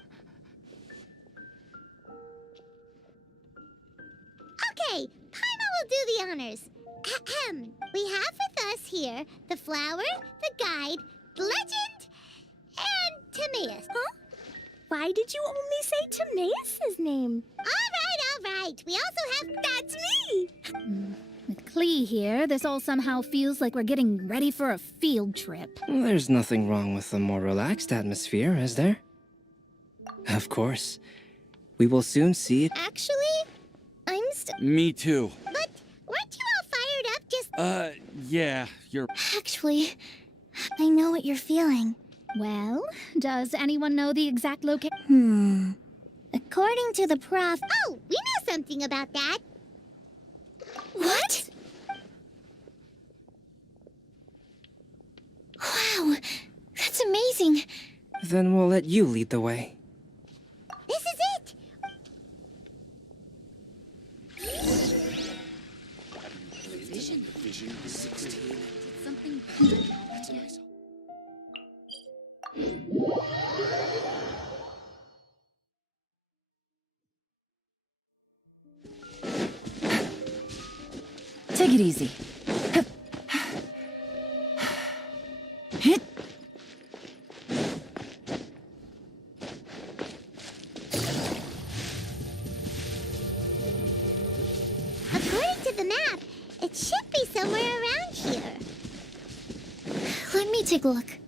Okay, Paimon will do the honors. Ahem. We have with us here the flower, the guide, the legend, and Timaeus. Huh? Why did you only say Timaeus' name? All right. We also have... That's me! With Klee here, this all somehow feels like we're getting ready for a field trip. There's nothing wrong with a more relaxed atmosphere, is there? Of course. We will soon see it. Actually, I'm still... Me too. But weren't you all fired up just... Yeah, you're... Actually, I know what you're feeling. Well, does anyone know the exact location? According to the prof... Oh, we know something about that. What? Wow, that's amazing. Then we'll let you lead the way. This is it. Vision 16. Something Take it easy. According to the map, it should be somewhere around here. Let me take a look.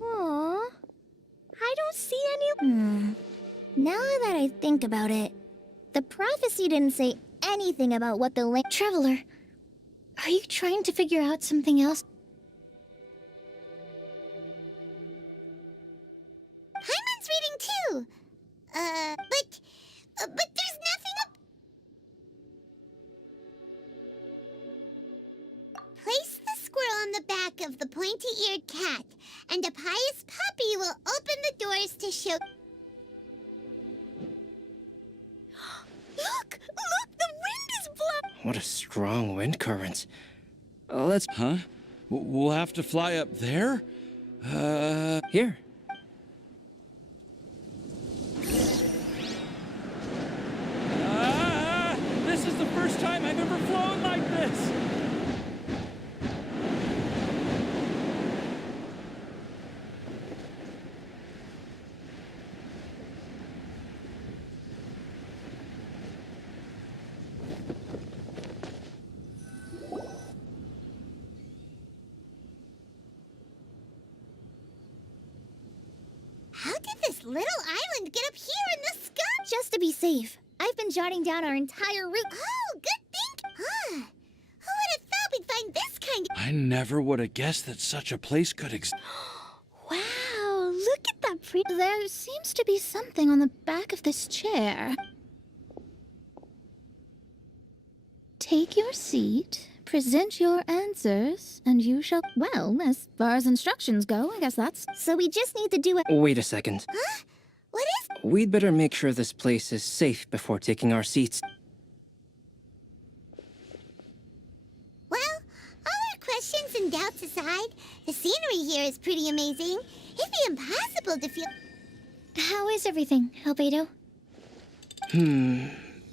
Aww. I don't see any... Now that I think about it, the prophecy didn't say anything about what the link... Traveler, are you trying to figure out something else? Paimon's reading too. But there's nothing up... Place the squirrel on the back of the pointy-eared cat, and a pious puppy will open the doors to show... Look! Look! The wind is blowing! What a strong wind current. Let's... Huh? We'll have to fly up there? Here. This is the first time I've ever flown like this! How did this little island get up here in the sky? Just to be safe, I've been jotting down our entire route. Oh, good think. Who would have thought we'd find this kind of... I never would have guessed that such a place could exist. Wow, look at that pretty... There seems to be something on the back of this chair. Take your seat, present your answers, and you shall... Well, as far as instructions go, I guess that's... So we just need to do it... Wait a second. Huh? What is... We'd better make sure this place is safe before taking our seats. Well, all our questions and doubts aside, the scenery here is pretty amazing. It'd be impossible to feel... How is everything, Albedo?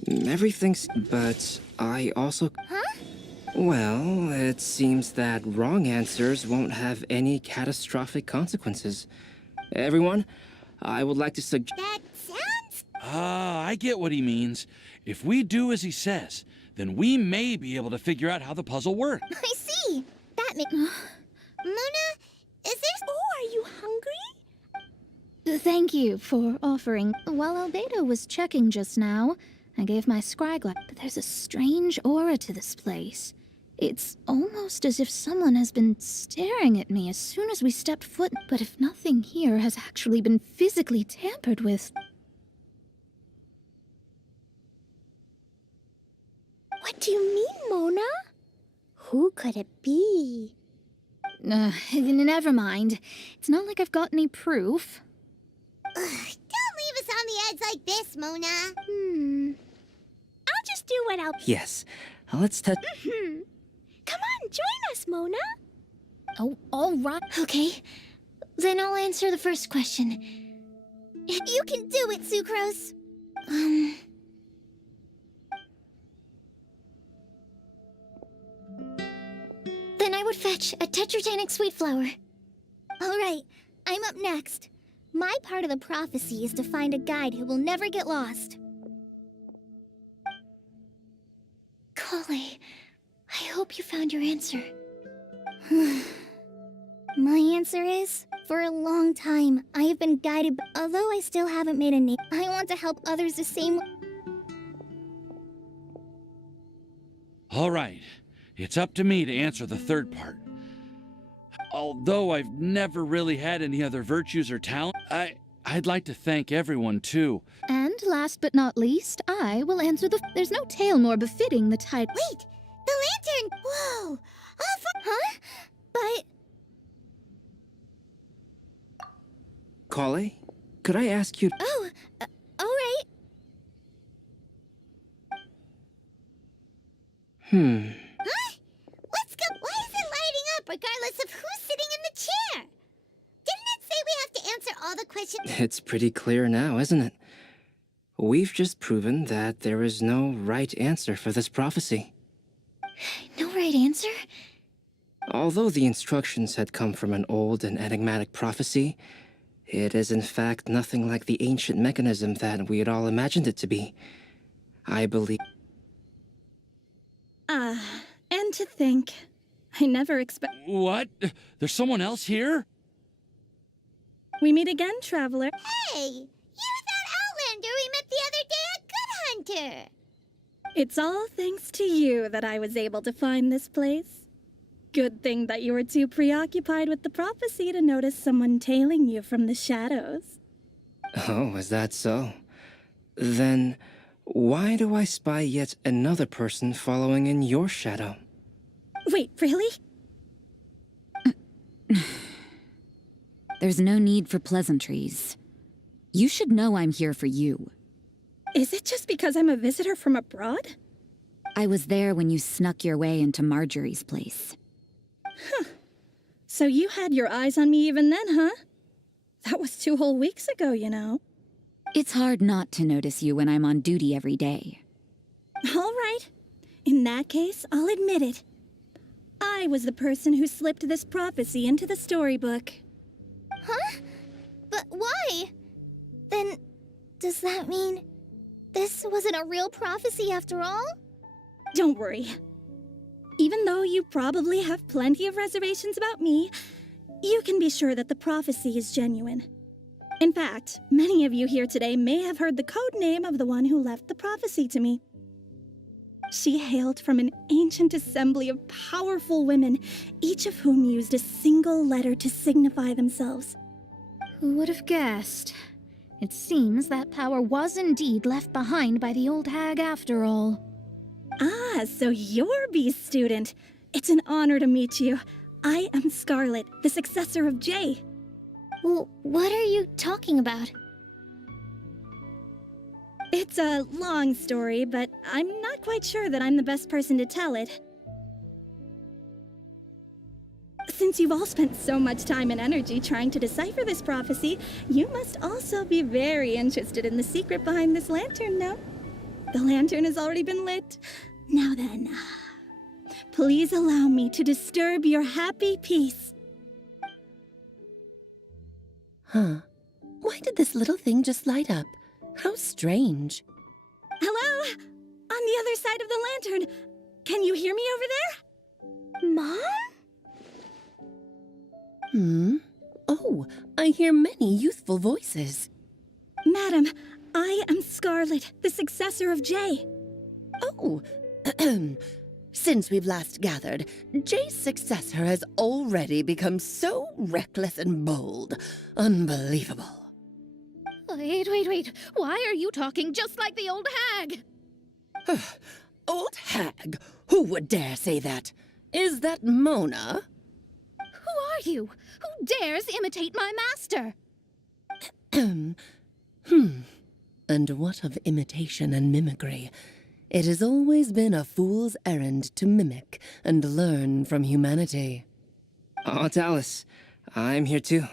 Everything's... But I also... Huh? Well, it seems that wrong answers won't have any catastrophic consequences. Everyone, I would like to suggest... That sounds... I get what he means. If we do as he says, then we may be able to figure out how the puzzle works. I see! That makes... Mona, is there... Oh, are you hungry? Thank you for offering. While Albedo was checking just now, I gave my scryglass, but there's a strange aura to this place. It's almost as if someone has been staring at me as soon as we stepped foot. But if nothing here has actually been physically tampered with... What do you mean, Mona? Who could it be? Never mind. It's not like I've got any proof. Don't leave us on the edge like this, Mona. I'll just do what I'll... Yes. Let's touch. Come on, join us, Mona. Oh, all right. Okay, then I'll answer the first question. You can do it, Sucrose. Then I would fetch a tetratanic sweet flower. All right, I'm up next. My part of the prophecy is to find a guide who will never get lost. Kale, I hope you found your answer. My answer is, for a long time, I have been guided, although I still haven't made a name. I want to help others the same way. All right, it's up to me to answer the third part. Although I've never really had any other virtues or talent, I'd like to thank everyone, too. And last but not least, I will answer the... There's no tale more befitting the type... Wait! The lantern! Whoa! Huh? But... Kale, could I ask you... Oh, all right. Huh? Let's go! Why is it lighting up regardless of who's sitting in the chair? Didn't it say we have to answer all the questions? It's pretty clear now, isn't it? We've just proven that there is no right answer for this prophecy. No right answer? Although the instructions had come from an old and enigmatic prophecy, it is in fact nothing like the ancient mechanism that we had all imagined it to be. I believe... And to think, I never expect... What? There's someone else here? We meet again, Traveler. Hey! You're that Outlander we met the other day at Good Hunter! It's all thanks to you that I was able to find this place. Good thing that you were too preoccupied with the prophecy to notice someone tailing you from the shadows. Oh, is that so? Then, why do I spy yet another person following in your shadow? Wait, really? There's no need for pleasantries. You should know I'm here for you. Is it just because I'm a visitor from abroad? I was there when you snuck your way into Marjorie's place. Huh. So you had your eyes on me even then, huh? That was 2 whole weeks ago, you know. It's hard not to notice you when I'm on duty every day. All right. In that case, I'll admit it. I was the person who slipped this prophecy into the storybook. Huh? But why? Then, does that mean this wasn't a real prophecy after all? Don't worry. Even though you probably have plenty of reservations about me, you can be sure that the prophecy is genuine. In fact, many of you here today may have heard the code name of the one who left the prophecy to me. She hailed from an ancient assembly of powerful women, each of whom used a single letter to signify themselves. Who would have guessed? It seems that power was indeed left behind by the old hag after all. Ah, so you're B's student. It's an honor to meet you. I am Scarlet, the successor of Jay. Well, what are you talking about? It's a long story, but I'm not quite sure that I'm the best person to tell it. Since you've all spent so much time and energy trying to decipher this prophecy, you must also be very interested in the secret behind this lantern, no? The lantern has already been lit. Now then, please allow me to disturb your happy peace. Huh. Why did this little thing just light up? How strange. Hello? On the other side of the lantern. Can you hear me over there? Mom? Oh, I hear many youthful voices. Madam, I am Scarlet, the successor of Jay. Oh, Since we've last gathered, Jay's successor has already become so reckless and bold. Unbelievable. Wait. Why are you talking just like the old hag? Old hag? Who would dare say that? Is that Mona? Who are you? Who dares imitate my master? And what of imitation and mimicry? It has always been a fool's errand to mimic and learn from humanity. Oh, it's Alice. I'm here too.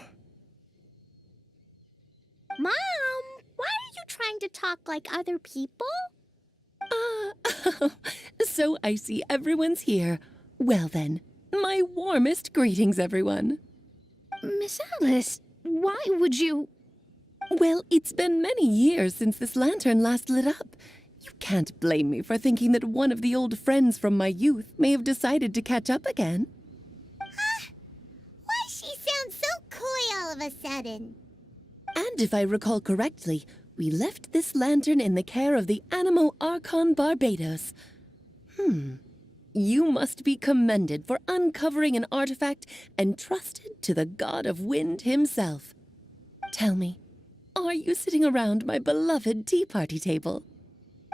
Mom, why are you trying to talk like other people? So I see everyone's here. Well then, my warmest greetings, everyone. Miss Alice, why would you... Well, it's been many years since this lantern last lit up. You can't blame me for thinking that one of the old friends from my youth may have decided to catch up again. Why she sounds so coy all of a sudden? And if I recall correctly, we left this lantern in the care of the Animo Archon Barbados. You must be commended for uncovering an artifact entrusted to the god of wind himself. Tell me, are you sitting around my beloved tea party table?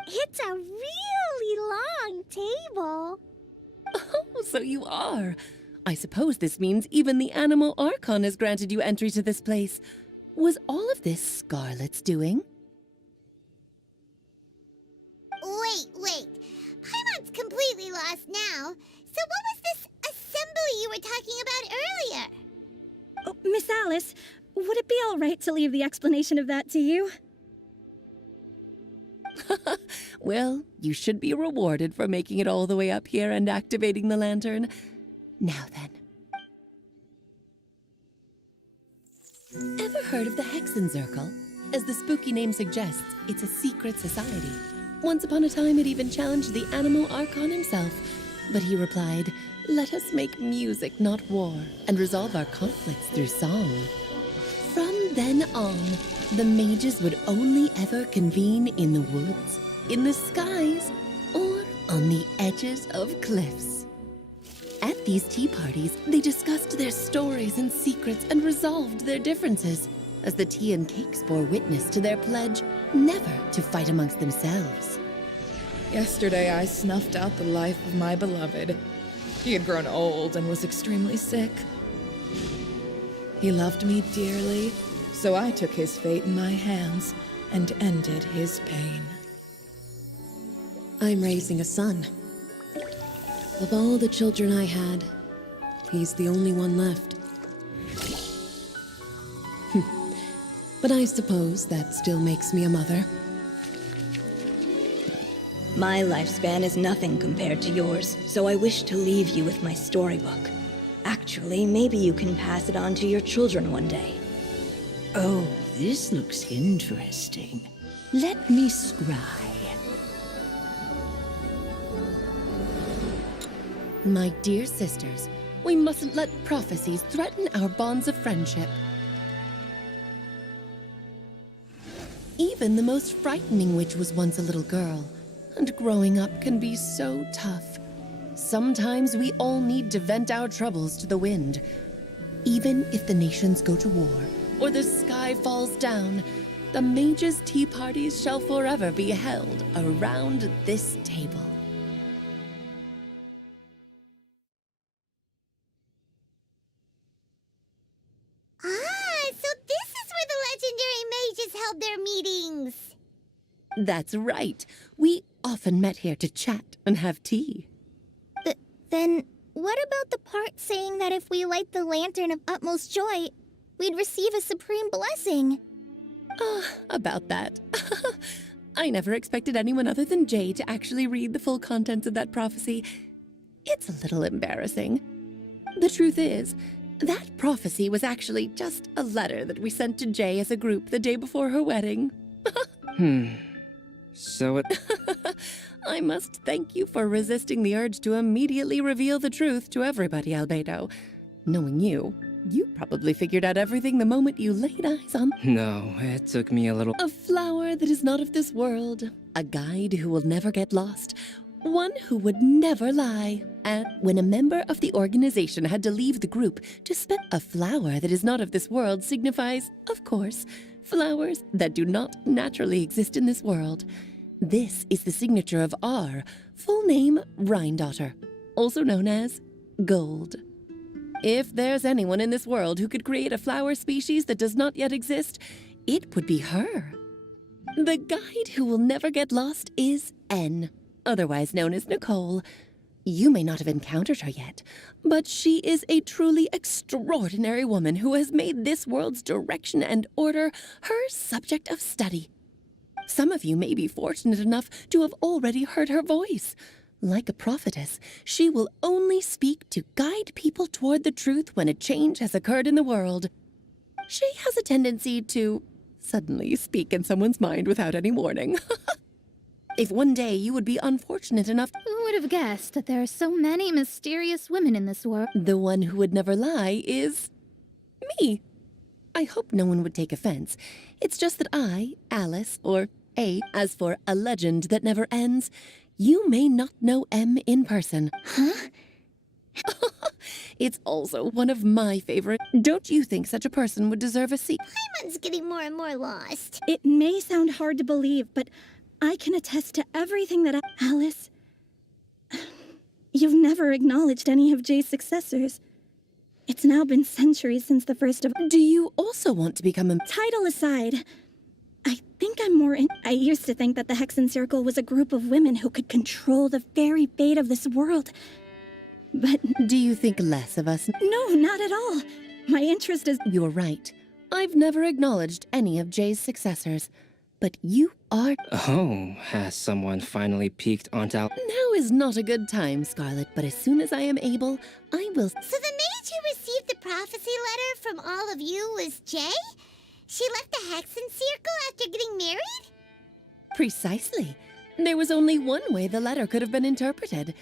It's a really long table. Oh, so you are. I suppose this means even the Animo Archon has granted you entry to this place. Was all of this Scarlet's doing? Wait. Paimon's completely lost now. So what was this assembly you were talking about earlier? Oh, Miss Alice, would it be all right to leave the explanation of that to you? Well, you should be rewarded for making it all the way up here and activating the lantern. Now then. Ever heard of the Hexenzirkel? As the spooky name suggests, it's a secret society. Once upon a time, it even challenged the Animo Archon himself. But he replied, "Let us make music, not war, and resolve our conflicts through song." From then on, the mages would only ever convene in the woods, in the skies, or on the edges of cliffs. At these tea parties, they discussed their stories and secrets and resolved their differences, as the tea and cakes bore witness to their pledge never to fight amongst themselves. Yesterday, I snuffed out the life of my beloved. He had grown old and was extremely sick. He loved me dearly, so I took his fate in my hands and ended his pain. I'm raising a son. Of all the children I had, he's the only one left. But I suppose that still makes me a mother. My lifespan is nothing compared to yours, so I wish to leave you with my storybook. Actually, maybe you can pass it on to your children one day. Oh, this looks interesting. Let me scry. My dear sisters, we mustn't let prophecies threaten our bonds of friendship. Even the most frightening witch was once a little girl, and growing up can be so tough. Sometimes we all need to vent our troubles to the wind. Even if the nations go to war, or the sky falls down, the mages' tea parties shall forever be held around this table. So this is where the legendary mages held their meetings. That's right. We often met here to chat and have tea. Then what about the part saying that if we light the lantern of utmost joy, we'd receive a supreme blessing? About that. I never expected anyone other than Jay to actually read the full contents of that prophecy. It's a little embarrassing. The truth is, that prophecy was actually just a letter that we sent to Jay as a group the day before her wedding. So it... I must thank you for resisting the urge to immediately reveal the truth to everybody, Albedo. Knowing you, you probably figured out everything the moment you laid eyes on... No, it took me a little... A flower that is not of this world, a guide who will never get lost, one who would never lie. And when a member of the organization had to leave the group to spend a flower that is not of this world signifies, of course, flowers that do not naturally exist in this world. This is the signature of our full name, Rhine-daughter, also known as Gold. If there's anyone in this world who could create a flower species that does not yet exist, it would be her. The guide who will never get lost is N, otherwise known as Nicole. You may not have encountered her yet, but she is a truly extraordinary woman who has made this world's direction and order her subject of study. Some of you may be fortunate enough to have already heard her voice. Like a prophetess, she will only speak to guide people toward the truth when a change has occurred in the world. She has a tendency to suddenly speak in someone's mind without any warning. If one day you would be unfortunate enough... Who would have guessed that there are so many mysterious women in this world? The one who would never lie is... me. I hope no one would take offense. It's just that I, Alice, or A, as for a legend that never ends, you may not know M in person. Huh? It's also one of my favorite. Don't you think such a person would deserve a seat? Paimon's getting more and more lost. It may sound hard to believe, but I can attest to everything that Alice, you've never acknowledged any of Jay's successors. It's now been centuries since the first of... Do you also want to become a... Title aside, I think I'm more in... I used to think that the Hexen Circle was a group of women who could control the very fate of this world. But... Do you think less of us? No, not at all. My interest is... You're right. I've never acknowledged any of Jay's successors. But you are... Oh, has someone finally peeked onto... Now is not a good time, Scarlet, but as soon as I am able, I will... So the maid who received the prophecy letter from all of you was Jay? She left the Hexen Circle after getting married? Precisely. There was only one way the letter could have been interpreted.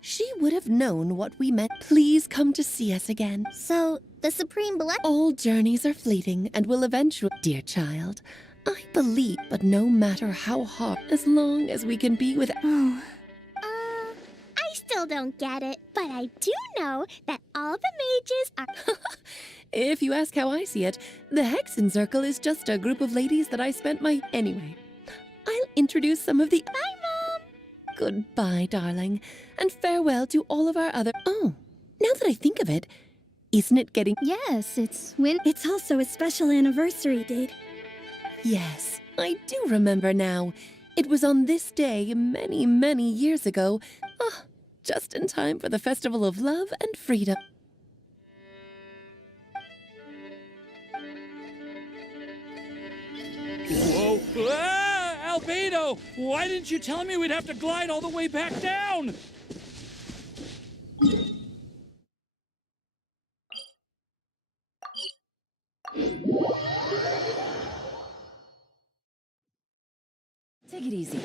She would have known what we meant. Please come to see us again. So, the Supreme Blessing... All journeys are fleeting and will eventually... Dear child, I believe, but no matter how hard, as long as we can be with... I still don't get it, but I do know that all the mages are... If you ask how I see it, the Hexen Circle is just a group of ladies that I spent my... Anyway, I'll introduce some of the... Bye, Mom! Goodbye, darling, and farewell to all of our other... Oh, now that I think of it, isn't it getting... Yes, it's when... It's also a special anniversary date. Yes, I do remember now. It was on this day many, many years ago. Ah, just in time for the Festival of Love and Freedom. Whoa! Ah, Albedo! Why didn't you tell me we'd have to glide all the way back down? Take it easy.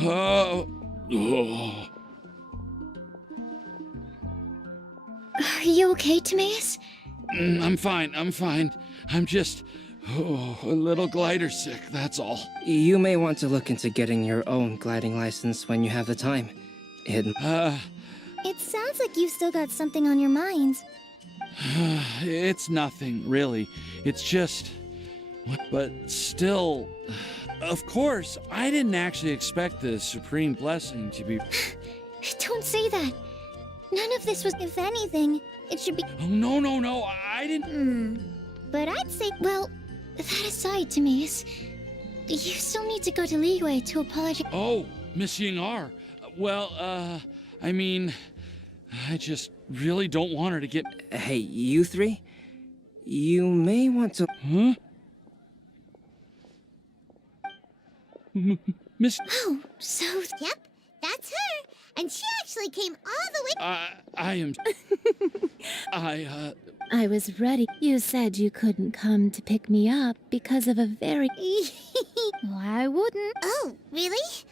Oh. Are you okay, Timaeus? I'm fine, I'm fine. I'm just... a little glider sick, that's all. You may want to look into getting your own gliding license when you have the time. It sounds like you've still got something on your mind. It's nothing, really. It's just... But still... Of course, I didn't actually expect the Supreme Blessing to be... Don't say that. None of this was... If anything, it should be... Oh, no, I didn't... But I'd say... Well, that aside, Timaeus, you still need to go to Leeway to apologize... Oh, Miss Ying-ar. Well, I mean... I just really don't want her to get... Hey, you three? You may want to... Huh? Miss... Oh, so... Yep, that's her. And she actually came all the way... I am... I was ready. You said you couldn't come to pick me up because of a very... Why wouldn't? Oh, really?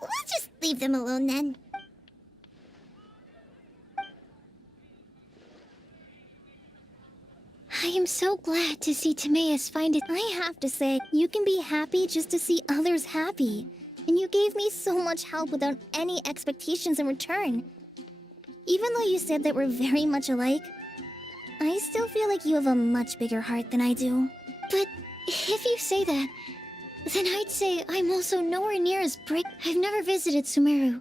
We'll just leave them alone then. I am so glad to see Timaeus find it. I have to say, you can be happy just to see others happy. And you gave me so much help without any expectations in return. Even though you said that we're very much alike, I still feel like you have a much bigger heart than I do. But if you say that, then I'd say I'm also nowhere near as brave. I've never visited Sumeru,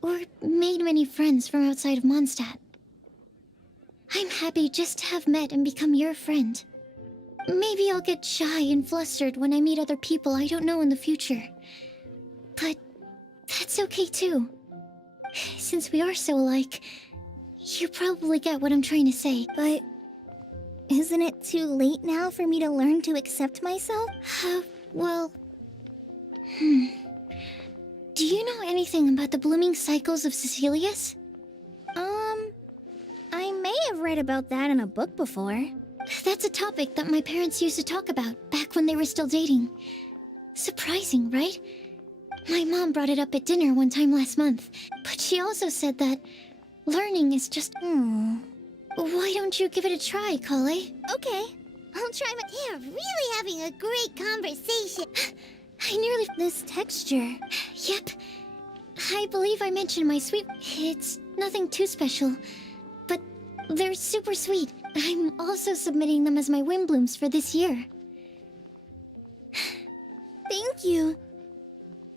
or made many friends from outside of Mondstadt. I'm happy just to have met and become your friend. Maybe I'll get shy and flustered when I meet other people I don't know in the future. But that's okay too. Since we are so alike, you probably get what I'm trying to say. But isn't it too late now for me to learn to accept myself? Well... Do you know anything about the blooming cycles of Cecilius? I may have read about that in a book before. That's a topic that my parents used to talk about back when they were still dating. Surprising, right? My mom brought it up at dinner one time last month, but she also said that learning is just... Why don't you give it a try, Kale? Okay, I'll try my... They're really having a great conversation. I nearly... This texture... Yep. I believe I mentioned my sweet... It's nothing too special, but they're super sweet. I'm also submitting them as my wind blooms for this year. Thank you.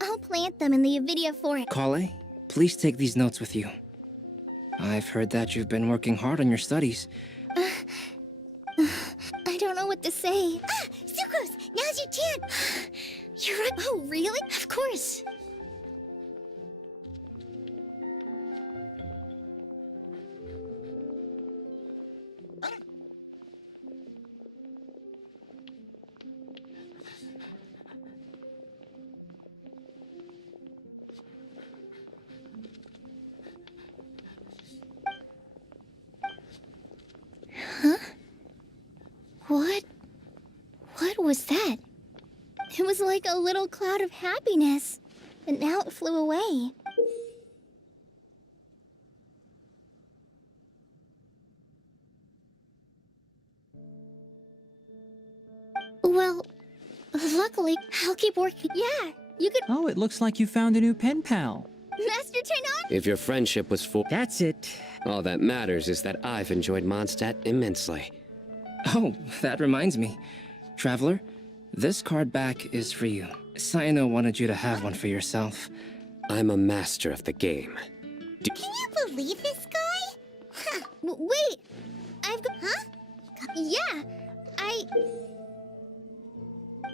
I'll plant them in the Avidia forest. Kale, please take these notes with you. I've heard that you've been working hard on your studies. I don't know what to say. Sucrose, now's your chance. You're right. Oh, really? Of course. Huh? What was that? It was like a little cloud of happiness, and now it flew away. Well, luckily, I'll keep working. Yeah, you could... Oh, it looks like you found a new pen pal. Master Tainar? If your friendship was for... That's it. All that matters is that I've enjoyed Mondstadt immensely. Oh, that reminds me. Traveler, this card back is for you. Saino wanted you to have one for yourself. I'm a master of the game. Can you believe this guy? Huh. Wait! I've got... Huh? Yeah!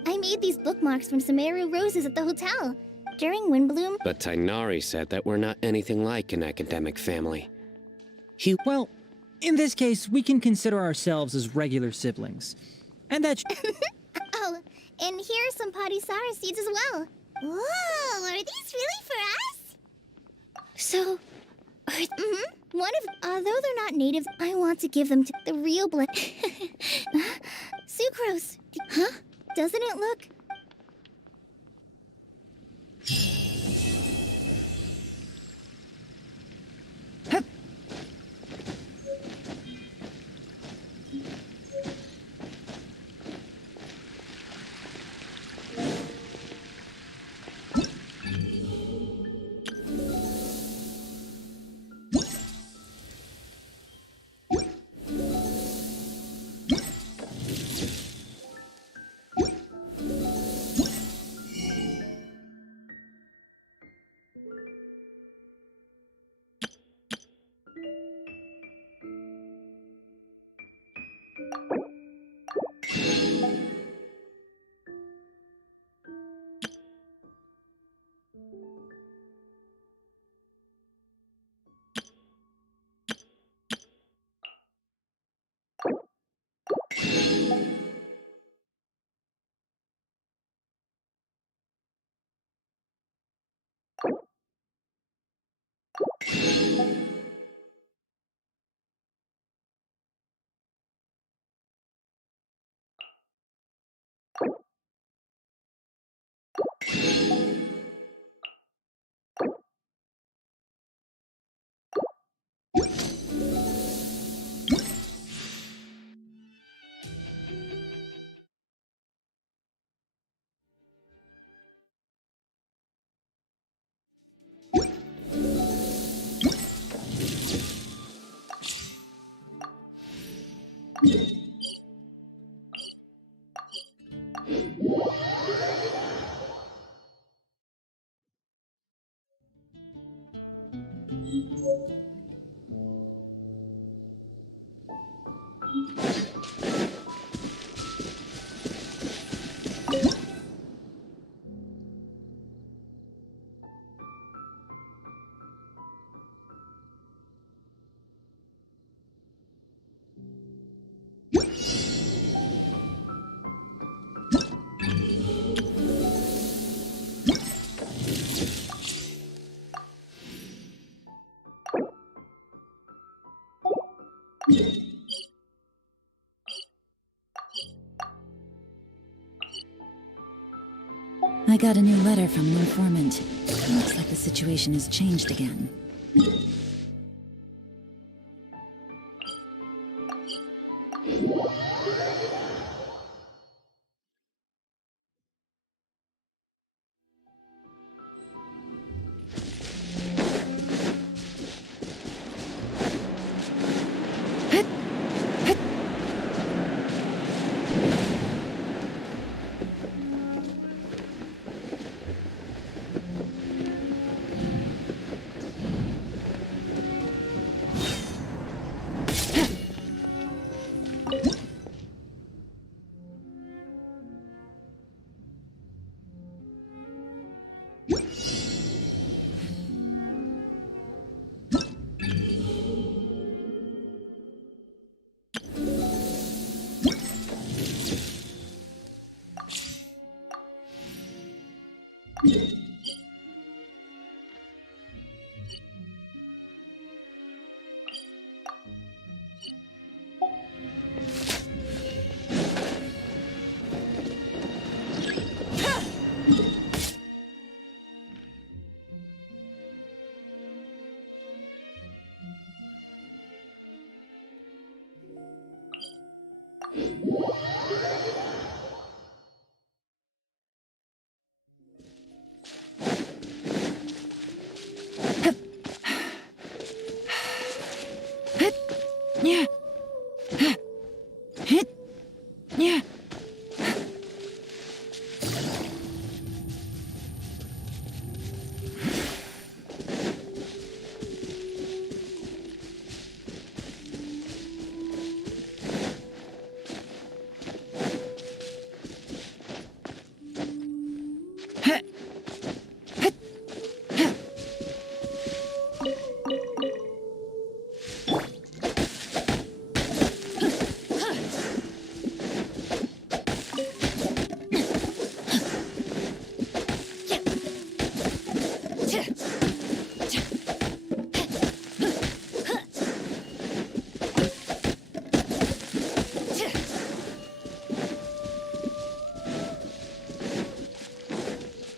I made these bookmarks from Sumeru roses at the hotel during Windbloom. But Tainari said that we're not anything like an academic family. Well, in this case, we can consider ourselves as regular siblings. And that's... Oh, and here are some Padisara seeds as well. Whoa, are these really for us? So... One of... Although they're not native, I want to give them to the real blood. Sucrose! Huh? Doesn't it look... I got a new letter from an informant. Looks like the situation has changed again.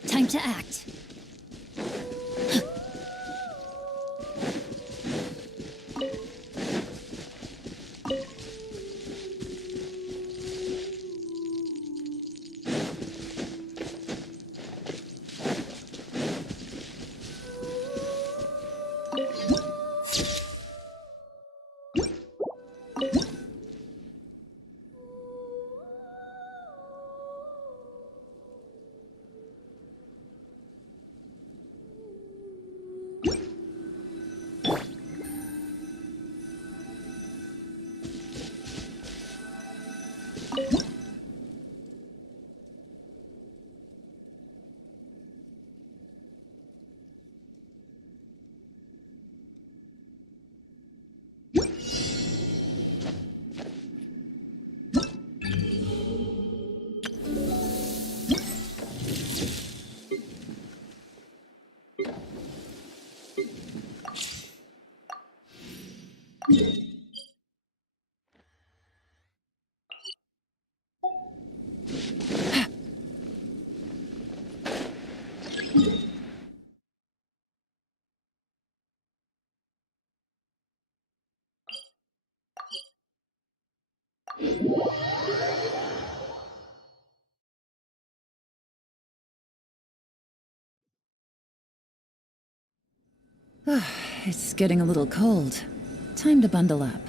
Time to act. It's getting a little cold. Time to bundle up.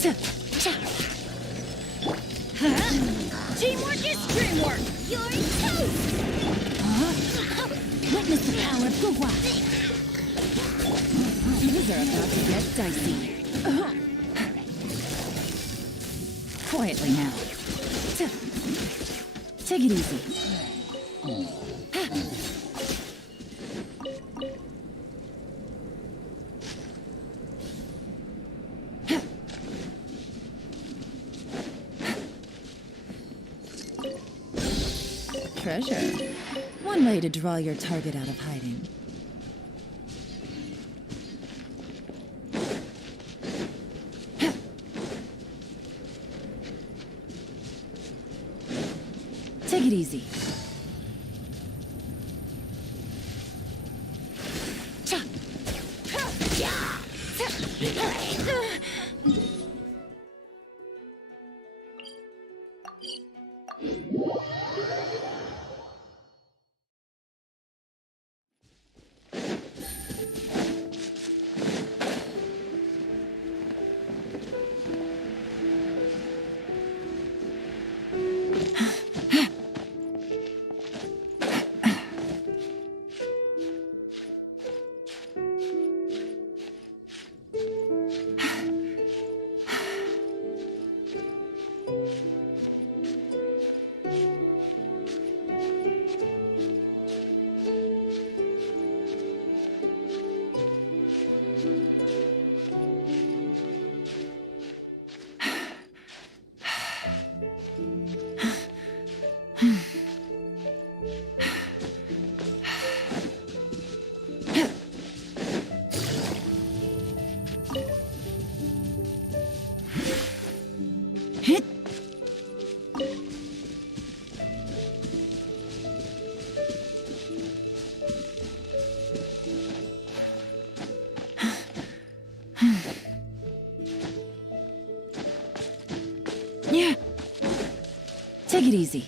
Teamwork is dreamwork! You're toast! Witness the power of Guhua! Things are about to get dicey. Quietly now. Take it easy. Treasure. One way to draw your target out of hiding. Take it easy. Yeah. Take it easy.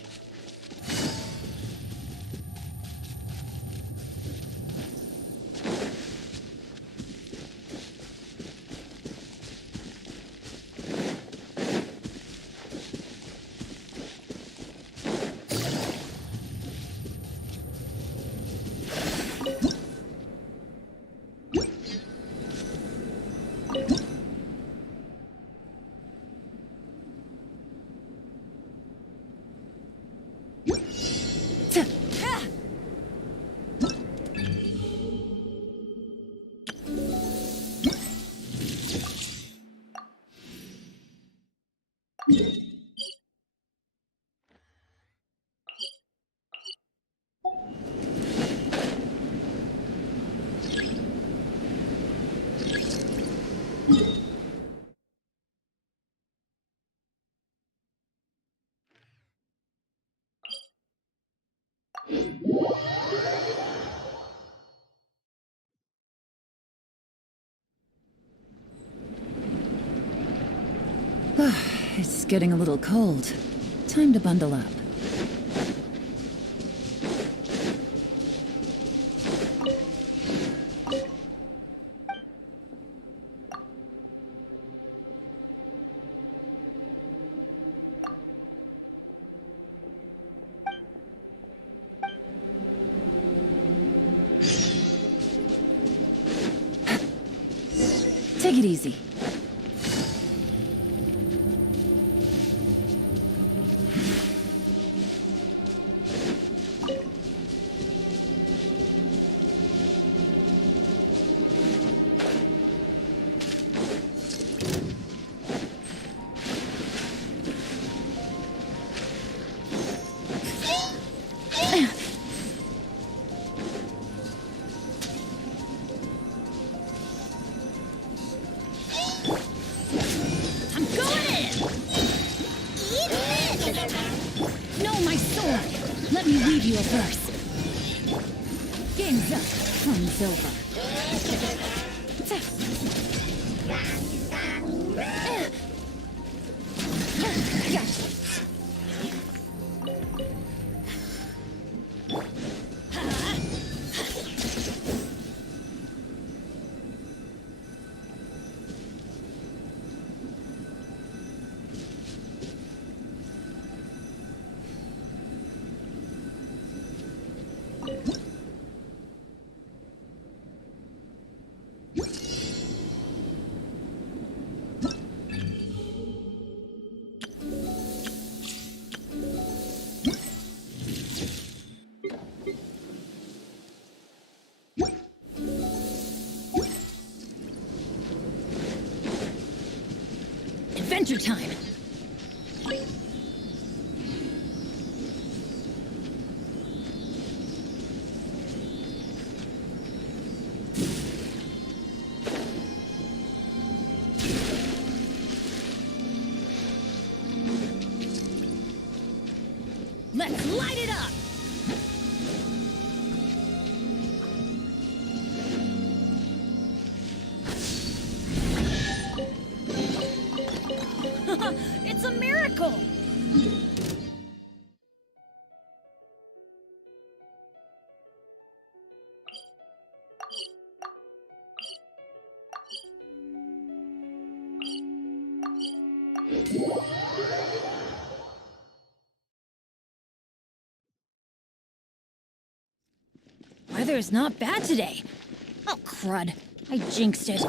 It's getting a little cold. Time to bundle up. Take it easy. Let me read you a verse. Game's up. Fun's over. adventure time! Let's light it up! It's a miracle! Weather is not bad today. Oh, crud. I jinxed it.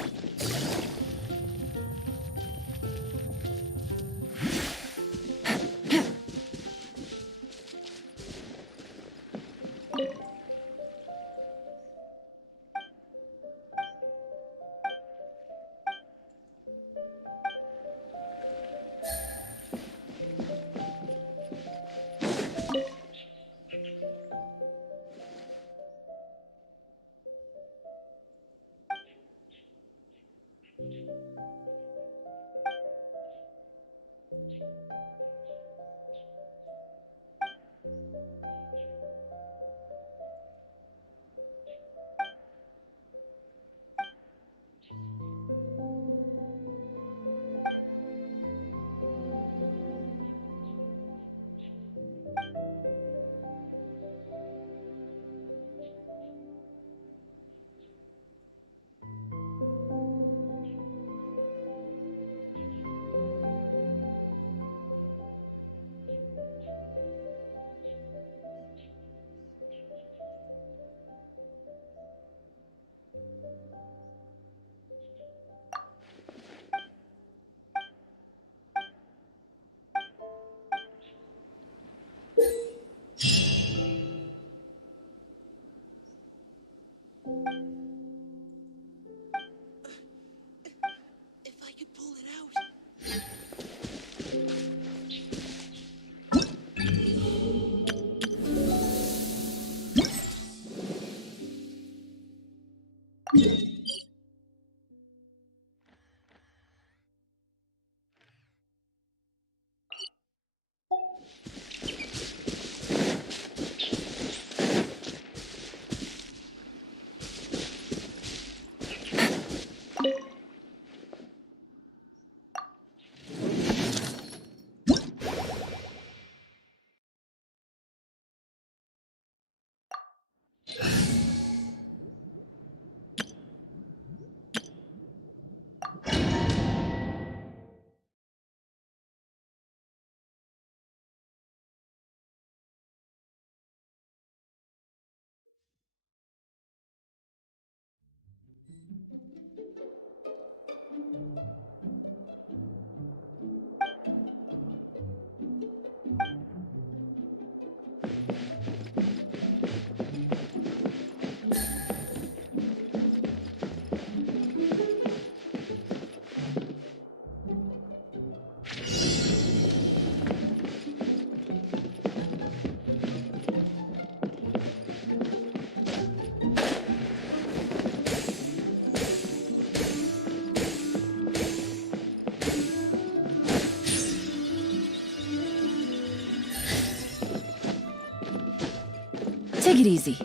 Take it easy.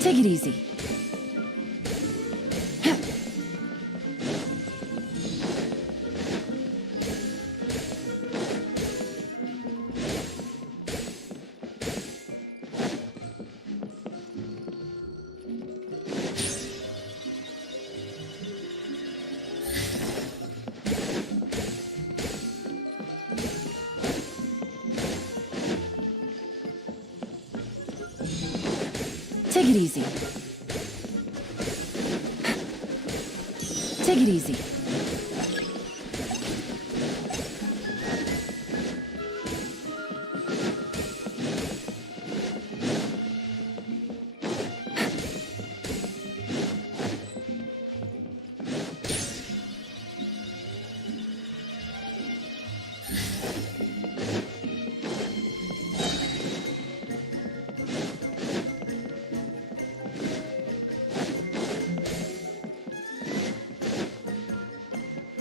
Take it easy. Take it easy. Take it easy.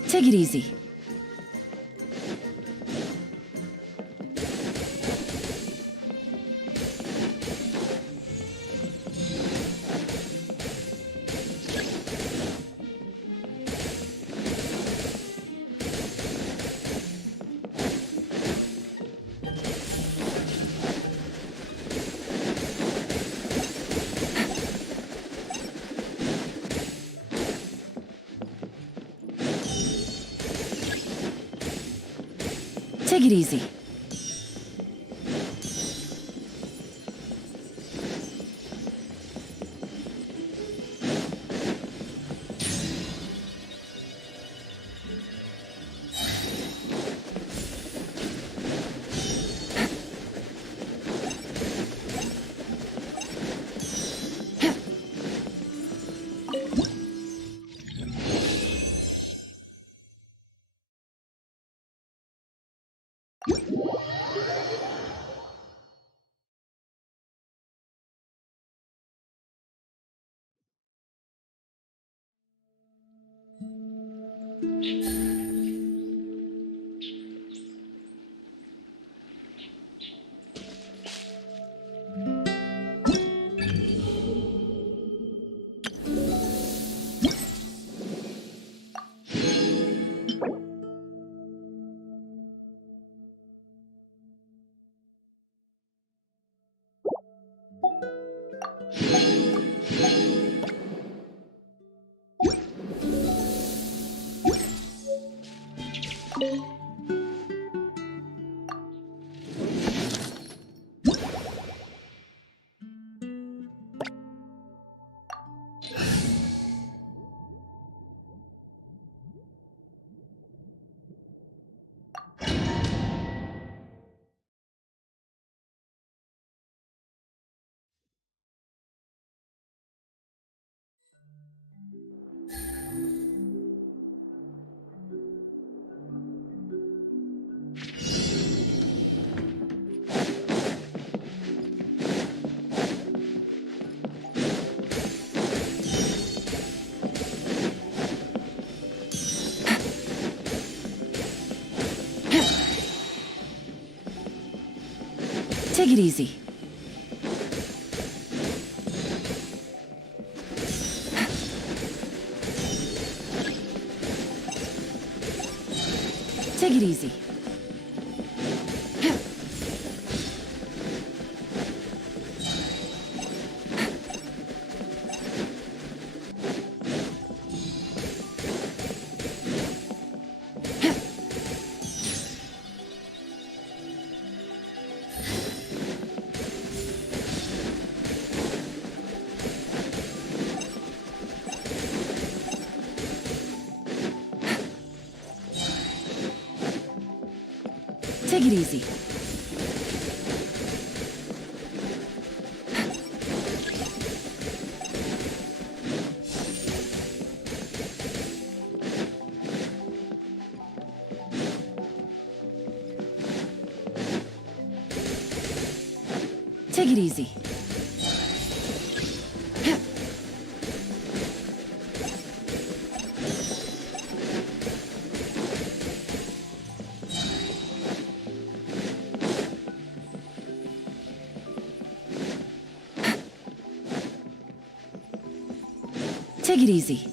Take it easy. Take it easy. Take it easy. Take it easy. Take it easy. Take it easy. Take it easy.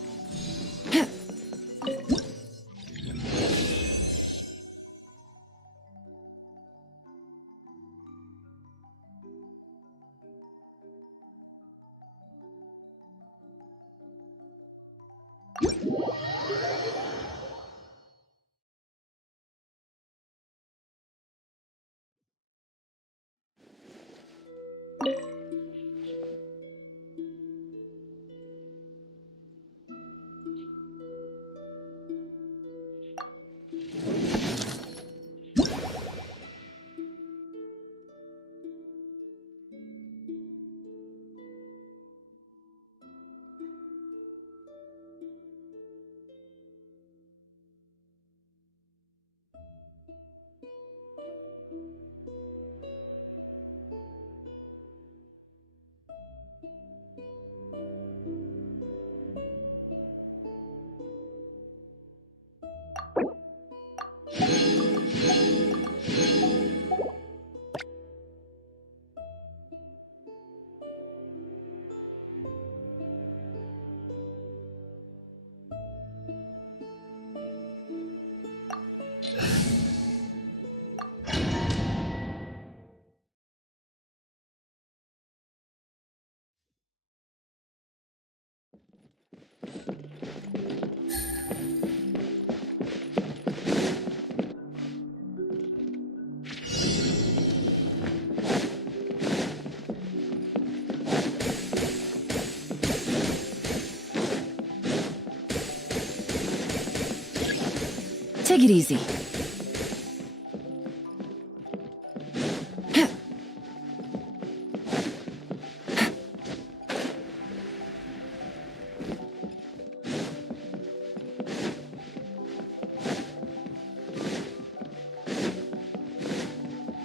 Take it easy.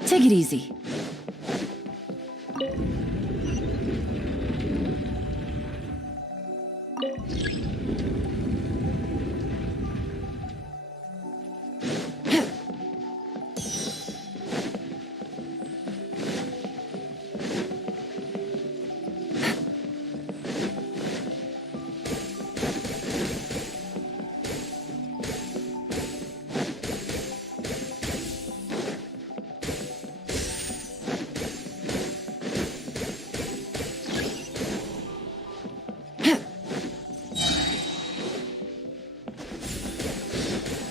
Take it easy.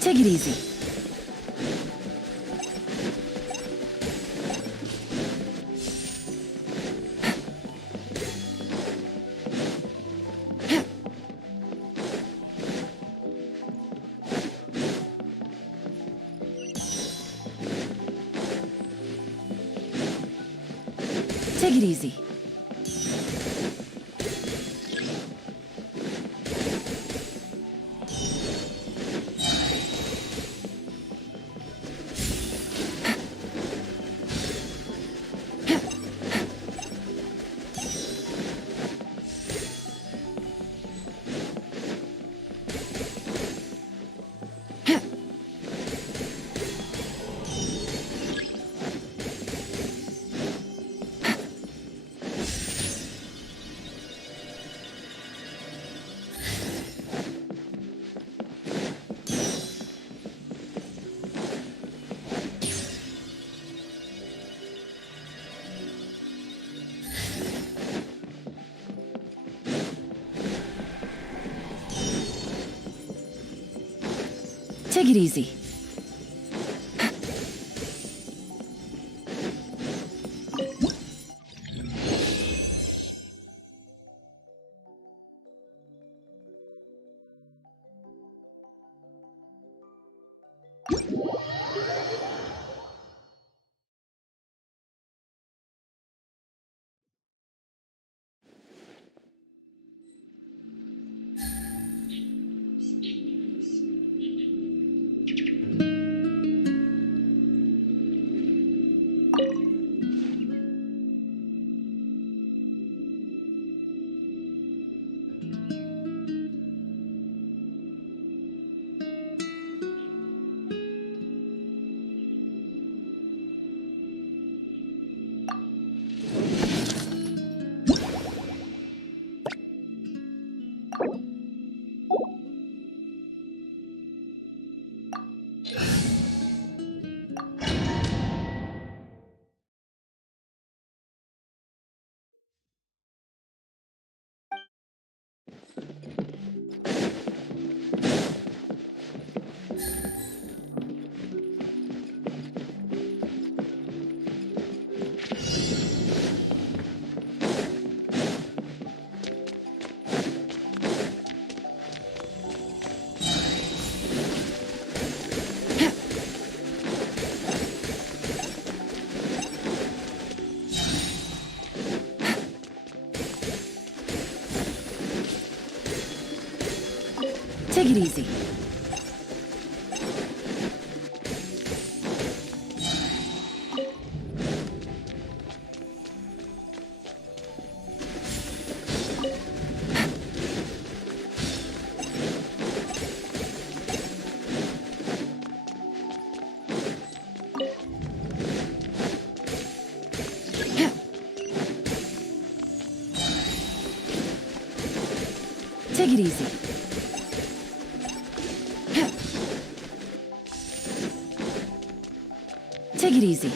Take it easy. Take it easy. Take it easy. Take it easy. Take it easy. Take it easy.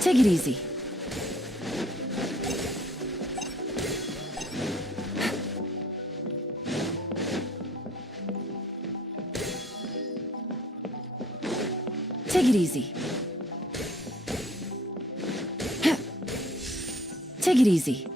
Take it easy. Take it easy. Take it easy.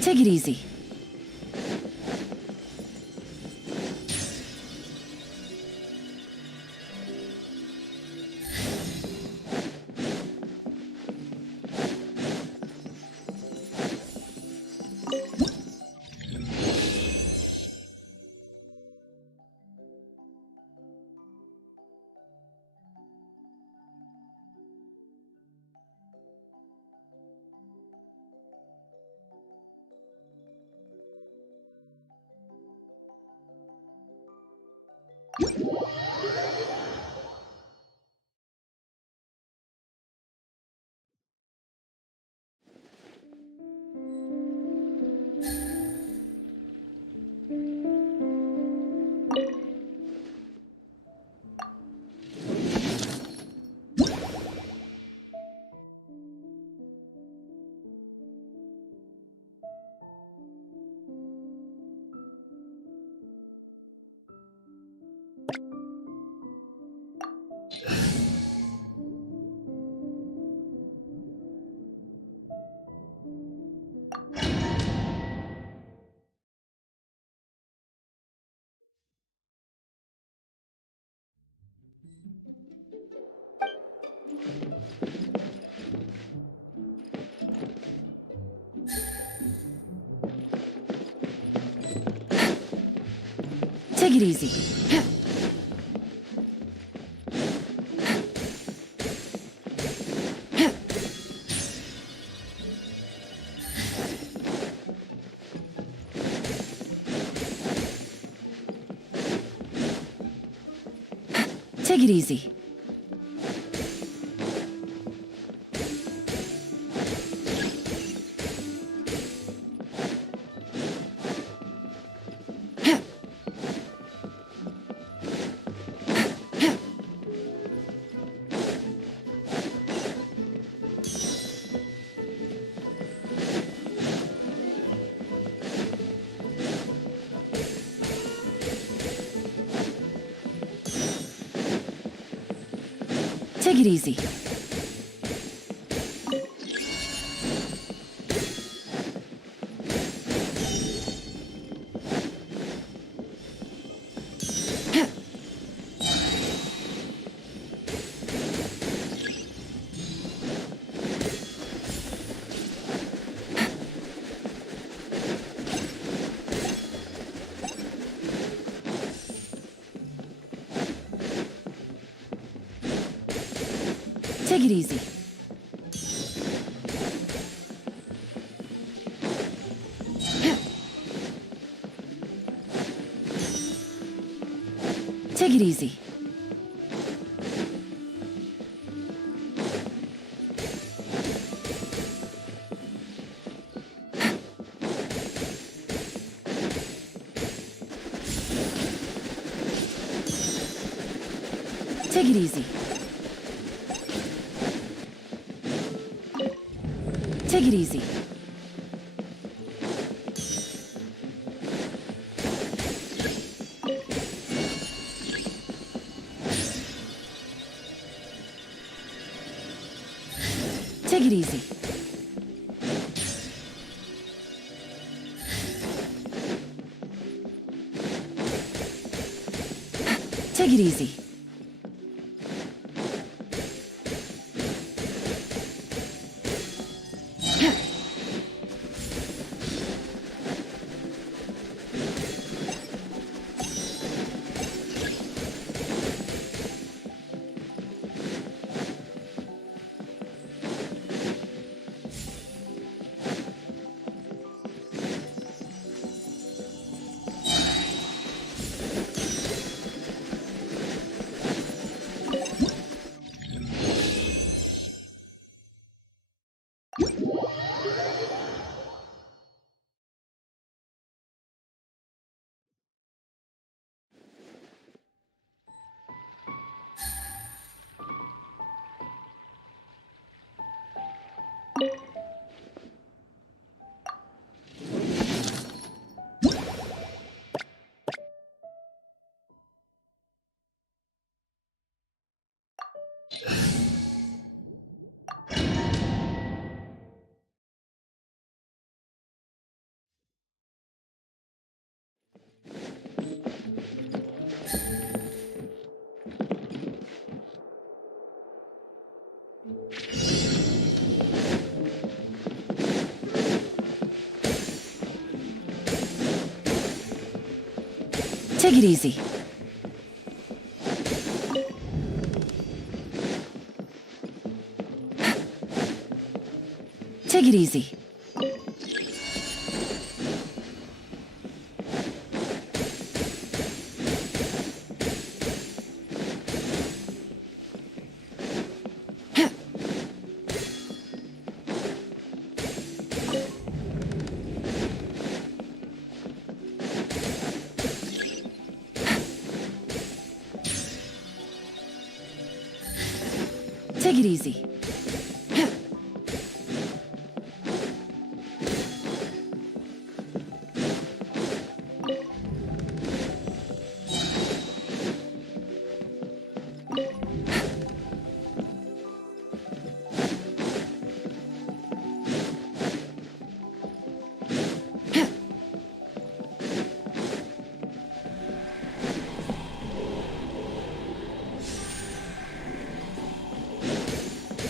Take it easy. Take it easy. Take it easy. Take it easy. Take it easy. Take it easy. Take it easy. Take it easy. Take it easy. Take it easy. Take it easy. Take it easy. Take it easy.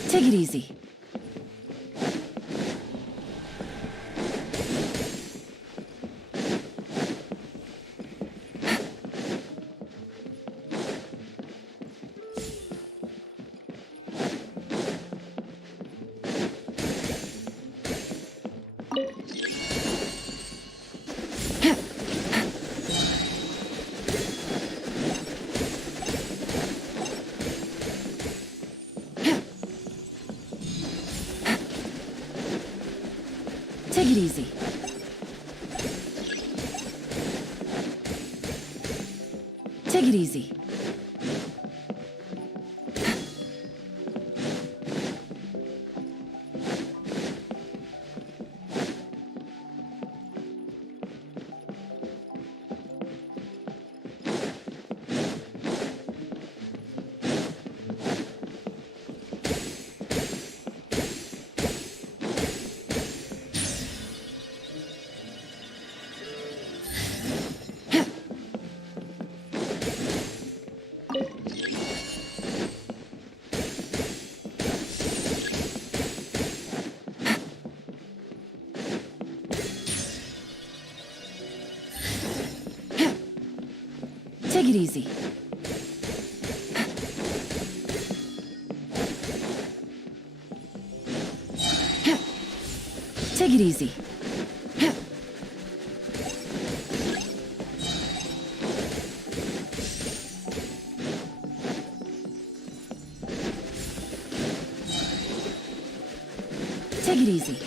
Take it easy. Take it easy. Take it easy. Take it easy. Take it easy. Take it easy.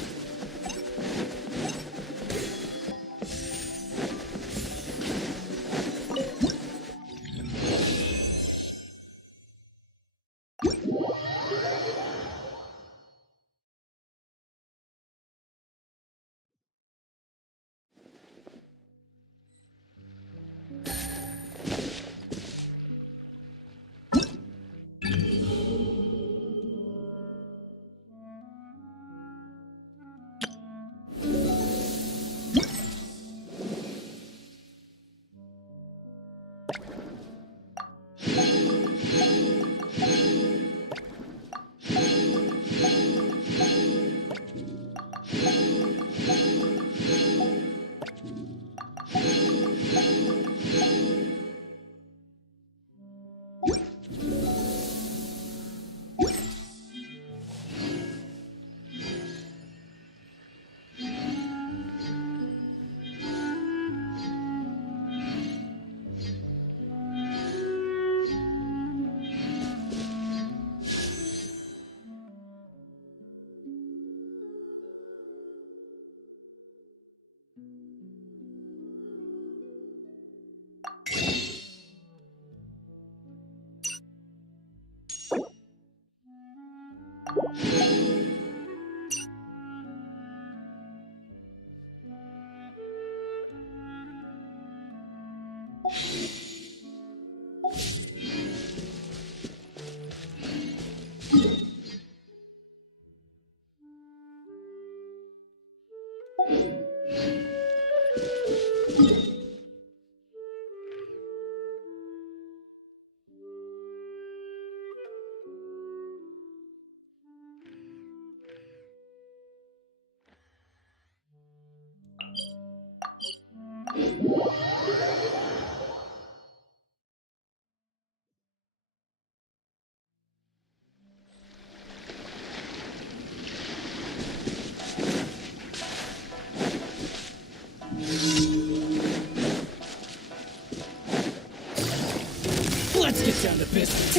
Let's get down to business.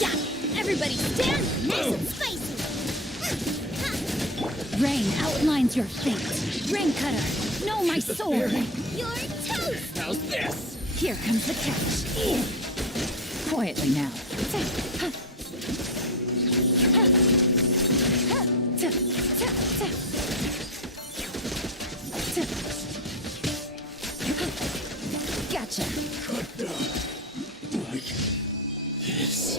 Yeah, everybody stand nice and spicy. Rain outlines your fate. Rain Cutter, know my sword. You're toast! How's this? Here comes the catch. Quietly now. Gotcha. Cut down. Like this.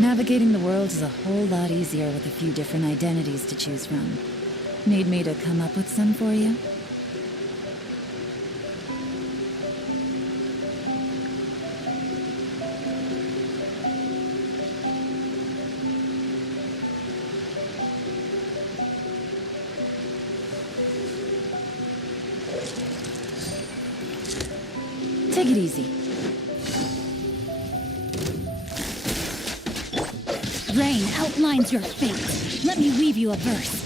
Navigating the world is a whole lot easier with a few different identities to choose from. Need me to come up with some for you? Take it easy. Rain outlines your fate. Let me weave you a verse.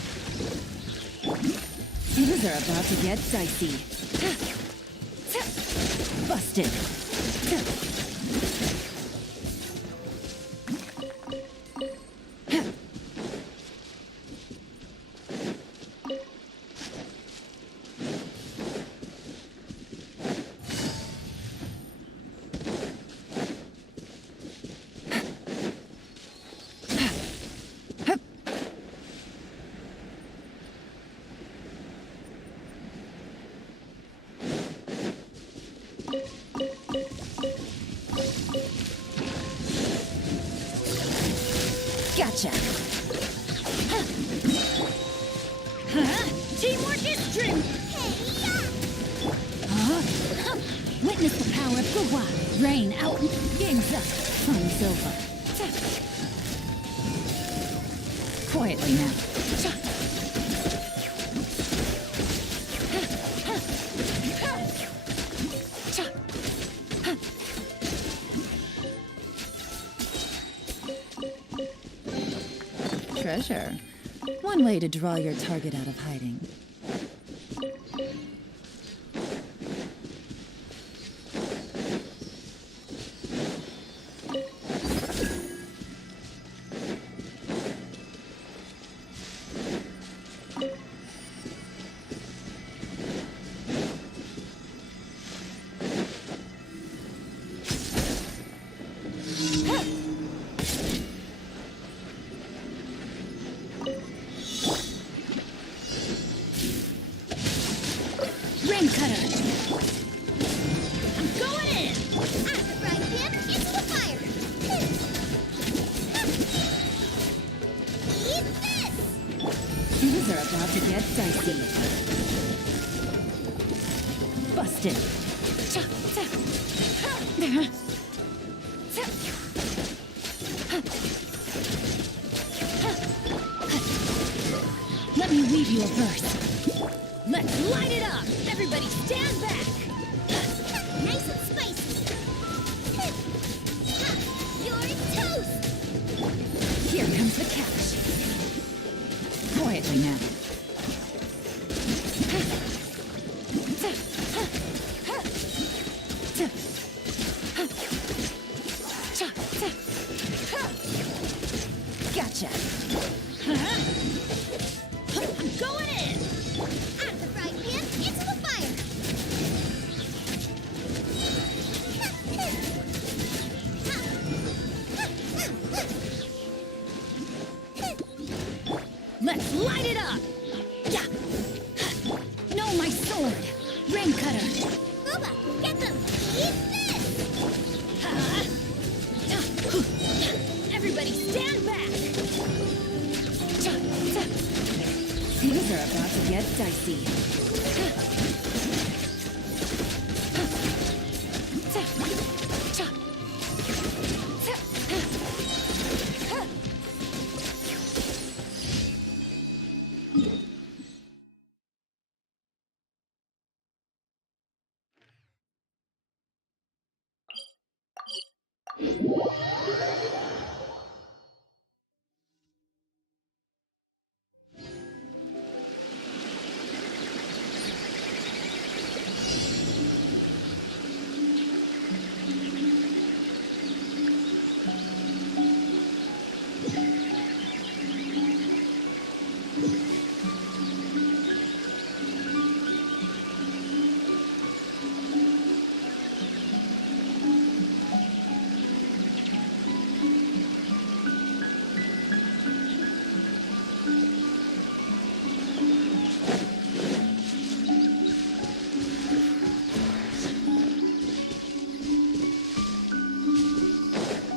Things are about to get dicey. Busted. Gotcha. Teamwork is dream. Witness the power of Gua. Rain out. Game's up. Fun's over. Quietly now. Treasure. One way to draw your target out of hiding. Rain Cutter! I'm going in! Out of the frying pan, into the fire! Eat this! Things are about to get dicey. Busted. Let me weave you a verse. Let's light it up! Everybody stand back! Nice and spicy! You're toast! Here comes the catch. Quietly now. Gotcha. I'm going in! Out of the frying pan, into the fire! Let's light it up! Yeah! No, my sword! Rain Cutter! Booba, get them! Eat about to get dicey.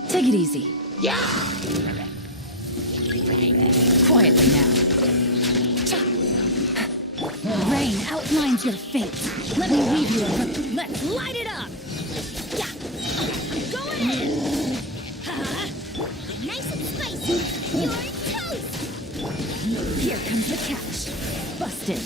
Take it easy. Yeah! Quietly now. Rain outlines your fate. Let me weave you a hook. Let's light it up! Yeah. Go ahead. Nice and spicy. You're toast. Here comes the catch. Busted.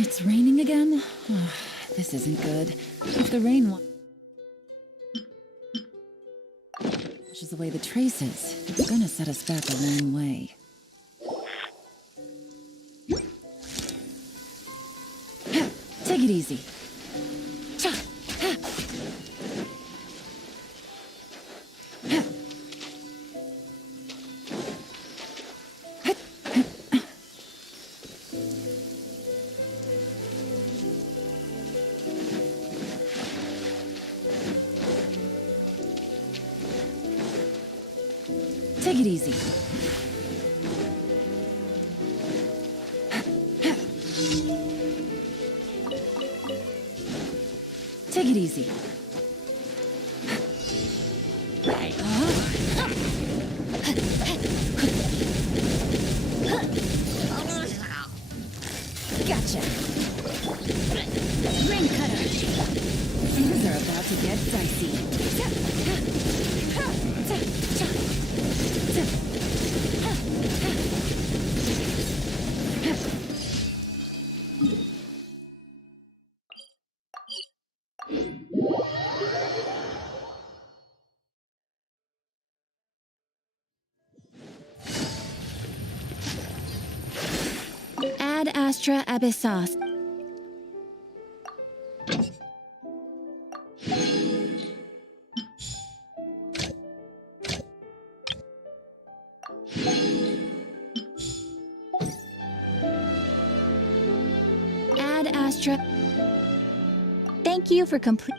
It's raining again? This isn't good. If the rain washes away the traces, it's gonna set us back a long way. Take it easy. Take it easy. Take it easy. Gotcha. Ring cutter. Things are about to get dicey. Ad Astra Abyssos. Ad Astra. Thank you for complete.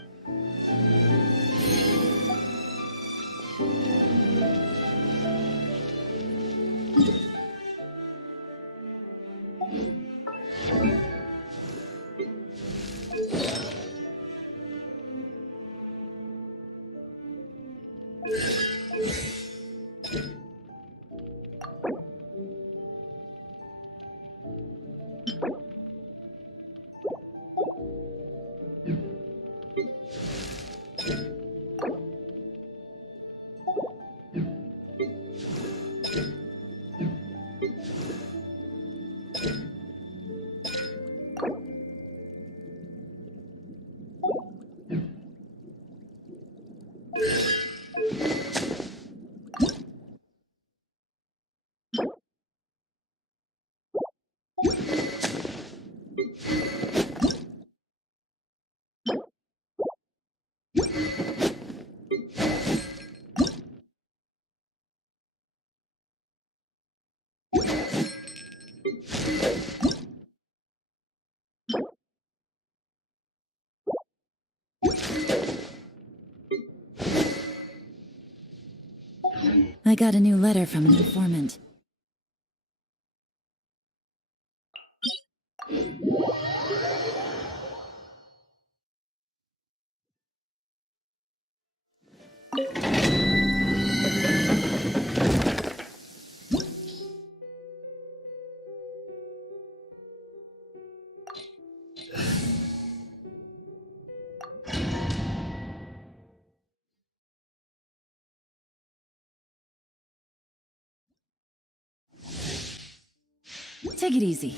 I got a new letter from an informant. Take it easy.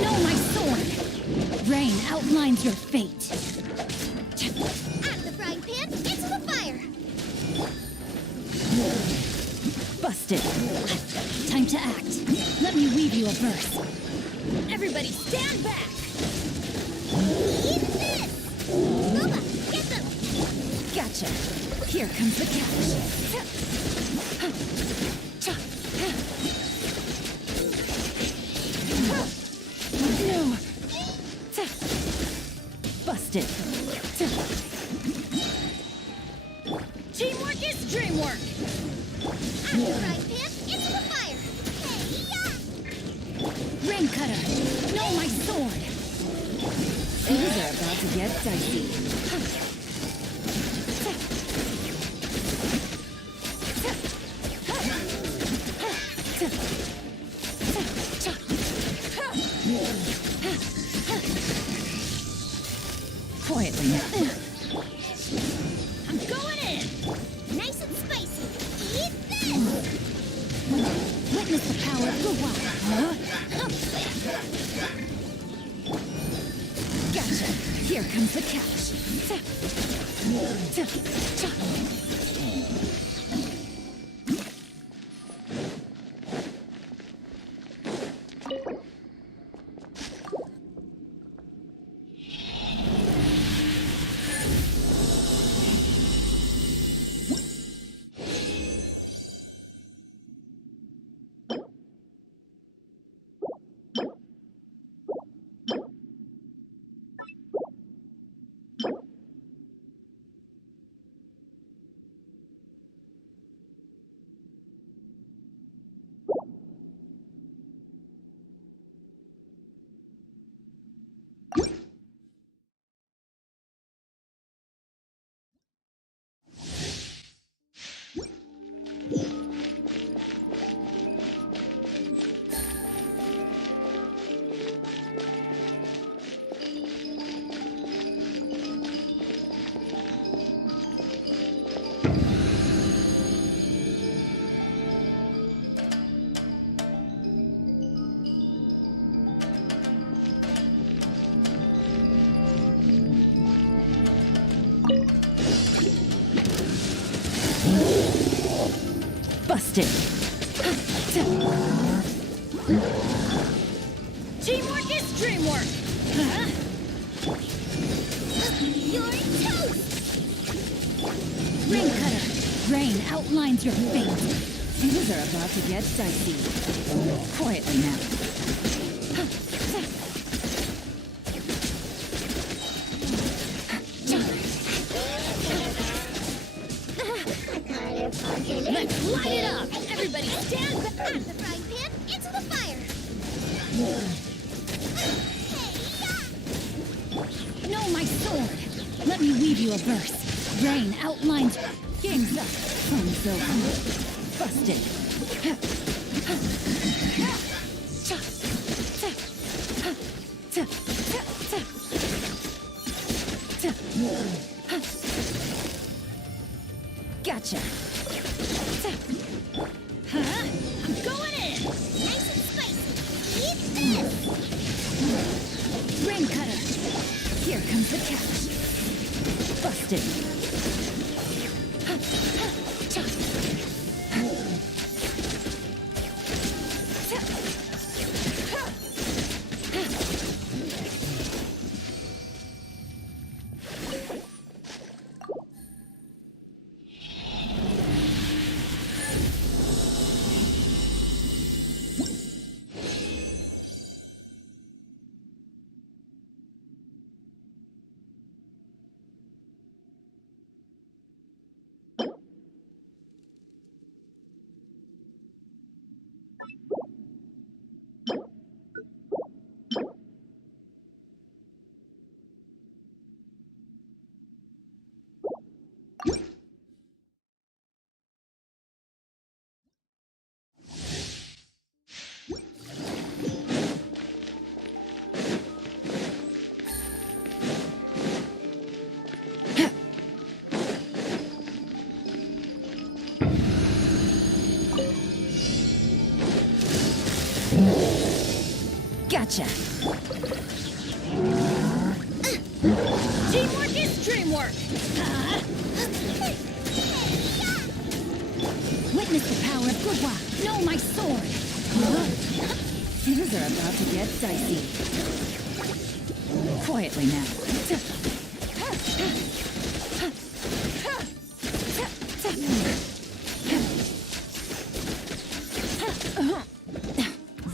No, my sword! Rain outlines your fate. Out of the frying pan, into the fire! Busted. Time to act. Let me weave you a verse. Everybody stand back! Eat this! Boba, get them! Gotcha. Here comes the catch. No. Busted. Teamwork is dreamwork. Out of the frying pan, into the fire! Hey-ya! Rain cutter. No, my sword. Things are about to get dicey. Quietly now. I'm going in. Nice and spicy! Eat this! Witness the power of Guwa. Gotcha. Here comes the catch. Busted. Teamwork is dreamwork. You're toast! Rain cutter. Rain outlines your fate. Things are about to get dicey. Quietly now. Let's light it up! Everybody stand back! Out of the frying pan, into the fire! Hey-ya! No, my sword! Let me weave you a verse. Rain outlines... Game's up. Phone's over. Busted. Gotcha. Huh? I'm going in! Nice and spicy! Eat this! Rain cutter. Here comes the catch. Busted. Gotcha. Teamwork is dreamwork! Witness the power of Gugwa. Know my sword. Things are about to get dicey. Quietly now.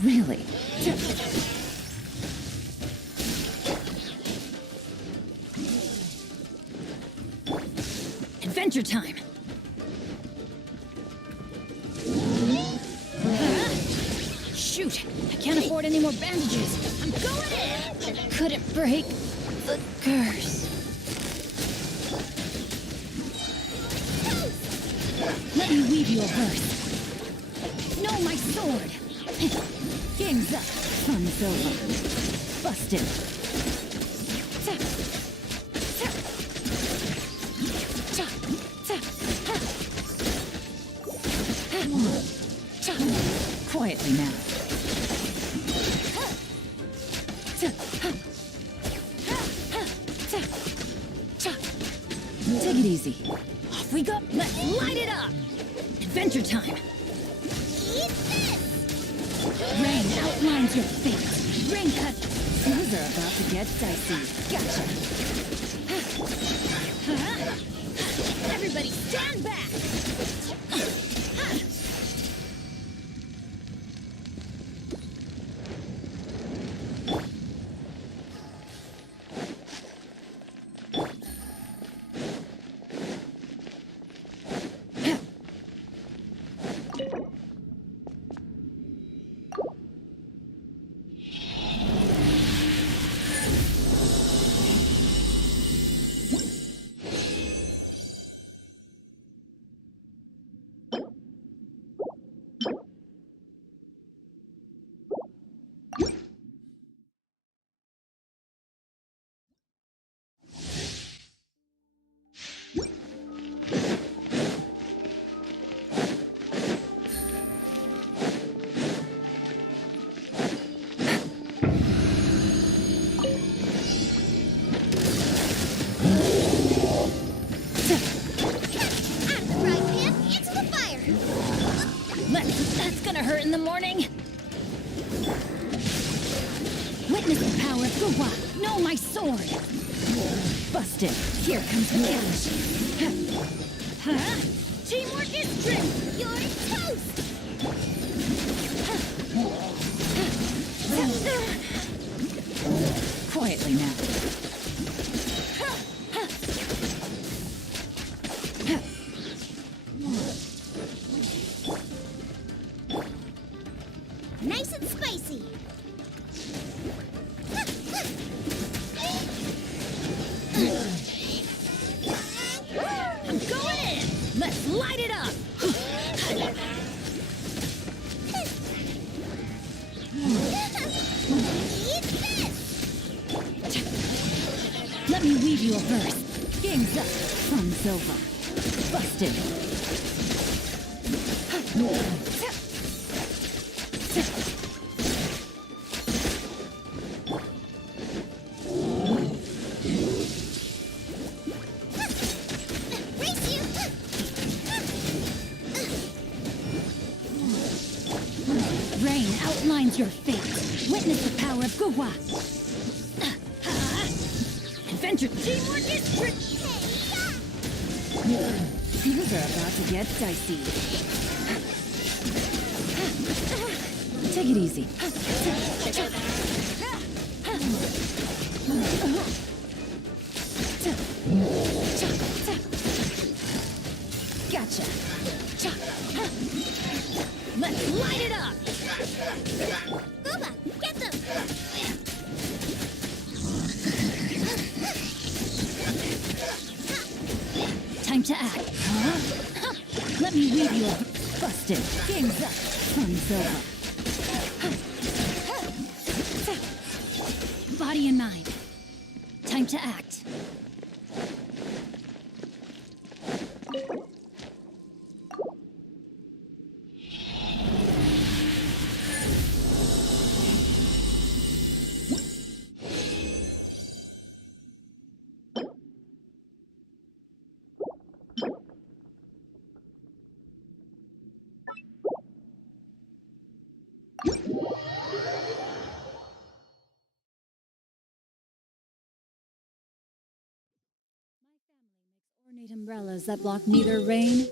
Really? Adventure time! Shoot! I can't afford any more bandages! I'm going in! I couldn't break the curse. Let me weave you a verse. Know my sword! Game's up. Fun's over. Busted. Quietly now. Take it easy. Off we go. Let's light it up. Adventure time. Rain outlines your fate. Rain cut. Things are about to get dicey. Gotcha. Everybody stand back! That's gonna hurt in the morning. Witness the power of Gugwa. Know my sword. Busted. Here comes the catch. Huh? Teamwork is dream! You're toast! Quietly now. Nice and spicy. I'm going in! Let's light it up! Let me weave you a verse. Game's up. Fun's over. Busted. Rain outlines your fate. Witness the power of Gugwa. Adventure teamwork is tricky. Things are about to get dicey. Take it easy. Gotcha. Let's light it up! Booba, get them! Time to act. Huh? Let me weave you a... Busted. Game's up. Fun's over. Body and mind. Time to act. Ornate umbrellas that block neither rain.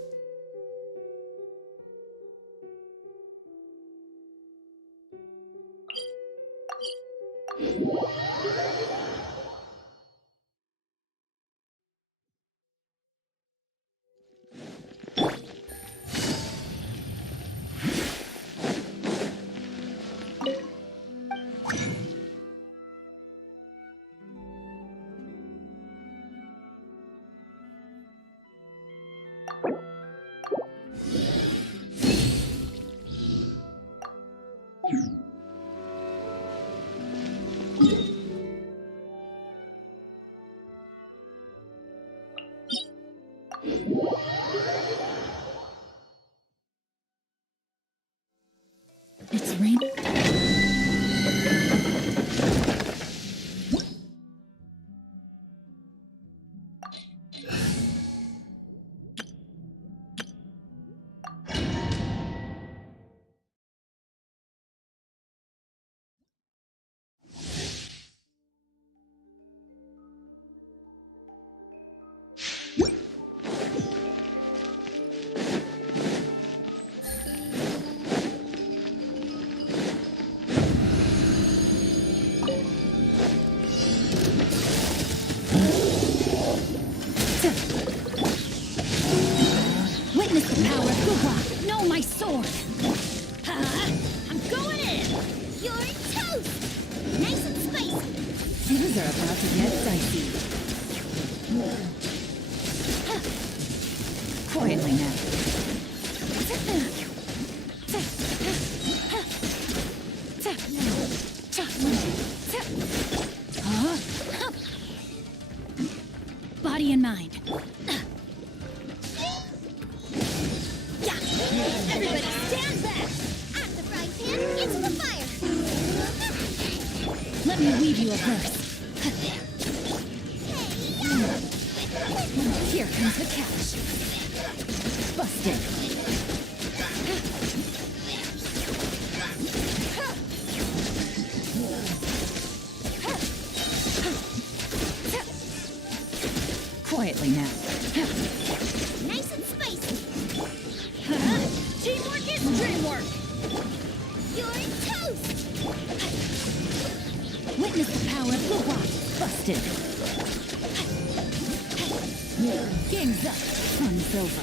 It's raining. Witness the power of Hoo-Ha! Know my sword! I'm going in! You're toast! Nice and spicy! Things are about to get dicey. Quietly now. Body and mind. Everybody stand back! At the frying pan, into the fire! Let me weave you a verse. Here comes the catch. Busted. Quietly now. Nice and spicy! Teamwork is dreamwork! You're toast! Witness the power of Hoo-Ha! Busted. Game's up. Fun's over.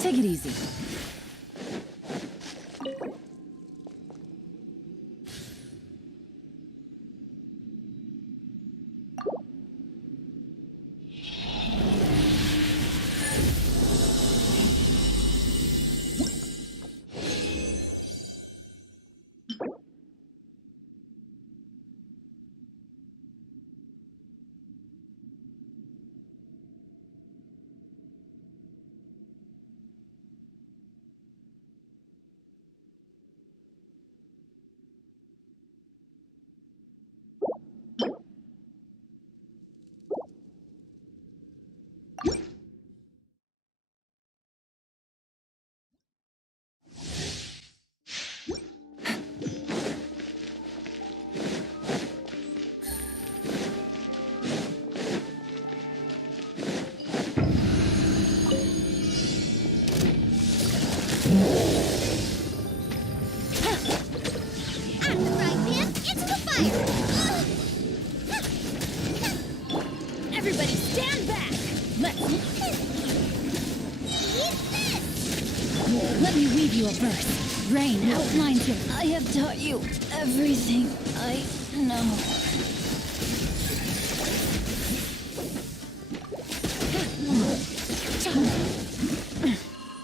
Take it easy. At the frying pan, into the fire! Everybody stand back! Eat this! Let me weave you a verse. Rain outlines your... I have taught you everything I know.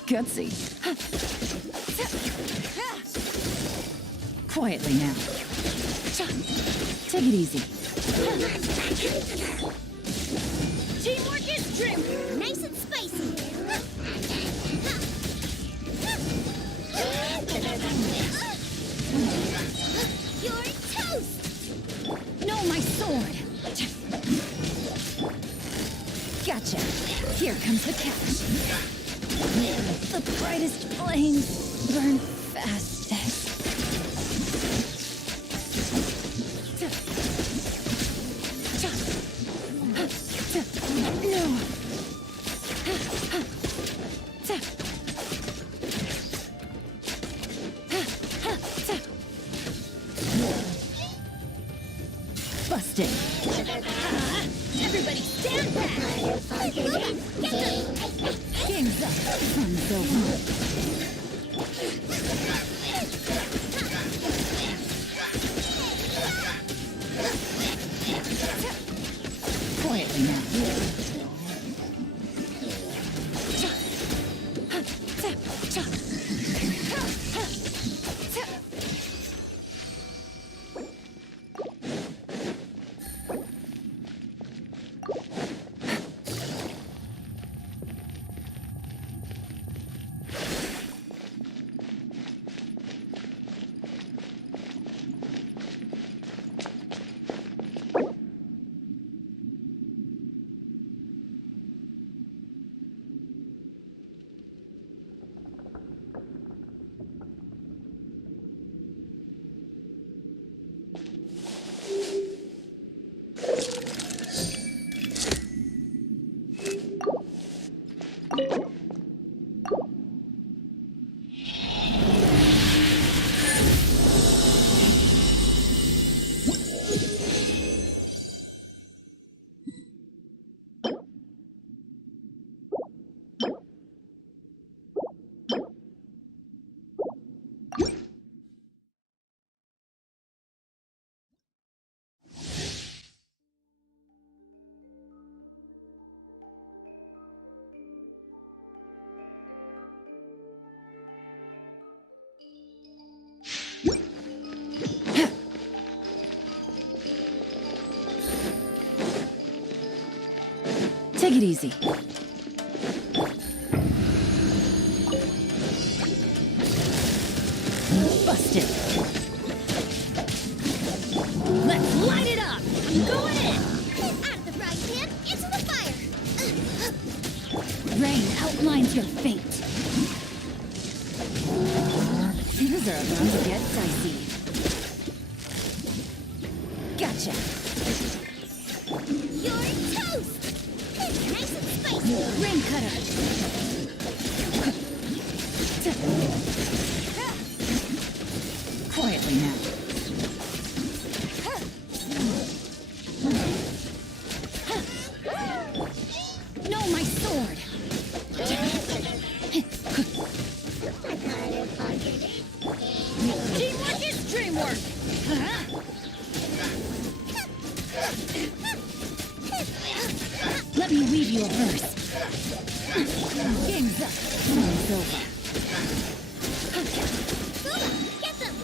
Gutsy. Quietly now. Take it easy. Teamwork is dream! Nice and spicy! You're toast! Know my sword! Gotcha. Here comes the catch. The brightest flames burn fastest. Busted! Everybody stand back! Game's up. Fun's over. Quietly now. Take it easy. Busted. Let's light it up! I'm going in! Out of the frying pan, into the fire! Rain outlines your fate. Things are about to get dicey. Gotcha. You're toast! Nice and spicy! Rain cutter. Quietly now. No, my sword! Teamwork is dreamwork! Let me weave you a verse. Game's up. Time's over. Get them!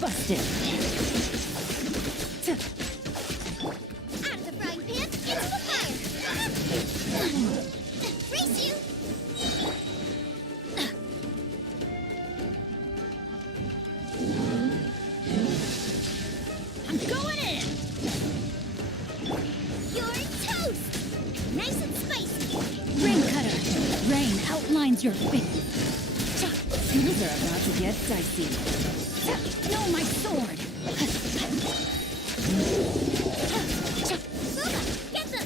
Busted. Out of the frying pan, into the fire! Race you! I'm going in! You're toast! Nice and spicy! Rain cutter. Rain outlines your fate. Things are about to get dicey. No, my sword! Get them!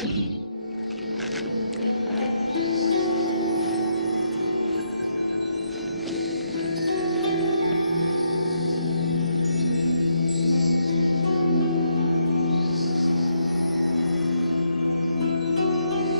Genshin.